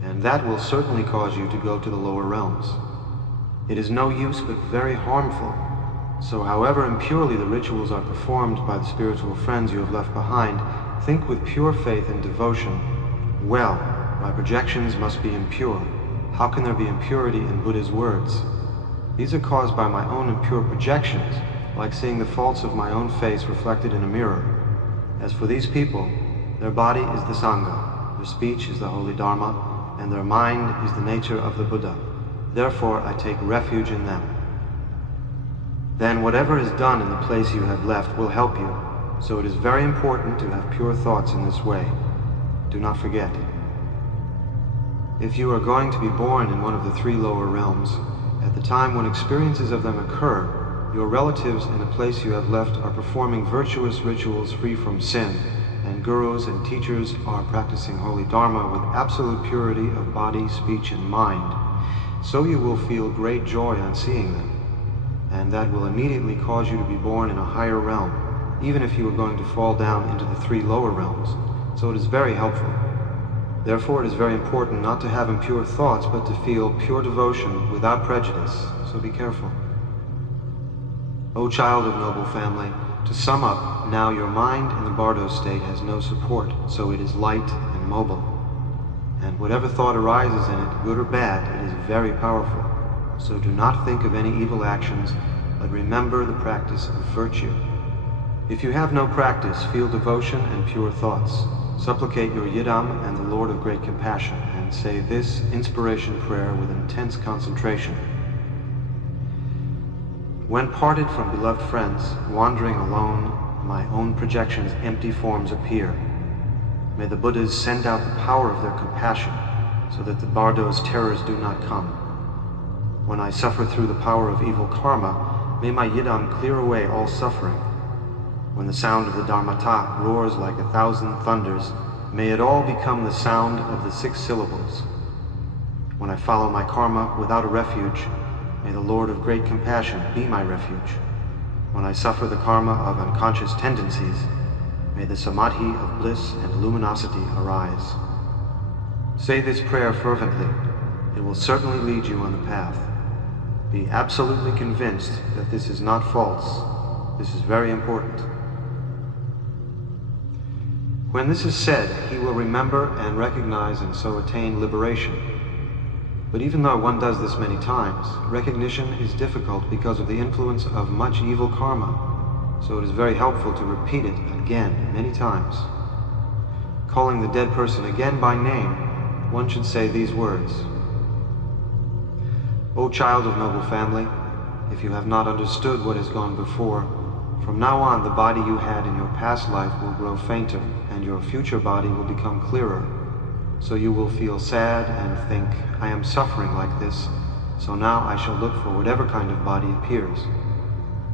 and that will certainly cause you to go to the lower realms. It is no use but very harmful. So however impurely the rituals are performed by the spiritual friends you have left behind, think with pure faith and devotion, well, my projections must be impure. How can there be impurity in Buddha's words? These are caused by my own impure projections, like seeing the faults of my own face reflected in a mirror. As for these people, their body is the Sangha, their speech is the holy Dharma, and their mind is the nature of the Buddha. Therefore, I take refuge in them. Then whatever is done in the place you have left will help you, so it is very important to have pure thoughts in this way. Do not forget. If you are going to be born in one of the three lower realms, at the time when experiences of them occur, your relatives in the place you have left are performing virtuous rituals free from sin, and gurus and teachers are practicing holy dharma with absolute purity of body, speech, and mind. so you will feel great joy on seeing them, and that will immediately cause you to be born in a higher realm, even if you are going to fall down into the 3 lower realms, so it is very helpful. Therefore, it is very important not to have impure thoughts, but to feel pure devotion without prejudice, so be careful. O child of noble family, to sum up, now your mind in the Bardo state has no support, so it is light and mobile. And whatever thought arises in it, good or bad, it is very powerful. So do not think of any evil actions, but remember the practice of virtue. If you have no practice, feel devotion and pure thoughts. Supplicate your Yidam and the Lord of Great Compassion, and say this inspiration prayer with intense concentration. When parted from beloved friends, wandering alone, my own projections' empty forms appear. May the Buddhas send out the power of their compassion, so that the Bardo's terrors do not come. When I suffer through the power of evil karma, may my Yidam clear away all suffering. When the sound of the Dharmata roars like 1,000 thunders, may it all become the sound of the 6 syllables. When I follow my karma without a refuge, may the Lord of Great Compassion be my refuge. When I suffer the karma of unconscious tendencies, may the samadhi of bliss and luminosity arise. Say this prayer fervently. It will certainly lead you on the path. Be absolutely convinced that this is not false. This is very important. When this is said, he will remember and recognize and so attain liberation. But even though one does this many times, recognition is difficult because of the influence of much evil karma, so it is very helpful to repeat it again many times. Calling the dead person again by name, one should say these words. O child of noble family, if you have not understood what has gone before, from now on the body you had in your past life will grow fainter, and your future body will become clearer. So you will feel sad and think, I am suffering like this, so now I shall look for whatever kind of body appears.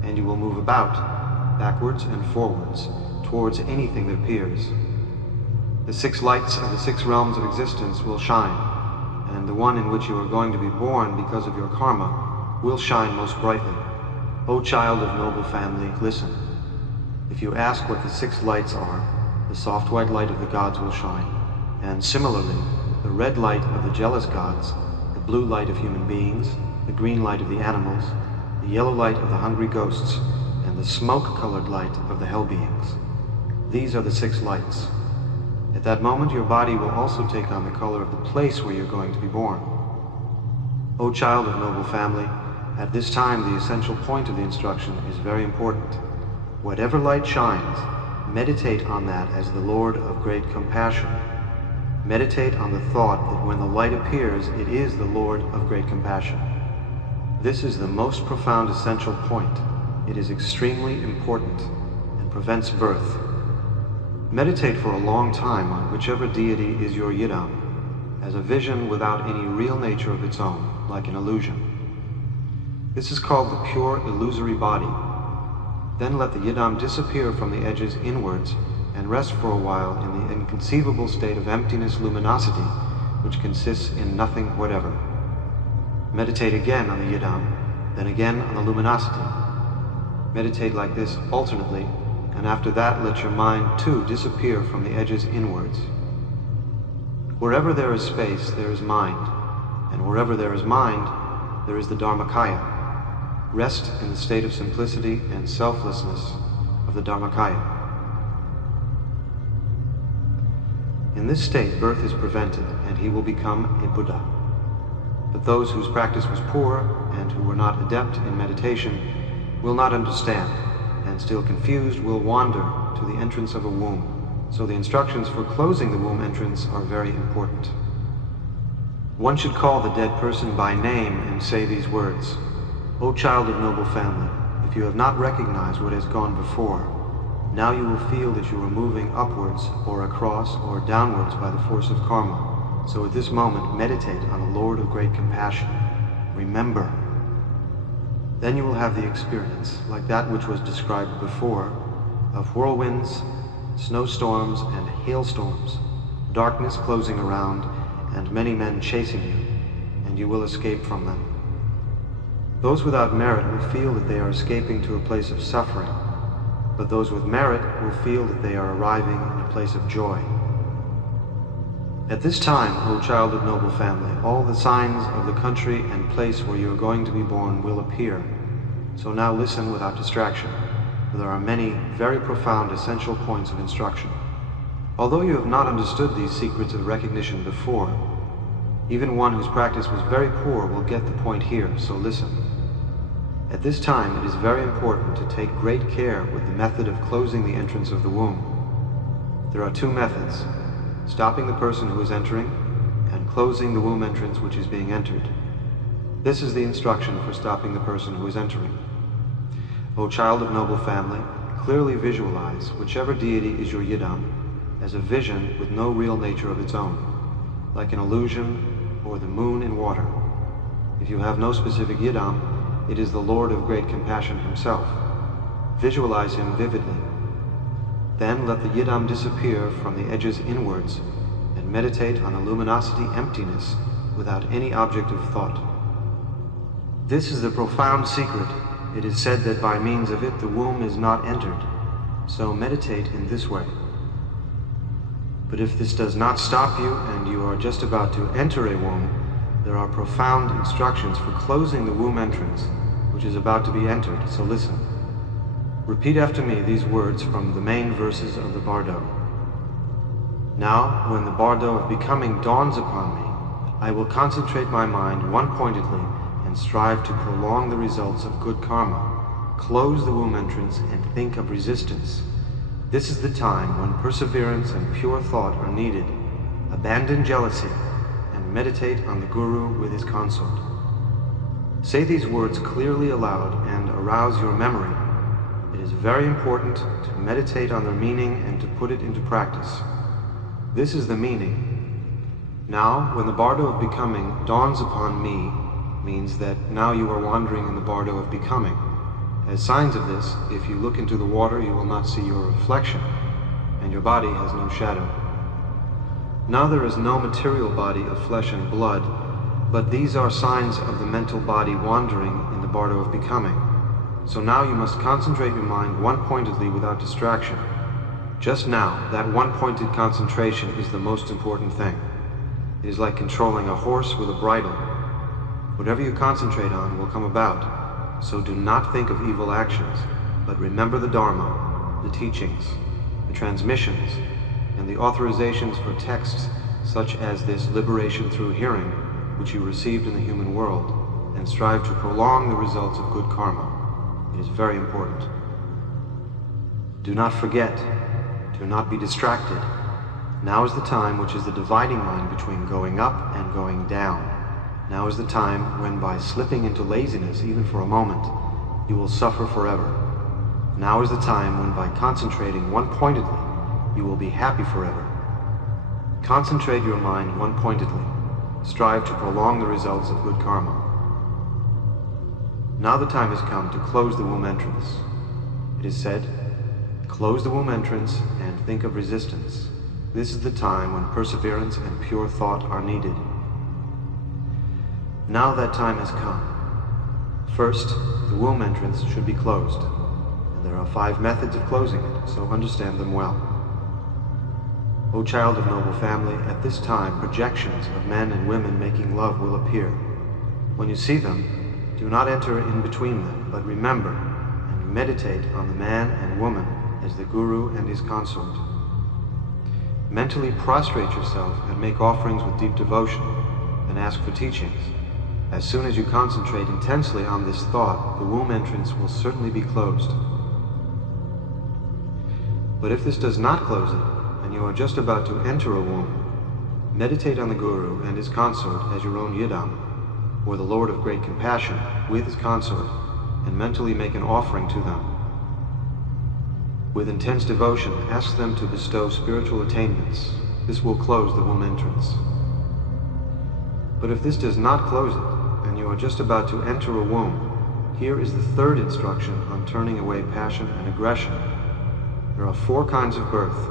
And you will move about, backwards and forwards, towards anything that appears. The 6 lights of the 6 realms of existence will shine, and the one in which you are going to be born because of your karma will shine most brightly. O child of noble family, listen. If you ask what the 6 lights are, the soft white light of the gods will shine. And similarly, the red light of the jealous gods, the blue light of human beings, the green light of the animals, the yellow light of the hungry ghosts, and the smoke-colored light of the hell beings. These are the 6 lights. At that moment, your body will also take on the color of the place where you're going to be born. O child of noble family, at this time the essential point of the instruction is very important. Whatever light shines, meditate on that as the Lord of Great Compassion. Meditate on the thought that when the light appears, it is the Lord of Great Compassion. This is the most profound essential point. It is extremely important and prevents birth. Meditate for a long time on whichever deity is your Yidam, as a vision without any real nature of its own, like an illusion. This is called the pure illusory body. Then let the Yidam disappear from the edges inwards and rest for a while in the inconceivable state of emptiness luminosity, which consists in nothing whatever. Meditate again on the Yidam, then again on the luminosity. Meditate like this alternately, and after that let your mind too disappear from the edges inwards. Wherever there is space, there is mind, and wherever there is mind, there is the Dharmakaya. Rest in the state of simplicity and selflessness of the Dharmakaya. In this state, birth is prevented, and he will become a Buddha. But those whose practice was poor, and who were not adept in meditation, will not understand, and still confused will wander to the entrance of a womb. So the instructions for closing the womb entrance are very important. One should call the dead person by name and say these words. O child of noble family, if you have not recognized what has gone before, now you will feel that you are moving upwards or across or downwards by the force of karma. So at this moment, meditate on the Lord of Great Compassion. Remember. Then you will have the experience, like that which was described before, of whirlwinds, snowstorms, and hailstorms, darkness closing around, and many men chasing you, and you will escape from them. Those without merit will feel that they are escaping to a place of suffering, but those with merit will feel that they are arriving in a place of joy. At this time, O child of noble family, all the signs of the country and place where you are going to be born will appear. So now listen without distraction, for there are many very profound essential points of instruction. Although you have not understood these secrets of recognition before, even one whose practice was very poor will get the point here, so listen. At this time, it is very important to take great care with the method of closing the entrance of the womb. There are two methods: stopping the person who is entering, and closing the womb entrance which is being entered. This is the instruction for stopping the person who is entering. O child of noble family, clearly visualize whichever deity is your yidam as a vision with no real nature of its own, like an illusion or the moon in water. If you have no specific yidam, it is the Lord of great compassion himself. Visualize him vividly. Then let the yidam disappear from the edges inwards and meditate on the luminosity emptiness without any object of thought. This is the profound secret. It is said that by means of it the womb is not entered, so meditate in this way. But if this does not stop you and you are just about to enter a womb, there are profound instructions for closing the womb entrance, which is about to be entered, so listen. Repeat after me these words from the main verses of the Bardo. Now, when the Bardo of Becoming dawns upon me, I will concentrate my mind one-pointedly and strive to prolong the results of good karma, close the womb entrance and think of resistance. This is the time when perseverance and pure thought are needed. Abandon jealousy and meditate on the Guru with his consort. Say these words clearly aloud and arouse your memory. It is very important to meditate on their meaning and to put it into practice. This is the meaning. Now, when the Bardo of Becoming dawns upon me, means that now you are wandering in the Bardo of Becoming. As signs of this, if you look into the water, you will not see your reflection, and your body has no shadow. Now there is no material body of flesh and blood, but these are signs of the mental body wandering in the Bardo of Becoming. So now you must concentrate your mind one-pointedly without distraction. Just now, that one-pointed concentration is the most important thing. It is like controlling a horse with a bridle. Whatever you concentrate on will come about, so do not think of evil actions, but remember the Dharma, the teachings, the transmissions, and the authorizations for texts such as this liberation through hearing, which you received in the human world, and strive to prolong the results of good karma. It is very important. Do not forget. Do not be distracted. Now is the time which is the dividing line between going up and going down. Now is the time when by slipping into laziness, even for a moment, you will suffer forever. Now is the time when by concentrating one-pointedly, you will be happy forever. Concentrate your mind one-pointedly. Strive to prolong the results of good karma. Now the time has come to close the womb entrance. It is said, close the womb entrance and think of resistance. This is the time when perseverance and pure thought are needed. Now that time has come. First, the womb entrance should be closed, and there are 5 methods of closing it, so understand them well. O child of noble family, at this time projections of men and women making love will appear. When you see them, do not enter in between them, but remember and meditate on the man and woman as the Guru and his consort. Mentally prostrate yourself and make offerings with deep devotion, and ask for teachings. As soon as you concentrate intensely on this thought, the womb entrance will certainly be closed. But if this does not close it, and you are just about to enter a womb, meditate on the Guru and his consort as your own yidam, or the Lord of great compassion with his consort, and mentally make an offering to them. With intense devotion, ask them to bestow spiritual attainments. This will close the womb entrance. But if this does not close it, and you are just about to enter a womb, here is the 3rd instruction on turning away passion and aggression. There are 4 kinds of birth: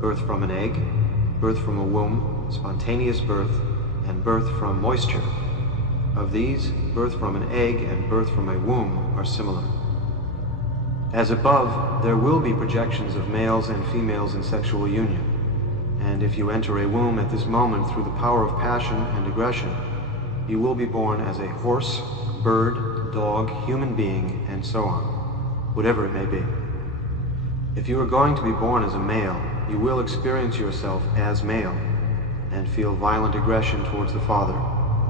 birth from an egg, birth from a womb, spontaneous birth, and birth from moisture. Of these, birth from an egg and birth from a womb are similar. As above, there will be projections of males and females in sexual union, and if you enter a womb at this moment through the power of passion and aggression, you will be born as a horse, bird, dog, human being, and so on, whatever it may be. If you are going to be born as a male, you will experience yourself as male and feel violent aggression towards the father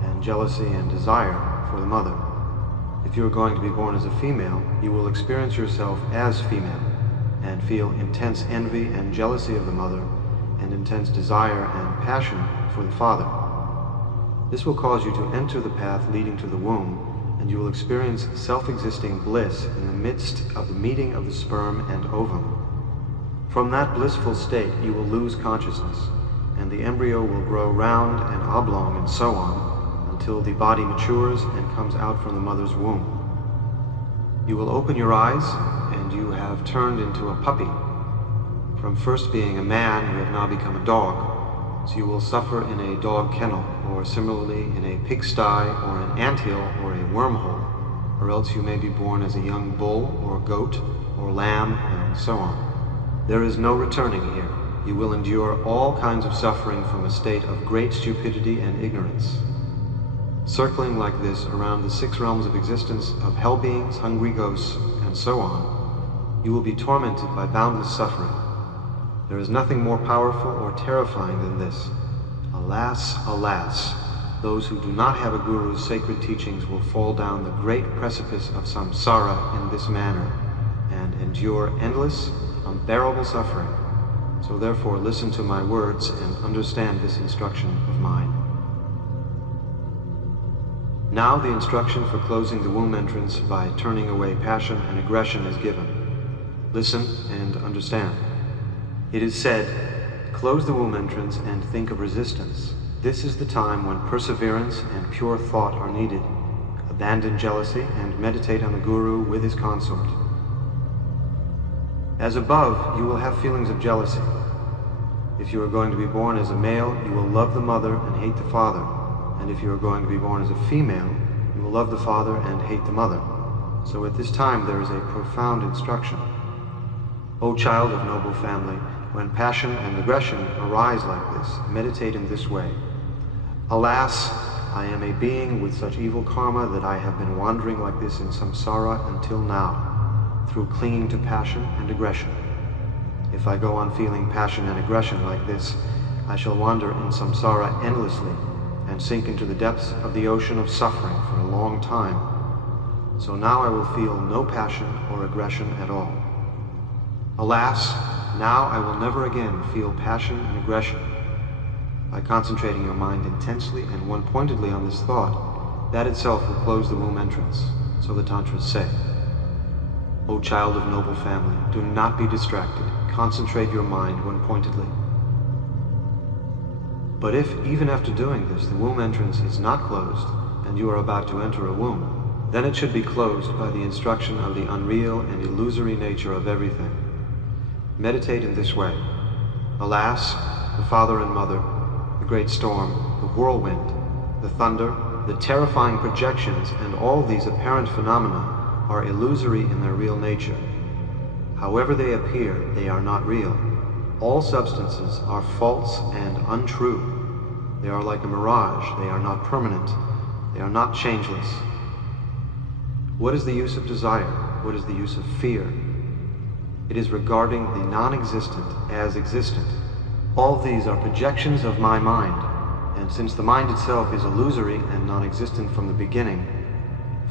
and jealousy and desire for the mother. If you are going to be born as a female, you will experience yourself as female and feel intense envy and jealousy of the mother and intense desire and passion for the father. This will cause you to enter the path leading to the womb, and you will experience self-existing bliss in the midst of the meeting of the sperm and ovum. From that blissful state, you will lose consciousness, and the embryo will grow round and oblong and so on, until the body matures and comes out from the mother's womb. You will open your eyes, and you have turned into a puppy. From first being a man, you have now become a dog, so you will suffer in a dog kennel, or similarly in a pigsty, or an anthill, or a wormhole, or else you may be born as a young bull, or goat, or lamb, and so on. There is no returning here. You will endure all kinds of suffering from a state of great stupidity and ignorance. Circling like this around the 6 realms of existence of hell beings, hungry ghosts, and so on, you will be tormented by boundless suffering. There is nothing more powerful or terrifying than this. Alas, alas, those who do not have a guru's sacred teachings will fall down the great precipice of samsara in this manner and endure endless, unbearable suffering. So therefore listen to my words and understand this instruction of mine. Now the instruction for closing the womb entrance by turning away passion and aggression is given. Listen and understand. It is said, close the womb entrance and think of resistance. This is the time when perseverance and pure thought are needed. Abandon jealousy and meditate on the Guru with his consort. As above, you will have feelings of jealousy. If you are going to be born as a male, you will love the mother and hate the father. And if you are going to be born as a female, you will love the father and hate the mother. So at this time there is a profound instruction. O child of noble family, when passion and aggression arise like this, meditate in this way. Alas, I am a being with such evil karma that I have been wandering like this in samsara until now, through clinging to passion and aggression. If I go on feeling passion and aggression like this, I shall wander in samsara endlessly and sink into the depths of the ocean of suffering for a long time. So now I will feel no passion or aggression at all. Alas, now I will never again feel passion and aggression. By concentrating your mind intensely and one-pointedly on this thought, that itself will close the womb entrance, so the Tantras say. O child of noble family, do not be distracted. Concentrate your mind one-pointedly. But if, even after doing this, the womb entrance is not closed, and you are about to enter a womb, then it should be closed by the instruction of the unreal and illusory nature of everything. Meditate in this way. Alas, the father and mother, the great storm, the whirlwind, the thunder, the terrifying projections, and all these apparent phenomena are illusory in their real nature. However they appear, they are not real. All substances are false and untrue. They are like a mirage. They are not permanent. They are not changeless. What is the use of desire? What is the use of fear? It is regarding the non-existent as existent. All these are projections of my mind, and since the mind itself is illusory and non-existent from the beginning,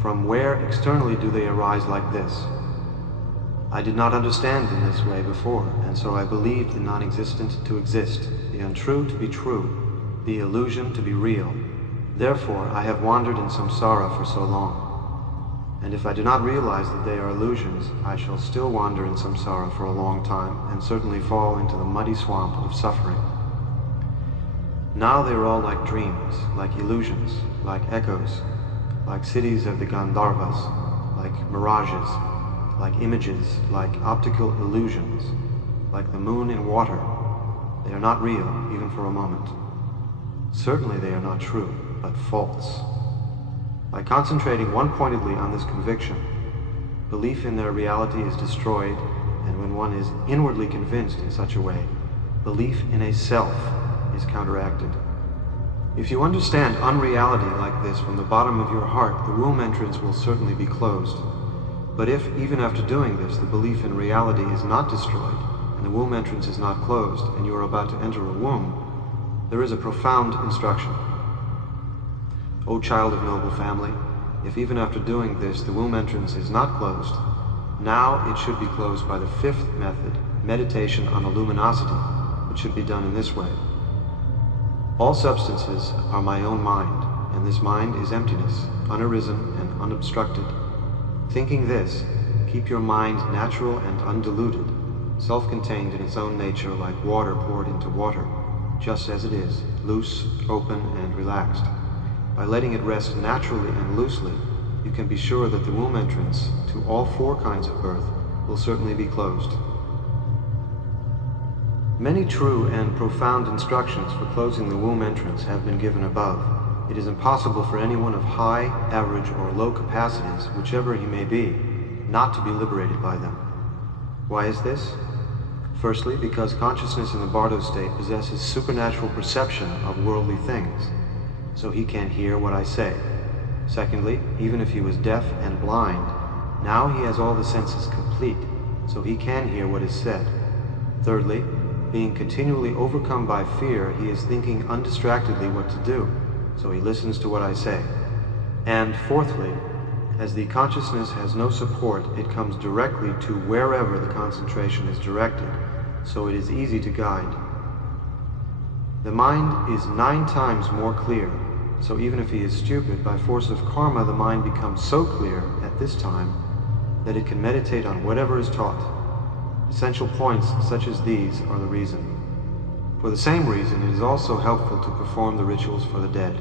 from where externally do they arise like this? I did not understand in this way before, and so I believed the non-existent to exist, the untrue to be true, the illusion to be real. Therefore, I have wandered in samsara for so long. And if I do not realize that they are illusions, I shall still wander in samsara for a long time, and certainly fall into the muddy swamp of suffering. Now they are all like dreams, like illusions, like echoes, like cities of the Gandharvas, like mirages, like images, like optical illusions, like the moon in water. They are not real, even for a moment. Certainly they are not true, but false. By concentrating one-pointedly on this conviction, belief in their reality is destroyed, and when one is inwardly convinced in such a way, belief in a self is counteracted. If you understand unreality like this from the bottom of your heart, the womb entrance will certainly be closed. But if, even after doing this, the belief in reality is not destroyed, and the womb entrance is not closed, and you are about to enter a womb, there is a profound instruction. O child of noble family, if even after doing this the womb entrance is not closed, now it should be closed by the fifth method, meditation on the luminosity, which should be done in this way. All substances are my own mind, and this mind is emptiness, unarisen and unobstructed. Thinking this, keep your mind natural and undiluted, self-contained in its own nature like water poured into water, just as it is, loose, open, and relaxed. By letting it rest naturally and loosely, you can be sure that the womb entrance to all four kinds of birth will certainly be closed. Many true and profound instructions for closing the womb entrance have been given above. It is impossible for anyone of high, average, or low capacities, whichever he may be, not to be liberated by them. Why is this? Firstly, because consciousness in the Bardo state possesses supernatural perception of worldly things, so he can't hear what I say. Secondly, even if he was deaf and blind, now he has all the senses complete, so he can hear what is said. Thirdly, being continually overcome by fear, he is thinking undistractedly what to do, so he listens to what I say. And fourthly, as the consciousness has no support, it comes directly to wherever the concentration is directed, so it is easy to guide. The mind is 9 times more clear, so even if he is stupid, by force of karma the mind becomes so clear at this time that it can meditate on whatever is taught. Essential points such as these are the reason. For the same reason, it is also helpful to perform the rituals for the dead.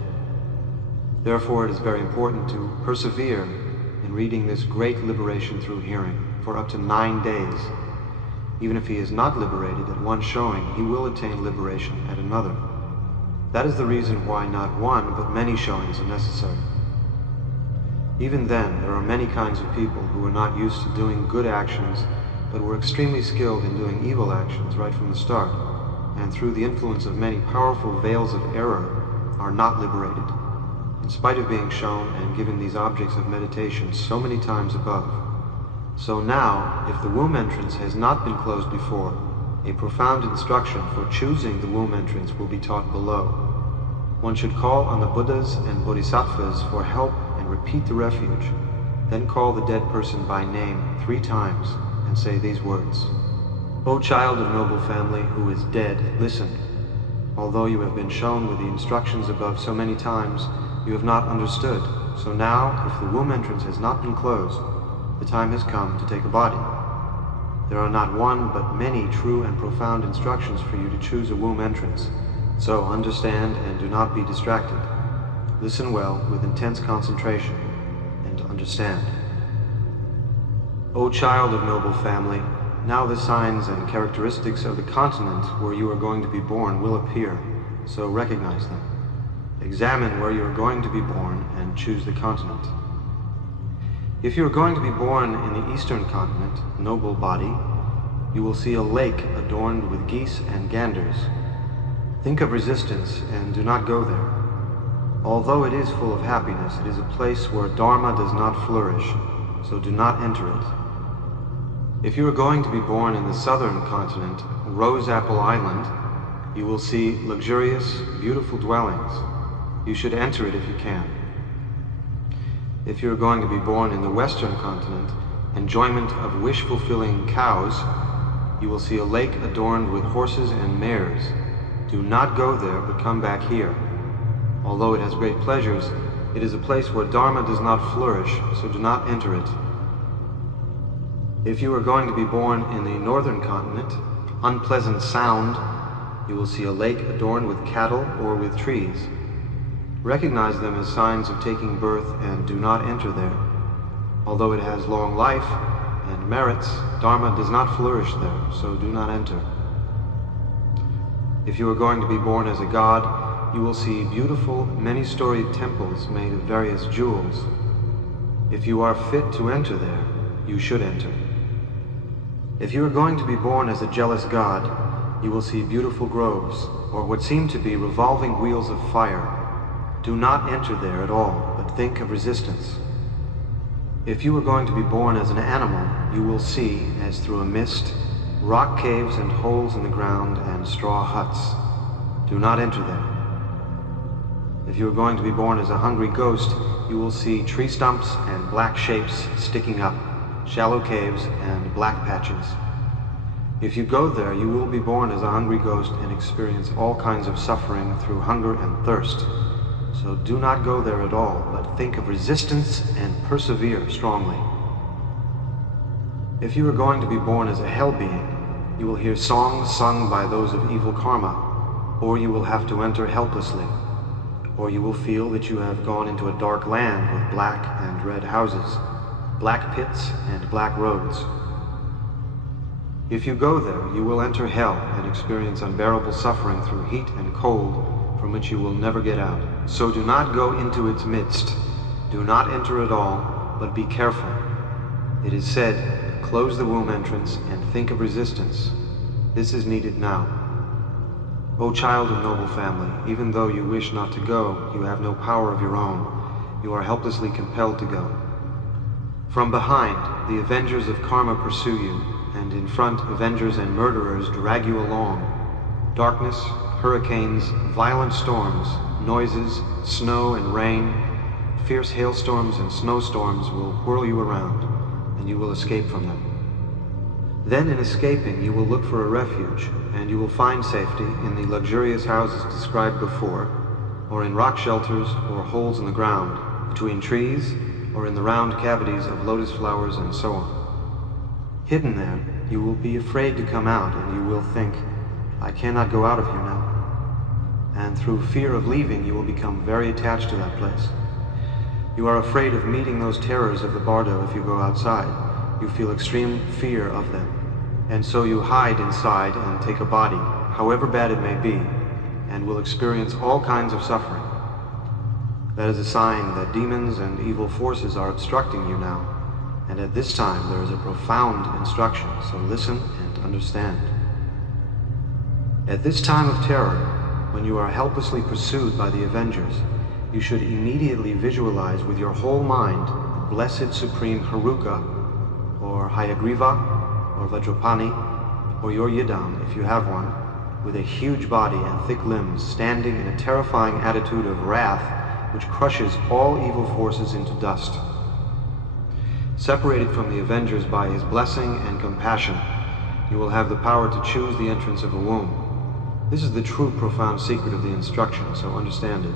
Therefore, it is very important to persevere in reading this great liberation through hearing for up to 9 days. Even if he is not liberated at one showing, he will attain liberation at another. That is the reason why not one, but many showings are necessary. Even then, there are many kinds of people who are not used to doing good actions, but were extremely skilled in doing evil actions right from the start, and through the influence of many powerful veils of error, are not liberated, in spite of being shown and given these objects of meditation so many times above. So now, if the womb entrance has not been closed before, a profound instruction for choosing the womb entrance will be taught below. One should call on the Buddhas and Bodhisattvas for help and repeat the refuge, then call the dead person by name 3 times and say these words. O child of noble family who is dead, listen. Although you have been shown with the instructions above so many times, you have not understood. So now, if the womb entrance has not been closed, the time has come to take a body. There are not one, but many true and profound instructions for you to choose a womb entrance. So understand and do not be distracted. Listen well with intense concentration and understand. O child of noble family, now the signs and characteristics of the continent where you are going to be born will appear, so recognize them. Examine where you are going to be born and choose the continent. If you are going to be born in the eastern continent, noble body, you will see a lake adorned with geese and ganders. Think of resistance and do not go there. Although it is full of happiness, it is a place where Dharma does not flourish, so do not enter it. If you are going to be born in the southern continent, Rose Apple Island, you will see luxurious, beautiful dwellings. You should enter it if you can. If you are going to be born in the western continent, enjoyment of wish-fulfilling cows, you will see a lake adorned with horses and mares. Do not go there, but come back here. Although it has great pleasures, it is a place where Dharma does not flourish, so do not enter it. If you are going to be born in the northern continent, Unpleasant Sound, you will see a lake adorned with cattle or with trees. Recognize them as signs of taking birth and do not enter there. Although it has long life and merits, Dharma does not flourish there, so do not enter. If you are going to be born as a god, you will see beautiful, many-storied temples made of various jewels. If you are fit to enter there, you should enter. If you are going to be born as a jealous god, you will see beautiful groves, or what seem to be revolving wheels of fire. Do not enter there at all, but think of resistance. If you are going to be born as an animal, you will see, as through a mist, rock caves and holes in the ground and straw huts. Do not enter there. If you are going to be born as a hungry ghost, you will see tree stumps and black shapes sticking up, shallow caves and black patches. If you go there, you will be born as a hungry ghost and experience all kinds of suffering through hunger and thirst. So do not go there at all, but think of resistance and persevere strongly. If you are going to be born as a hell being, you will hear songs sung by those of evil karma, or you will have to enter helplessly, or you will feel that you have gone into a dark land with black and red houses, black pits and black roads. If you go there, you will enter hell and experience unbearable suffering through heat and cold from which you will never get out. So do not go into its midst. Do not enter at all, but be careful. It is said, close the womb entrance and think of resistance. This is needed now. O child of noble family, even though you wish not to go, you have no power of your own. You are helplessly compelled to go. From behind, the avengers of karma pursue you, and in front, avengers and murderers drag you along. Darkness, hurricanes, violent storms, noises, snow and rain, fierce hailstorms and snowstorms will whirl you around, and you will escape from them. Then in escaping, you will look for a refuge, and you will find safety in the luxurious houses described before, or in rock shelters or holes in the ground, between trees, or in the round cavities of lotus flowers and so on. Hidden there, you will be afraid to come out, and you will think, I cannot go out of here now. And through fear of leaving, you will become very attached to that place. You are afraid of meeting those terrors of the Bardo if you go outside. You feel extreme fear of them. And so you hide inside and take a body, however bad it may be, and will experience all kinds of suffering. That is a sign that demons and evil forces are obstructing you now. And at this time there is a profound instruction, so listen and understand. At this time of terror, when you are helplessly pursued by the avengers, you should immediately visualize with your whole mind the blessed supreme Heruka, or Hayagriva, or Vajrapani, or your Yidam, if you have one, with a huge body and thick limbs, standing in a terrifying attitude of wrath which crushes all evil forces into dust. Separated from the avengers by his blessing and compassion, you will have the power to choose the entrance of a womb. This is the true profound secret of the instruction, so understand it.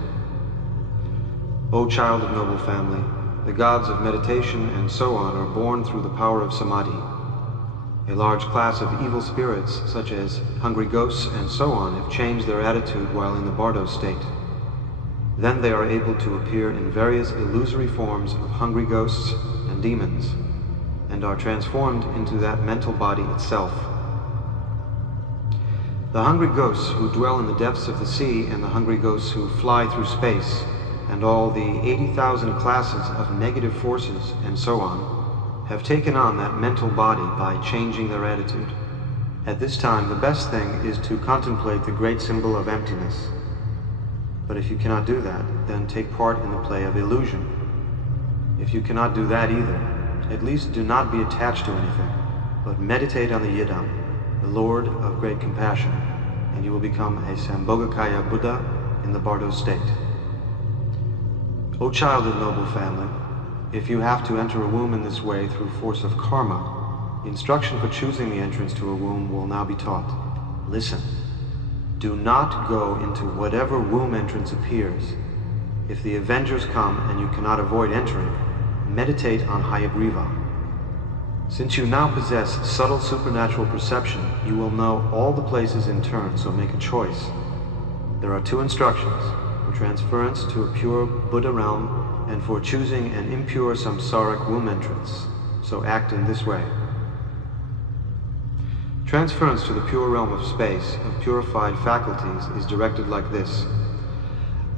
O child of noble family, the gods of meditation and so on are born through the power of samadhi. A large class of evil spirits, such as hungry ghosts and so on, have changed their attitude while in the Bardo state. Then they are able to appear in various illusory forms of hungry ghosts and demons, and are transformed into that mental body itself. The hungry ghosts who dwell in the depths of the sea, and the hungry ghosts who fly through space, and all the 80,000 classes of negative forces and so on, have taken on that mental body by changing their attitude. At this time, the best thing is to contemplate the great symbol of emptiness. But if you cannot do that, then take part in the play of illusion. If you cannot do that either, at least do not be attached to anything, but meditate on the Yidam, the Lord of great compassion, and you will become a Sambhogakaya Buddha in the Bardo state. O child of noble family, if you have to enter a womb in this way through force of karma, the instruction for choosing the entrance to a womb will now be taught. Listen. Do not go into whatever womb entrance appears. If the avengers come and you cannot avoid entering, meditate on Hayagriva. Since you now possess subtle supernatural perception, you will know all the places in turn, so make a choice. There are two instructions, for transference to a pure Buddha realm and for choosing an impure samsaric womb entrance, so act in this way. Transference to the pure realm of space, of purified faculties, is directed like this.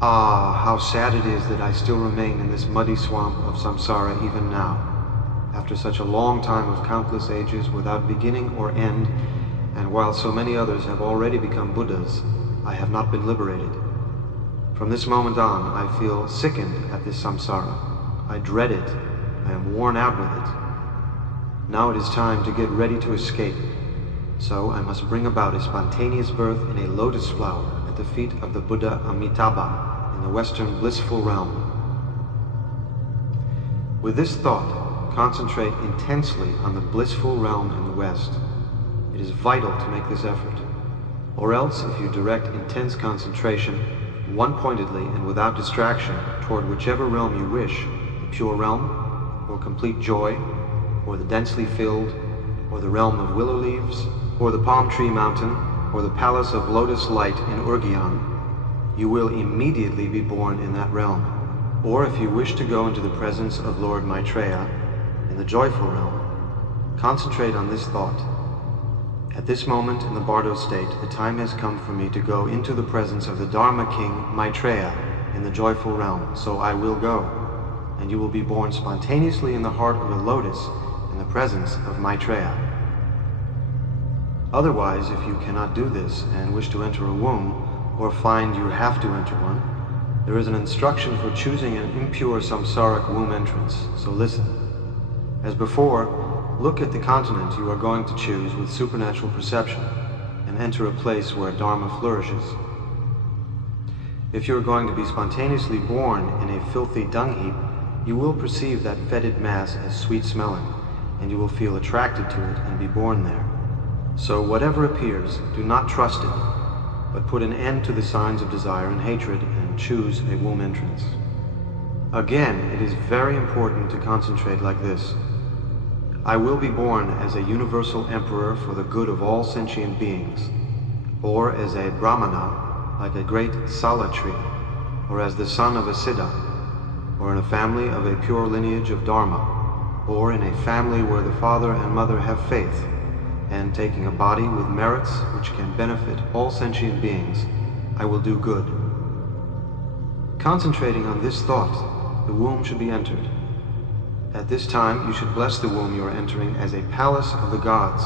Ah, how sad it is that I still remain in this muddy swamp of samsara even now, after such a long time of countless ages without beginning or end, and while so many others have already become Buddhas, I have not been liberated. From this moment on, I feel sickened at this samsara. I dread it. I am worn out with it. Now it is time to get ready to escape. So I must bring about a spontaneous birth in a lotus flower at the feet of the Buddha Amitabha in the Western blissful realm. With this thought, concentrate intensely on the blissful realm in the West. It is vital to make this effort. Or else, if you direct intense concentration, one-pointedly and without distraction, toward whichever realm you wish, the pure realm, or complete joy, or the densely filled, or the realm of willow leaves, or the palm tree mountain, or the palace of lotus light in Urgyan, you will immediately be born in that realm. Or if you wish to go into the presence of Lord Maitreya, in the joyful realm, concentrate on this thought. At this moment in the Bardo state, the time has come for me to go into the presence of the Dharma King Maitreya in the joyful realm, so I will go, and you will be born spontaneously in the heart of a lotus in the presence of Maitreya. Otherwise, if you cannot do this and wish to enter a womb, or find you have to enter one, there is an instruction for choosing an impure samsaric womb entrance, so listen. As before, look at the continent you are going to choose with supernatural perception, and enter a place where Dharma flourishes. If you are going to be spontaneously born in a filthy dung heap, you will perceive that fetid mass as sweet-smelling, and you will feel attracted to it and be born there. So whatever appears, do not trust it, but put an end to the signs of desire and hatred and choose a womb entrance. Again, it is very important to concentrate like this. I will be born as a universal emperor for the good of all sentient beings, or as a brahmana, like a great sala tree, or as the son of a siddha, or in a family of a pure lineage of dharma, or in a family where the father and mother have faith, and taking a body with merits which can benefit all sentient beings, I will do good. Concentrating on this thought, the womb should be entered. At this time, you should bless the womb you are entering as a palace of the gods,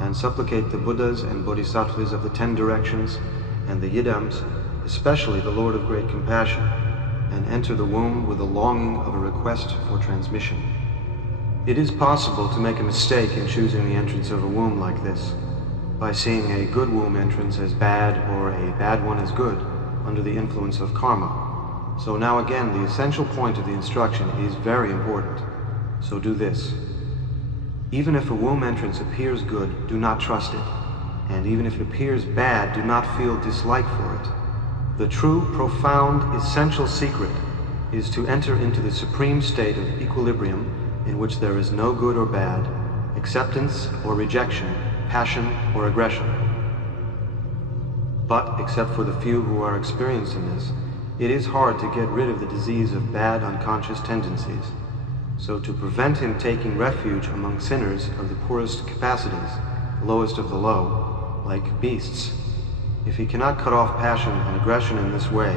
and supplicate the Buddhas and Bodhisattvas of the 10 directions, and the Yidams, especially the Lord of Great Compassion, and enter the womb with the longing of a request for transmission. It is possible to make a mistake in choosing the entrance of a womb like this, by seeing a good womb entrance as bad or a bad one as good, under the influence of karma. So now again, the essential point of the instruction is very important. So do this. Even if a womb entrance appears good, do not trust it. And even if it appears bad, do not feel dislike for it. The true, profound, essential secret is to enter into the supreme state of equilibrium in which there is no good or bad, acceptance or rejection, passion or aggression. But, except for the few who are experienced in this, it is hard to get rid of the disease of bad unconscious tendencies. So to prevent him taking refuge among sinners of the poorest capacities, lowest of the low, like beasts, if he cannot cut off passion and aggression in this way,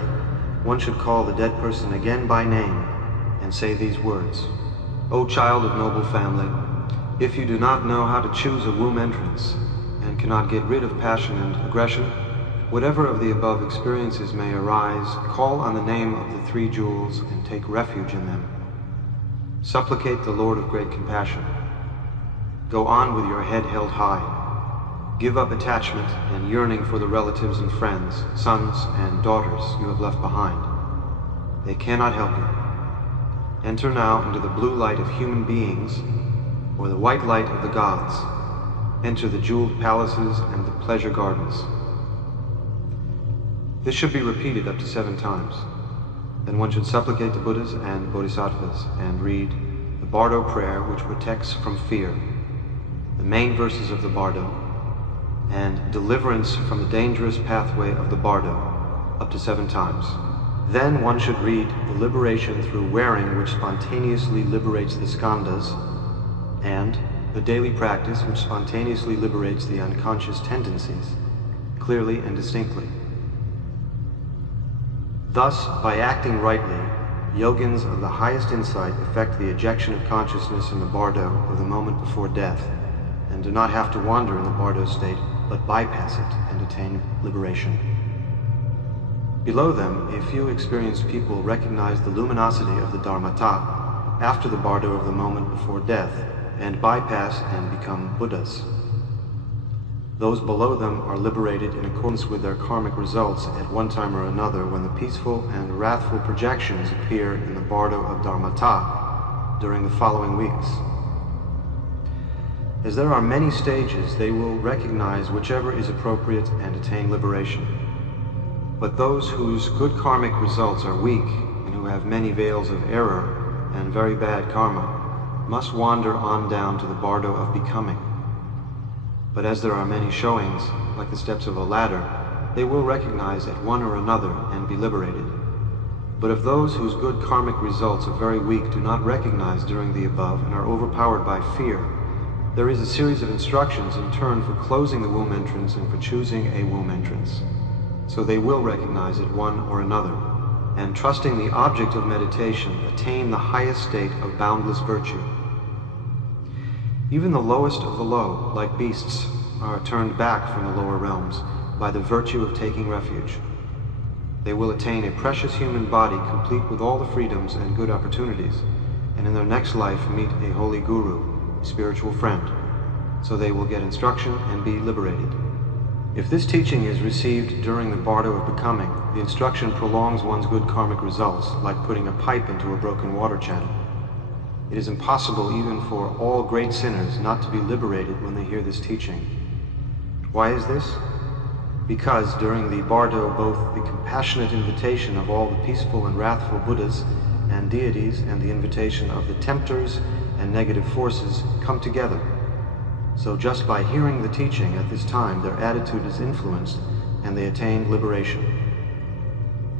one should call the dead person again by name and say these words. O child of noble family, if you do not know how to choose a womb entrance and cannot get rid of passion and aggression, whatever of the above experiences may arise, call on the name of the 3 jewels and take refuge in them. Supplicate the Lord of Great Compassion. Go on with your head held high. Give up attachment and yearning for the relatives and friends, sons and daughters you have left behind. They cannot help you. Enter now into the blue light of human beings, or the white light of the gods. Enter the jeweled palaces and the pleasure gardens. This should be repeated up to 7 times. Then one should supplicate the Buddhas and Bodhisattvas and read the Bardo prayer which protects from fear, the main verses of the Bardo, and deliverance from the dangerous pathway of the Bardo up to 7 times. Then one should read the liberation through wearing which spontaneously liberates the skandhas, and the daily practice which spontaneously liberates the unconscious tendencies, clearly and distinctly. Thus, by acting rightly, yogins of the highest insight effect the ejection of consciousness in the Bardo of the moment before death, and do not have to wander in the Bardo state, but bypass it and attain liberation. Below them, a few experienced people recognize the luminosity of the Dharmata after the Bardo of the moment before death, and bypass and become Buddhas. Those below them are liberated in accordance with their karmic results at one time or another when the peaceful and wrathful projections appear in the Bardo of Dharmata during the following weeks. As there are many stages, they will recognize whichever is appropriate and attain liberation. But those whose good karmic results are weak and who have many veils of error and very bad karma must wander on down to the Bardo of Becoming. But as there are many showings, like the steps of a ladder, they will recognize at one or another and be liberated. But if those whose good karmic results are very weak do not recognize during the above and are overpowered by fear, there is a series of instructions in turn for closing the womb entrance and for choosing a womb entrance. So they will recognize at one or another, and trusting the object of meditation, attain the highest state of boundless virtue. Even the lowest of the low, like beasts, are turned back from the lower realms by the virtue of taking refuge. They will attain a precious human body complete with all the freedoms and good opportunities, and in their next life meet a holy guru, a spiritual friend, so they will get instruction and be liberated. If this teaching is received during the Bardo of Becoming, the instruction prolongs one's good karmic results, like putting a pipe into a broken water channel. It is impossible even for all great sinners not to be liberated when they hear this teaching. Why is this? Because during the Bardo, both the compassionate invitation of all the peaceful and wrathful Buddhas and deities and the invitation of the tempters and negative forces come together. So just by hearing the teaching at this time, their attitude is influenced and they attain liberation.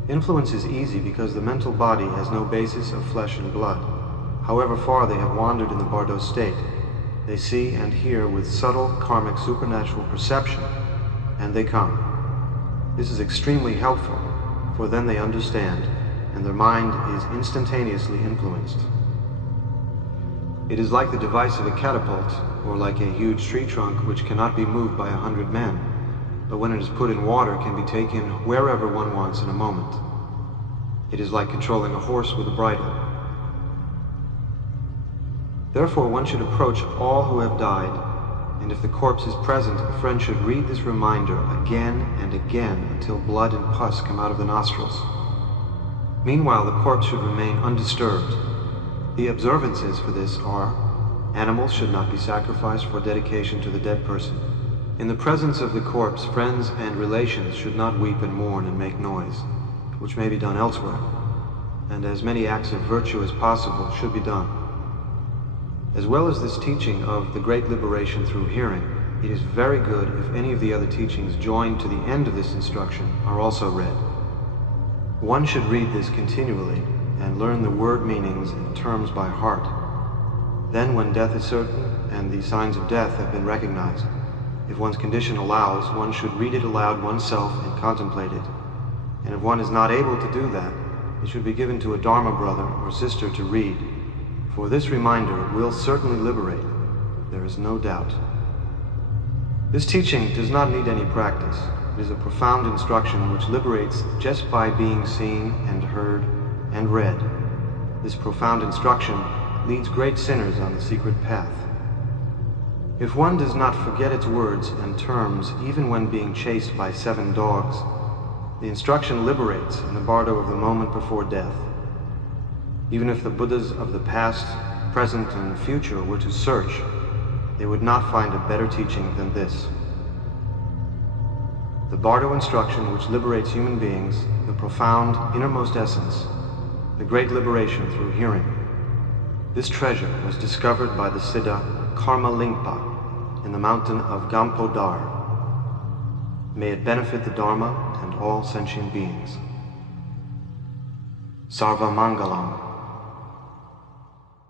Influence is easy because the mental body has no basis of flesh and blood. However far they have wandered in the Bardo state, they see and hear with subtle karmic supernatural perception, and they come. This is extremely helpful, for then they understand, and their mind is instantaneously influenced. It is like the device of a catapult, or like a huge tree trunk which cannot be moved by 100 men, but when it is put in water can be taken wherever one wants in a moment. It is like controlling a horse with a bridle. Therefore one should approach all who have died, and if the corpse is present, a friend should read this reminder again and again until blood and pus come out of the nostrils. Meanwhile the corpse should remain undisturbed. The observances for this are: animals should not be sacrificed for dedication to the dead person. In the presence of the corpse, friends and relations should not weep and mourn and make noise, which may be done elsewhere, and as many acts of virtue as possible should be done. As well as this teaching of the great liberation through hearing, it is very good if any of the other teachings joined to the end of this instruction are also read. One should read this continually and learn the word meanings and terms by heart. Then when death is certain and the signs of death have been recognized, if one's condition allows, one should read it aloud oneself and contemplate it. And if one is not able to do that, it should be given to a Dharma brother or sister to read, for this reminder will certainly liberate, there is no doubt. This teaching does not need any practice. It is a profound instruction which liberates just by being seen and heard and read. This profound instruction leads great sinners on the secret path. If one does not forget its words and terms even when being chased by 7 dogs, the instruction liberates in the Bardo of the moment before death. Even if the Buddhas of the past, present, and future were to search, they would not find a better teaching than this. The Bardo instruction which liberates human beings, the profound innermost essence, the great liberation through hearing. This treasure was discovered by the Siddha Karma Lingpa in the mountain of Gampodar. May it benefit the Dharma and all sentient beings. Sarva Mangalam.